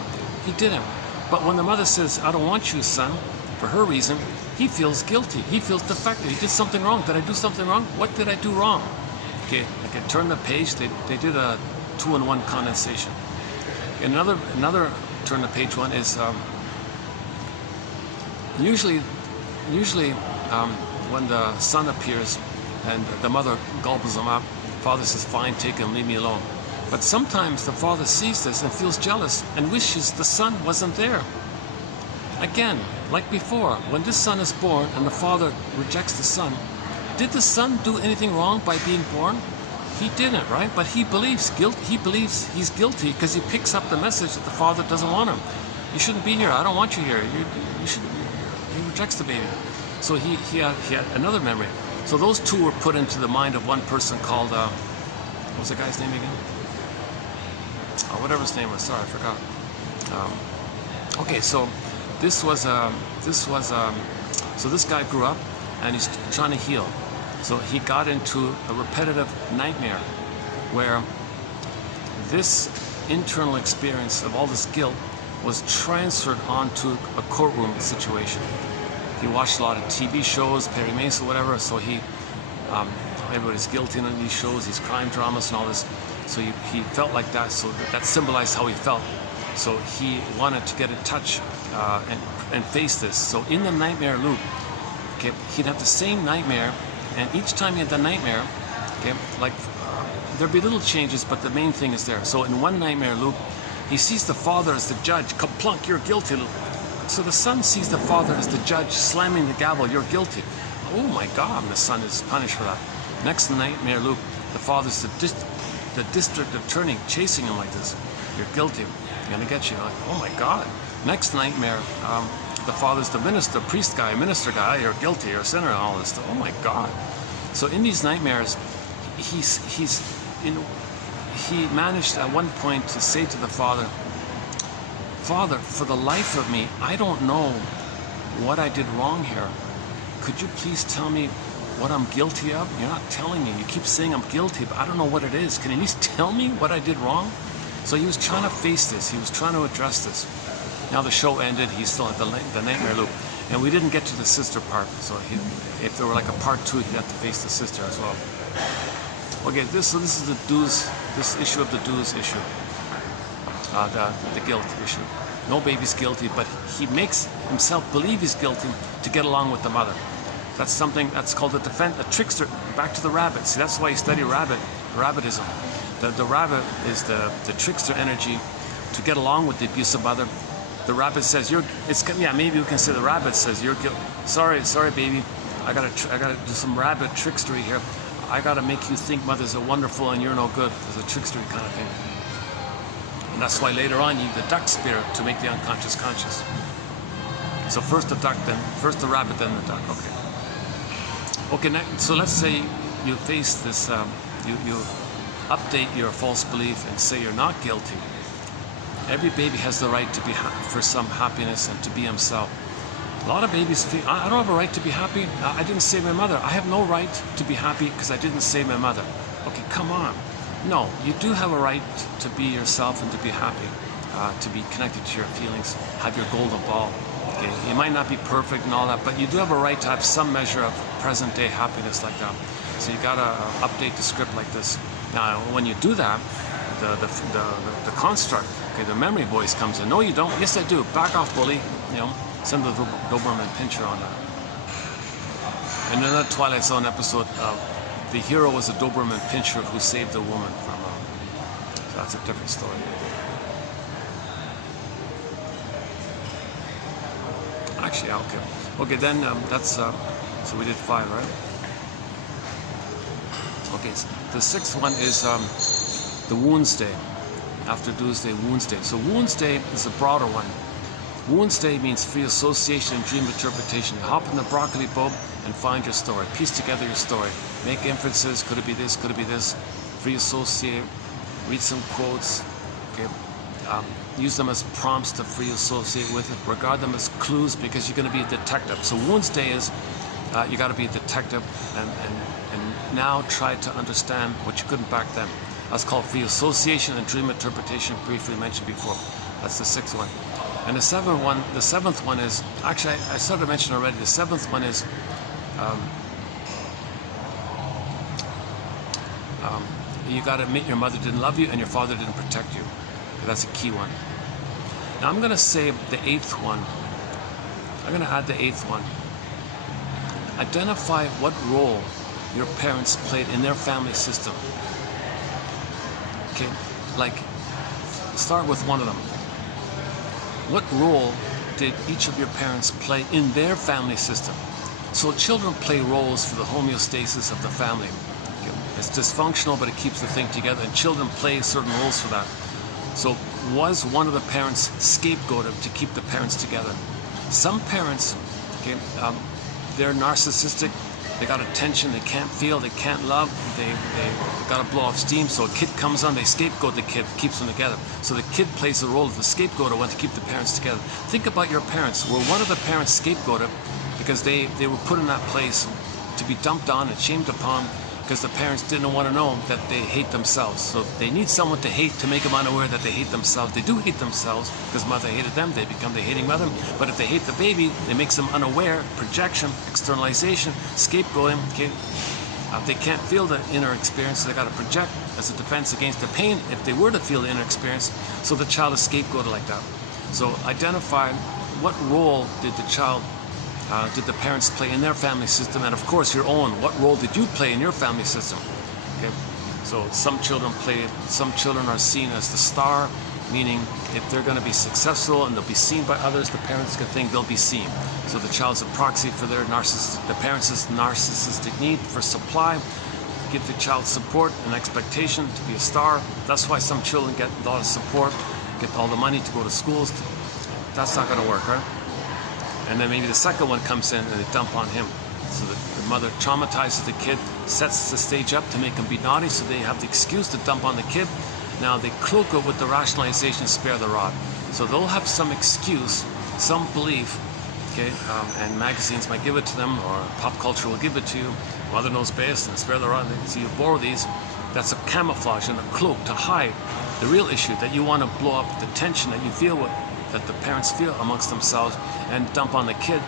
he didn't. But when the mother says, "I don't want you, son," for her reason, he feels guilty. He feels defective. He did something wrong. Did I do something wrong? What did I do wrong? Okay, I can turn the page. They did a 2-in-1 condensation. Another turn the page one is usually when the son appears and the mother gobbles him up, father says, fine, take him, leave me alone. But sometimes the father sees this and feels jealous and wishes the son wasn't there. Again, like before, when this son is born and the father rejects the son, did the son do anything wrong by being born? He didn't, right? But he believes he's guilty because he picks up the message that the father doesn't want him. You shouldn't be here. I don't want you here. He rejects the baby. So he had another memory. So those two were put into the mind of one person called, what was the guy's name again? Oh, whatever his name was. Sorry, I forgot. Okay, so so this guy grew up and he's trying to heal. So he got into a repetitive nightmare where this internal experience of all this guilt was transferred onto a courtroom situation. He watched a lot of TV shows, Perry Mason, whatever, so everybody's guilty in these shows, these crime dramas and all this. So he felt like that, so that symbolized how he felt. So he wanted to get in touch and face this. So in the nightmare loop, okay, he'd have the same nightmare, and each time he had the nightmare, okay, there'd be little changes, but the main thing is there. So in one nightmare loop, he sees the father as the judge, kaplunk, you're guilty. So the son sees the father as the judge, slamming the gavel, you're guilty. Oh my God, and the son is punished for that. Next nightmare loop, the father's the district attorney chasing him like this. You're guilty, I'm gonna get you. Like, oh my God. Next nightmare, the father's the minister guy, you're guilty, you're a sinner, and all this stuff. Oh my God. So in these nightmares, he managed at one point to say to the father, Father, for the life of me, I don't know what I did wrong here. Could you please tell me what I'm guilty of? You're not telling me. You keep saying I'm guilty, but I don't know what it is. Can you at least tell me what I did wrong? So he was trying to face this. He was trying to address this. Now the show ended. He still had the nightmare loop. And we didn't get to the sister part. So if there were like a part 2, he'd have to face the sister as well. Okay, this is the dues, this issue of the dues issue. The guilt issue. No baby's guilty, but he makes himself believe he's guilty to get along with the mother. That's something that's called a trickster. Back to the rabbit. See, that's why you study rabbitism. The rabbit is the trickster energy to get along with the abusive mother. The rabbit says maybe we can say the rabbit says you're guilty. Sorry, baby. I gotta do some rabbit trickstery here. I gotta make you think mothers are wonderful and you're no good. There's a trickstery kind of thing. And that's why later on you need the duck spirit to make the unconscious conscious. So first the duck, first the rabbit, then the duck. Okay, so let's say you face this, you update your false belief and say you're not guilty. Every baby has the right to be for some happiness and to be himself. A lot of babies feel, I don't have a right to be happy. I didn't save my mother. I have no right to be happy because I didn't save my mother. Okay, come on. No, you do have a right to be yourself and to be happy, to be connected to your feelings, have your golden ball. Okay, you might not be perfect and all that, but you do have a right to have some measure of present-day happiness like that. So you gotta update the script like this. Now, when you do that, the construct, okay, the memory voice comes in. No, you don't. Yes, I do. Back off, bully. You know, send the Doberman Pinscher on that. In another Twilight Zone episode, the hero was a Doberman Pinscher who saved a woman from so that's a different story. Actually, okay. Okay, then that's so we did 5, right? Okay, so the 6th one is the Wounds Day. After Doomsday, Wounds Day. So Wounds Day is a broader one. Wounds Day means free association and dream interpretation. You hop in the broccoli boat and find your story. Piece together your story. Make inferences. Could it be this? Could it be this? Free associate. Read some quotes. Okay. Use them as prompts to free associate with it. Regard them as clues because you're going to be a detective. So Wounds Day is you got to be a detective and now try to understand what you couldn't back then. That's called free association and dream interpretation, briefly mentioned before. That's the 6th one. And the seventh one is, actually I sort of mentioned already, the seventh one is you got to admit your mother didn't love you and your father didn't protect you. That's a key one. Now I'm going to say the eighth one. I'm going to add the eighth one. Identify what role your parents played in their family system. Okay, like, start with one of them. What role did each of your parents play in their family system? So children play roles for the homeostasis of the family. Okay, it's dysfunctional, but it keeps the thing together, and children play certain roles for that. So was one of the parents scapegoated to keep the parents together? Some parents, okay, they're narcissistic, they got attention, they can't feel, they can't love, they got to blow off steam, so a kid comes on, they scapegoat the kid, keeps them together. So the kid plays the role of the scapegoat or one to keep the parents together. Think about your parents. Were one of the parents scapegoated because they were put in that place to be dumped on and shamed upon because the parents didn't want to know that they hate themselves. So they need someone to hate to make them unaware that they hate themselves. They do hate themselves because mother hated them. They become the hating mother. But if they hate the baby, it makes them unaware. Projection, externalization, scapegoating. Okay? They can't feel the inner experience, so they got to project as a defense against the pain if they were to feel the inner experience. So the child is scapegoated like that. So identify what role did the child did the parents play in their family system, and of course your own. What role did you play in your family system? Okay, so some children are seen as the star, meaning if they're going to be successful and they'll be seen by others, the parents can think they'll be seen. So the child's a proxy for their the parents' narcissistic need for supply. Give the child support and expectation to be a star. That's why some children get a lot of support, get all the money to go to schools. That's not going to work, right? And then maybe the second one comes in and they dump on him. So the mother traumatizes the kid, sets the stage up to make him be naughty, so they have the excuse to dump on the kid. Now they cloak it with the rationalization, spare the rod. So they'll have some excuse, some belief, okay, and magazines might give it to them, or pop culture will give it to you. Mother knows best and spare the rod. So you borrow these. That's a camouflage and a cloak to hide the real issue, that you want to blow up the tension that you feel with, that the parents feel amongst themselves, and dump on the kid,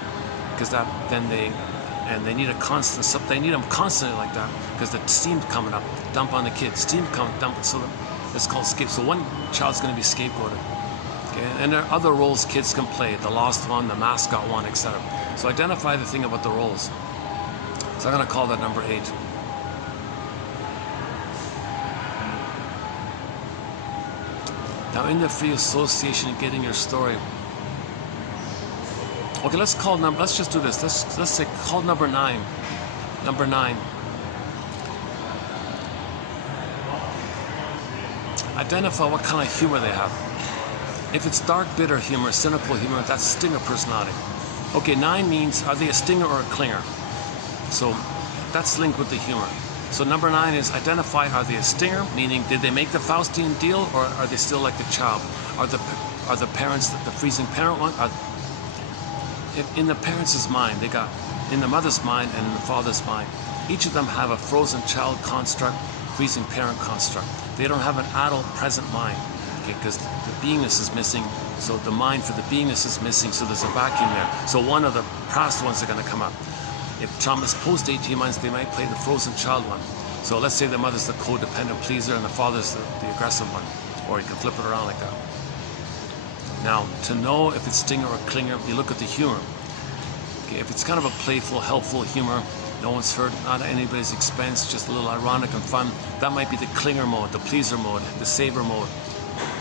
because they need a constant, they need them constantly like that, because the steam's coming up. Dump on the kid, steam coming, dump it. So it's called scape. So one child's going to be scapegoated. Okay, and there are other roles kids can play: the lost one, the mascot one, etc. So identify the thing about the roles. So I'm going to call that number 8. Now, in the free association and getting your story. Okay, let's just do this. Let's say call number 9. Number 9. Identify what kind of humor they have. If it's dark, bitter humor, cynical humor, that's stinger personality. Okay, 9 means, are they a stinger or a clinger? So that's linked with the humor. So number 9 is identify, are they a stinger, meaning did they make the Faustian deal, or are they still like the child? Are the parents the freezing parent one? In the parents' mind, they got in the mother's mind and in the father's mind. Each of them have a frozen child construct, freezing parent construct. They don't have an adult present mind, okay, because the beingness is missing. So the mind for the beingness is missing. So there's a vacuum there. So one of the past ones are going to come up. If trauma's post-ATM minds, they might play the frozen child one. So let's say the mother's the codependent pleaser and the father's the aggressive one. Or you can flip it around like that. Now, to know if it's stinger or clinger, you look at the humor. Okay, if it's kind of a playful, helpful humor, no one's hurt, not at anybody's expense, just a little ironic and fun, that might be the clinger mode, the pleaser mode, the saver mode.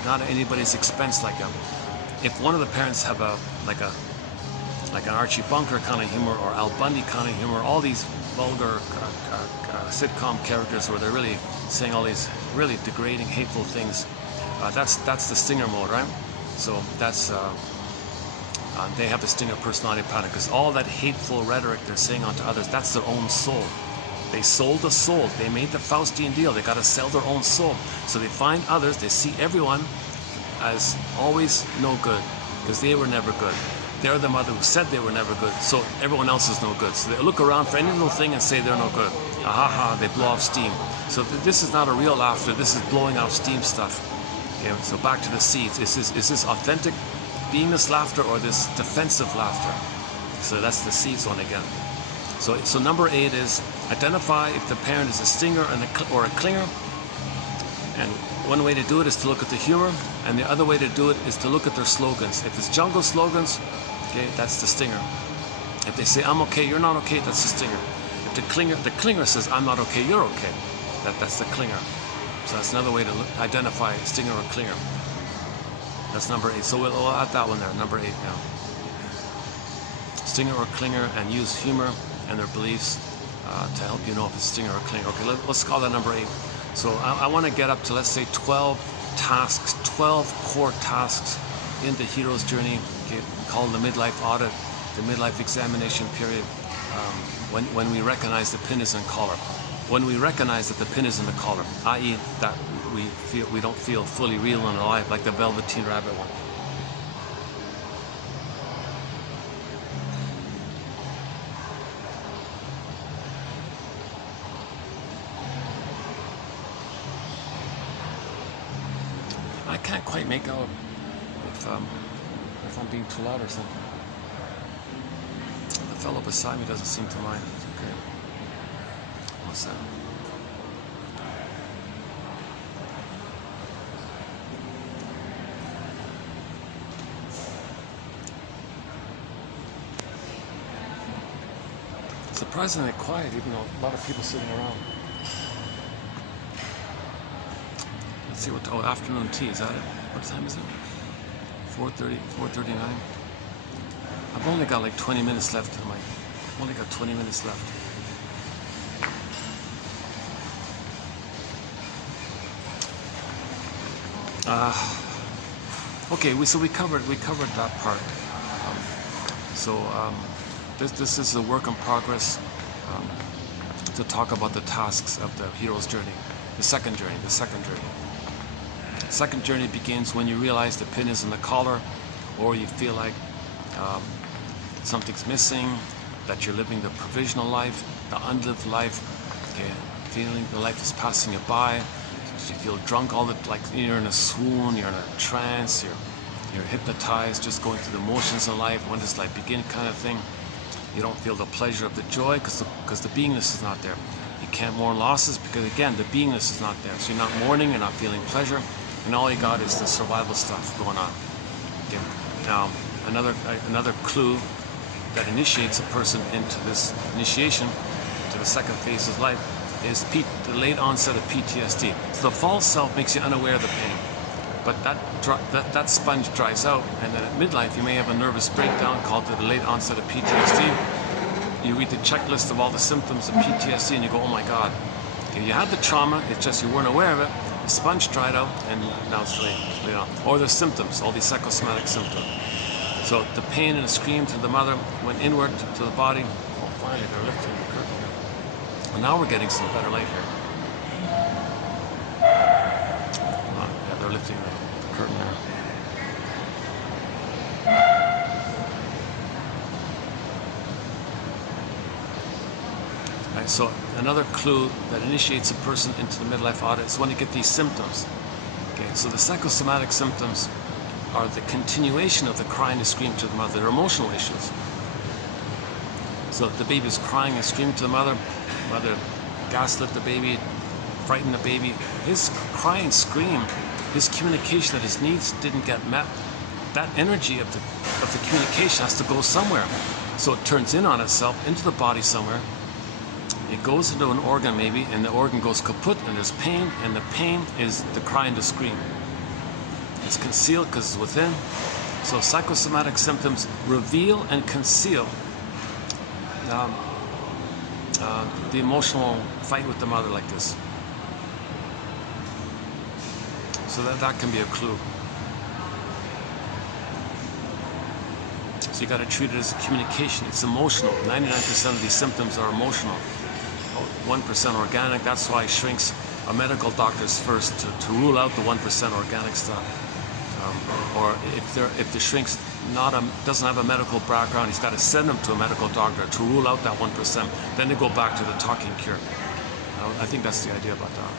Not at anybody's expense like that. If one of the parents have like an Archie Bunker kind of humor, or Al Bundy kind of humor, all these vulgar sitcom characters where they're really saying all these really degrading, hateful things, that's the stinger mode, right? So that's they have the stinger personality pattern, because all that hateful rhetoric they're saying onto others, that's their own soul. They sold the soul. They made the Faustian deal. They got to sell their own soul. So they find others, they see everyone as always no good, because they were never good. They're the mother who said they were never good, so everyone else is no good. So they look around for any little thing and say they're no good. They blow off steam. So this is not a real laughter, this is blowing off steam stuff. Okay, so back to the seeds. Is this authentic beingness laughter or this defensive laughter. So that's the C zone again. So number 8 is identify if the parent is a stinger or a clinger. And one way to do it is to look at the humor, and the other way to do it is to look at their slogans. If it's jungle slogans, okay, that's the stinger. If they say I'm okay, you're not okay, that's the stinger. If the clinger says I'm not okay, you're okay, that's the clinger. So that's another way to identify stinger or clinger. That's number 8. So we'll add that one there, number 8 now. Stinger or clinger, and use humor and their beliefs to help you know if it's stinger or clinger. Okay, let's call that number 8. So I want to get up to, let's say, 12 tasks, 12 core tasks in the hero's journey, okay, called the midlife audit, the midlife examination period, when we recognize the pin is in collar. When we recognize that the pin is in the collar, i.e. that we don't feel fully real and alive, like the Velveteen Rabbit one. I can't quite make out if I'm being too loud or something. The fellow beside me doesn't seem to mind. It's okay. What's that? Surprisingly quiet, even though a lot of people sitting around. Let's see what, afternoon tea, is that it? What time is it? 4:30, 4:39. I've only got like 20 minutes left in I've only got 20 minutes left. Okay, so we covered that part. This is a work in progress to talk about the tasks of the hero's journey, the second journey. The second journey begins when you realize the pin is in the collar, or you feel like something's missing, that you're living the provisional life, the unlived life, okay, feeling the life is passing you by. You feel drunk like you're in a swoon, you're in a trance, you're hypnotized, just going through the motions of life. When does life begin, kind of thing. You don't feel the pleasure of the joy because the beingness is not there. You can't mourn losses because, again, the beingness is not there. So you're not mourning, you're not feeling pleasure, and all you got is the survival stuff going on. Okay. Now, another clue that initiates a person into this initiation to the second phase of life is the late onset of PTSD. So the false self makes you unaware of the pain, but that sponge dries out, and then at midlife you may have a nervous breakdown called the late onset of PTSD. You read the checklist of all the symptoms of PTSD and you go, oh my God. Okay, you had the trauma, it's just you weren't aware of it, the sponge dried out, and now it's late on. Or the symptoms, all these psychosomatic symptoms. So the pain and the scream to the mother went inward to the body. Oh, finally they're lifting the curtain here. And now we're getting some better light here. Yeah, they're lifting the curtain there. Right, so another clue that initiates a person into the midlife audit is when you get these symptoms. Okay, so the psychosomatic symptoms are the continuation of the crying and scream to the mother. They're emotional issues. So the baby is crying and screaming to the mother gaslit the baby, frightened the baby. His cry and scream, his communication that his needs didn't get met, that energy of the communication has to go somewhere. So it turns in on itself, into the body somewhere. It goes into an organ maybe, and the organ goes kaput, and there's pain, and the pain is the cry and the scream. It's concealed because it's within. So psychosomatic symptoms reveal and conceal the emotional fight with the mother like this. So that can be a clue. So you got to treat it as communication. It's emotional. 99% of these symptoms are emotional. 1% organic. That's why shrinks a medical doctor's first to rule out the 1% organic stuff. Or if the shrink's doesn't have a medical background, he's got to send them to a medical doctor to rule out that 1%. Then they go back to the talking cure. I think that's the idea about that.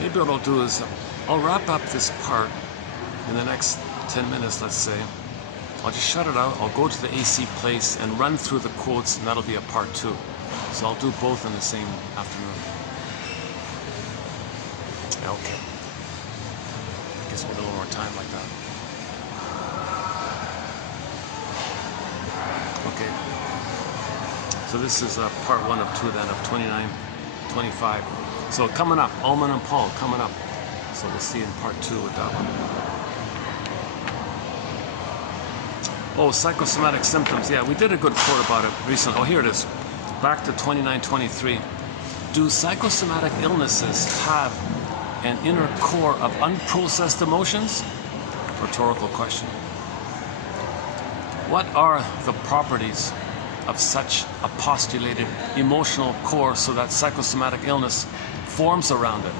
maybe what I'll do is I'll wrap up this part in the next 10 minutes, let's say. I'll just shut it out. I'll go to the AC place and run through the quotes, and that'll be a part 2. So I'll do both in the same afternoon. Yeah, okay. Gives me a little more time like that. Okay. So this is part 1 of 2 then, of 29, 25. So coming up, Ulman and Paul coming up. So we'll see in part 2 with that one. Oh, psychosomatic symptoms. Yeah, we did a good quote about it recently. Oh, here it is. Back to 2923. Do psychosomatic illnesses have an inner core of unprocessed emotions? Rhetorical question. What are the properties of such a postulated emotional core so that psychosomatic illness forms around it?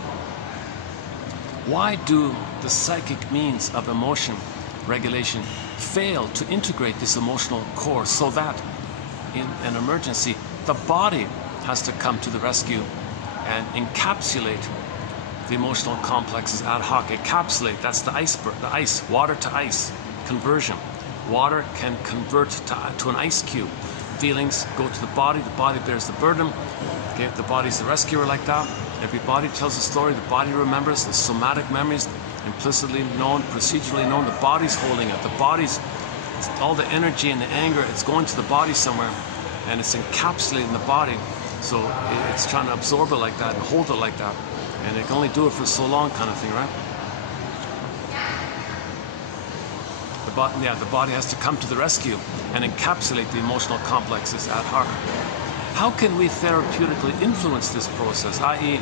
Why do the psychic means of emotion regulation fail to integrate this emotional core so that in an emergency the body has to come to the rescue and encapsulate the emotional complexes ad hoc? Encapsulate, that's the iceberg, the ice, water to ice conversion. Water can convert to an ice cube. Feelings go to the body bears the burden. Okay, the body's the rescuer like that. Every body tells a story, the body remembers, the somatic memories, implicitly known, procedurally known, the body's holding it. The body's, all the energy and the anger, it's going to the body somewhere, and it's encapsulating the body. So it's trying to absorb it like that and hold it like that. And it can only do it for so long, kind of thing, right? The body has to come to the rescue and encapsulate the emotional complexes ad hoc. How can we therapeutically influence this process, i.e.,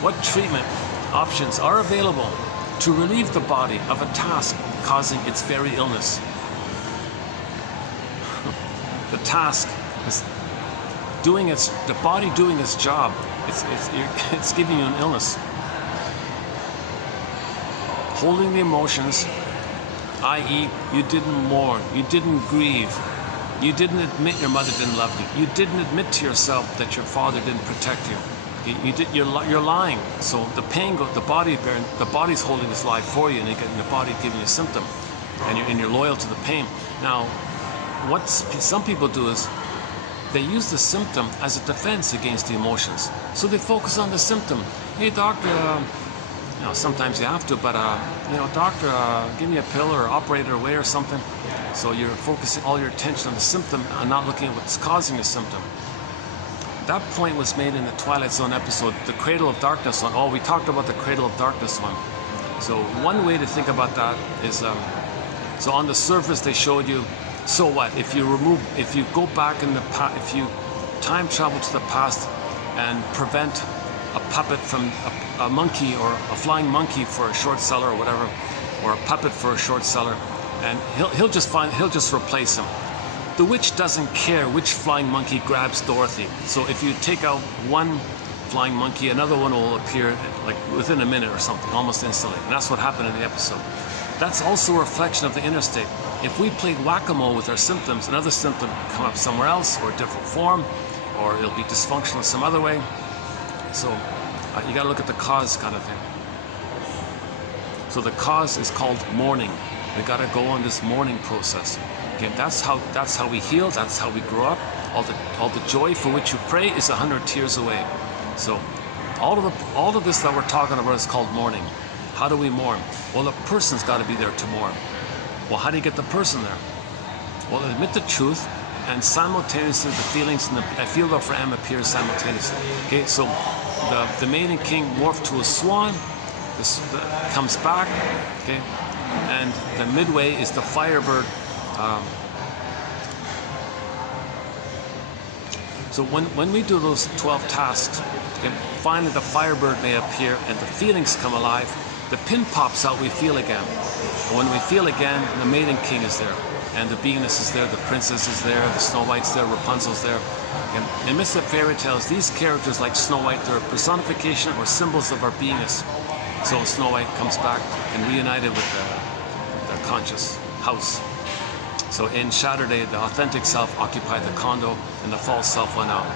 what treatment options are available to relieve the body of a task causing its very illness? The task is the body doing its job. It's giving you an illness. Holding the emotions, i.e., you didn't mourn, you didn't grieve, you didn't admit your mother didn't love you, you didn't admit to yourself that your father didn't protect you. You're lying. So the pain goes, the body's holding this lie for you, and the body giving you a symptom, and you're loyal to the pain. Now, what some people do is they use the symptom as a defense against the emotions. So they focus on the symptom. Hey, doctor. Sometimes you have to, but doctor, give me a pill or operate it away or something. So you're focusing all your attention on the symptom and not looking at what's causing the symptom. That point was made in the Twilight Zone episode, the Cradle of Darkness one. Oh, we talked about the Cradle of Darkness one. So one way to think about that is, so on the surface they showed you, so what? If you go back in the past, if you time travel to the past and prevent a puppet from a monkey or a flying monkey for a short seller or whatever, or a puppet for a short seller, and he'll just replace him. The witch doesn't care which flying monkey grabs Dorothy. So if you take out one flying monkey, another one will appear like within a minute or something, almost instantly. And that's what happened in the episode. That's also a reflection of the inner state. If we played whack-a-mole with our symptoms, another symptom will come up somewhere else or a different form, or it'll be dysfunctional some other way. So you got to look at the cause, kind of thing. So the cause is called mourning. We got to go on this mourning process. Okay, that's how we heal. That's how we grow up. All the joy for which you pray is 100 tears away. So all of this that we're talking about is called mourning. How do we mourn? Well, the person's got to be there to mourn. Well, how do you get the person there? Well, admit the truth, and simultaneously the feelings and the field of Ram appears simultaneously. Okay, so the maiden king morphed to a swan. This comes back. Okay, and the midway is the firebird. So when we do those 12 tasks, okay, finally the firebird may appear and the feelings come alive. The pin pops out, we feel again. And when we feel again, the maiden king is there. And the beingness is there, the princess is there, the Snow White's there, Rapunzel's there. And in midst of fairy tales, these characters like Snow White, they're a personification or symbols of our beingness. So Snow White comes back and reunited with the conscious house. So in Shatterday, the authentic self occupied the condo and the false self went out.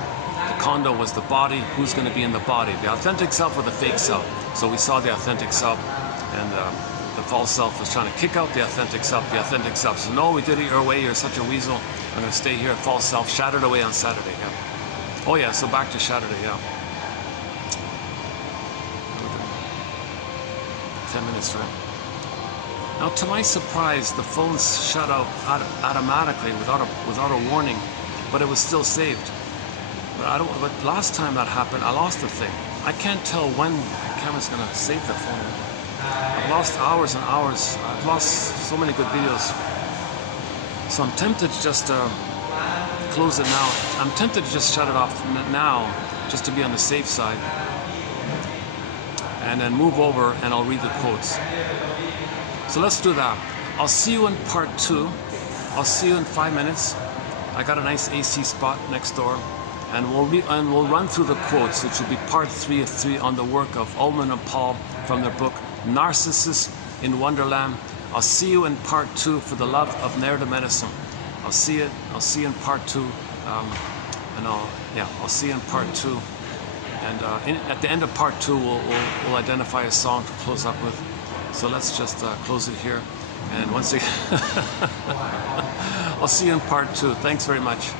The condo was the body. Who's going to be in the body? The authentic self or the fake self? So we saw the authentic self, and the false self was trying to kick out the authentic self. The authentic self said, no, we did it your way. You're such a weasel. I'm going to stay here. False self shattered away on Saturday. Yeah. Oh yeah, so back to Saturday. Yeah. 10 minutes, right? Now, to my surprise, the phones shut out automatically without a warning, but it was still saved. But last time that happened, I lost the thing. I can't tell when the camera's gonna save the phone. I've lost hours and hours. I've lost so many good videos. So I'm tempted to just close it now. I'm tempted to just shut it off now, just to be on the safe side. And then move over and I'll read the quotes. So let's do that. I'll see you in part 2. I'll see you in 5 minutes. I got a nice AC spot next door. And we'll run through the quotes, which will be part 3 of 3 on the work of Ulman and Paul from their book Narcissus in Wonderland. I'll see you in part 2 for the love of narrative medicine. I'll see you in part 2. And I'll see you in part 2. And at the end of part 2, we'll identify a song to close up with. So let's just close it here. And once again, I'll see you in part 2. Thanks very much.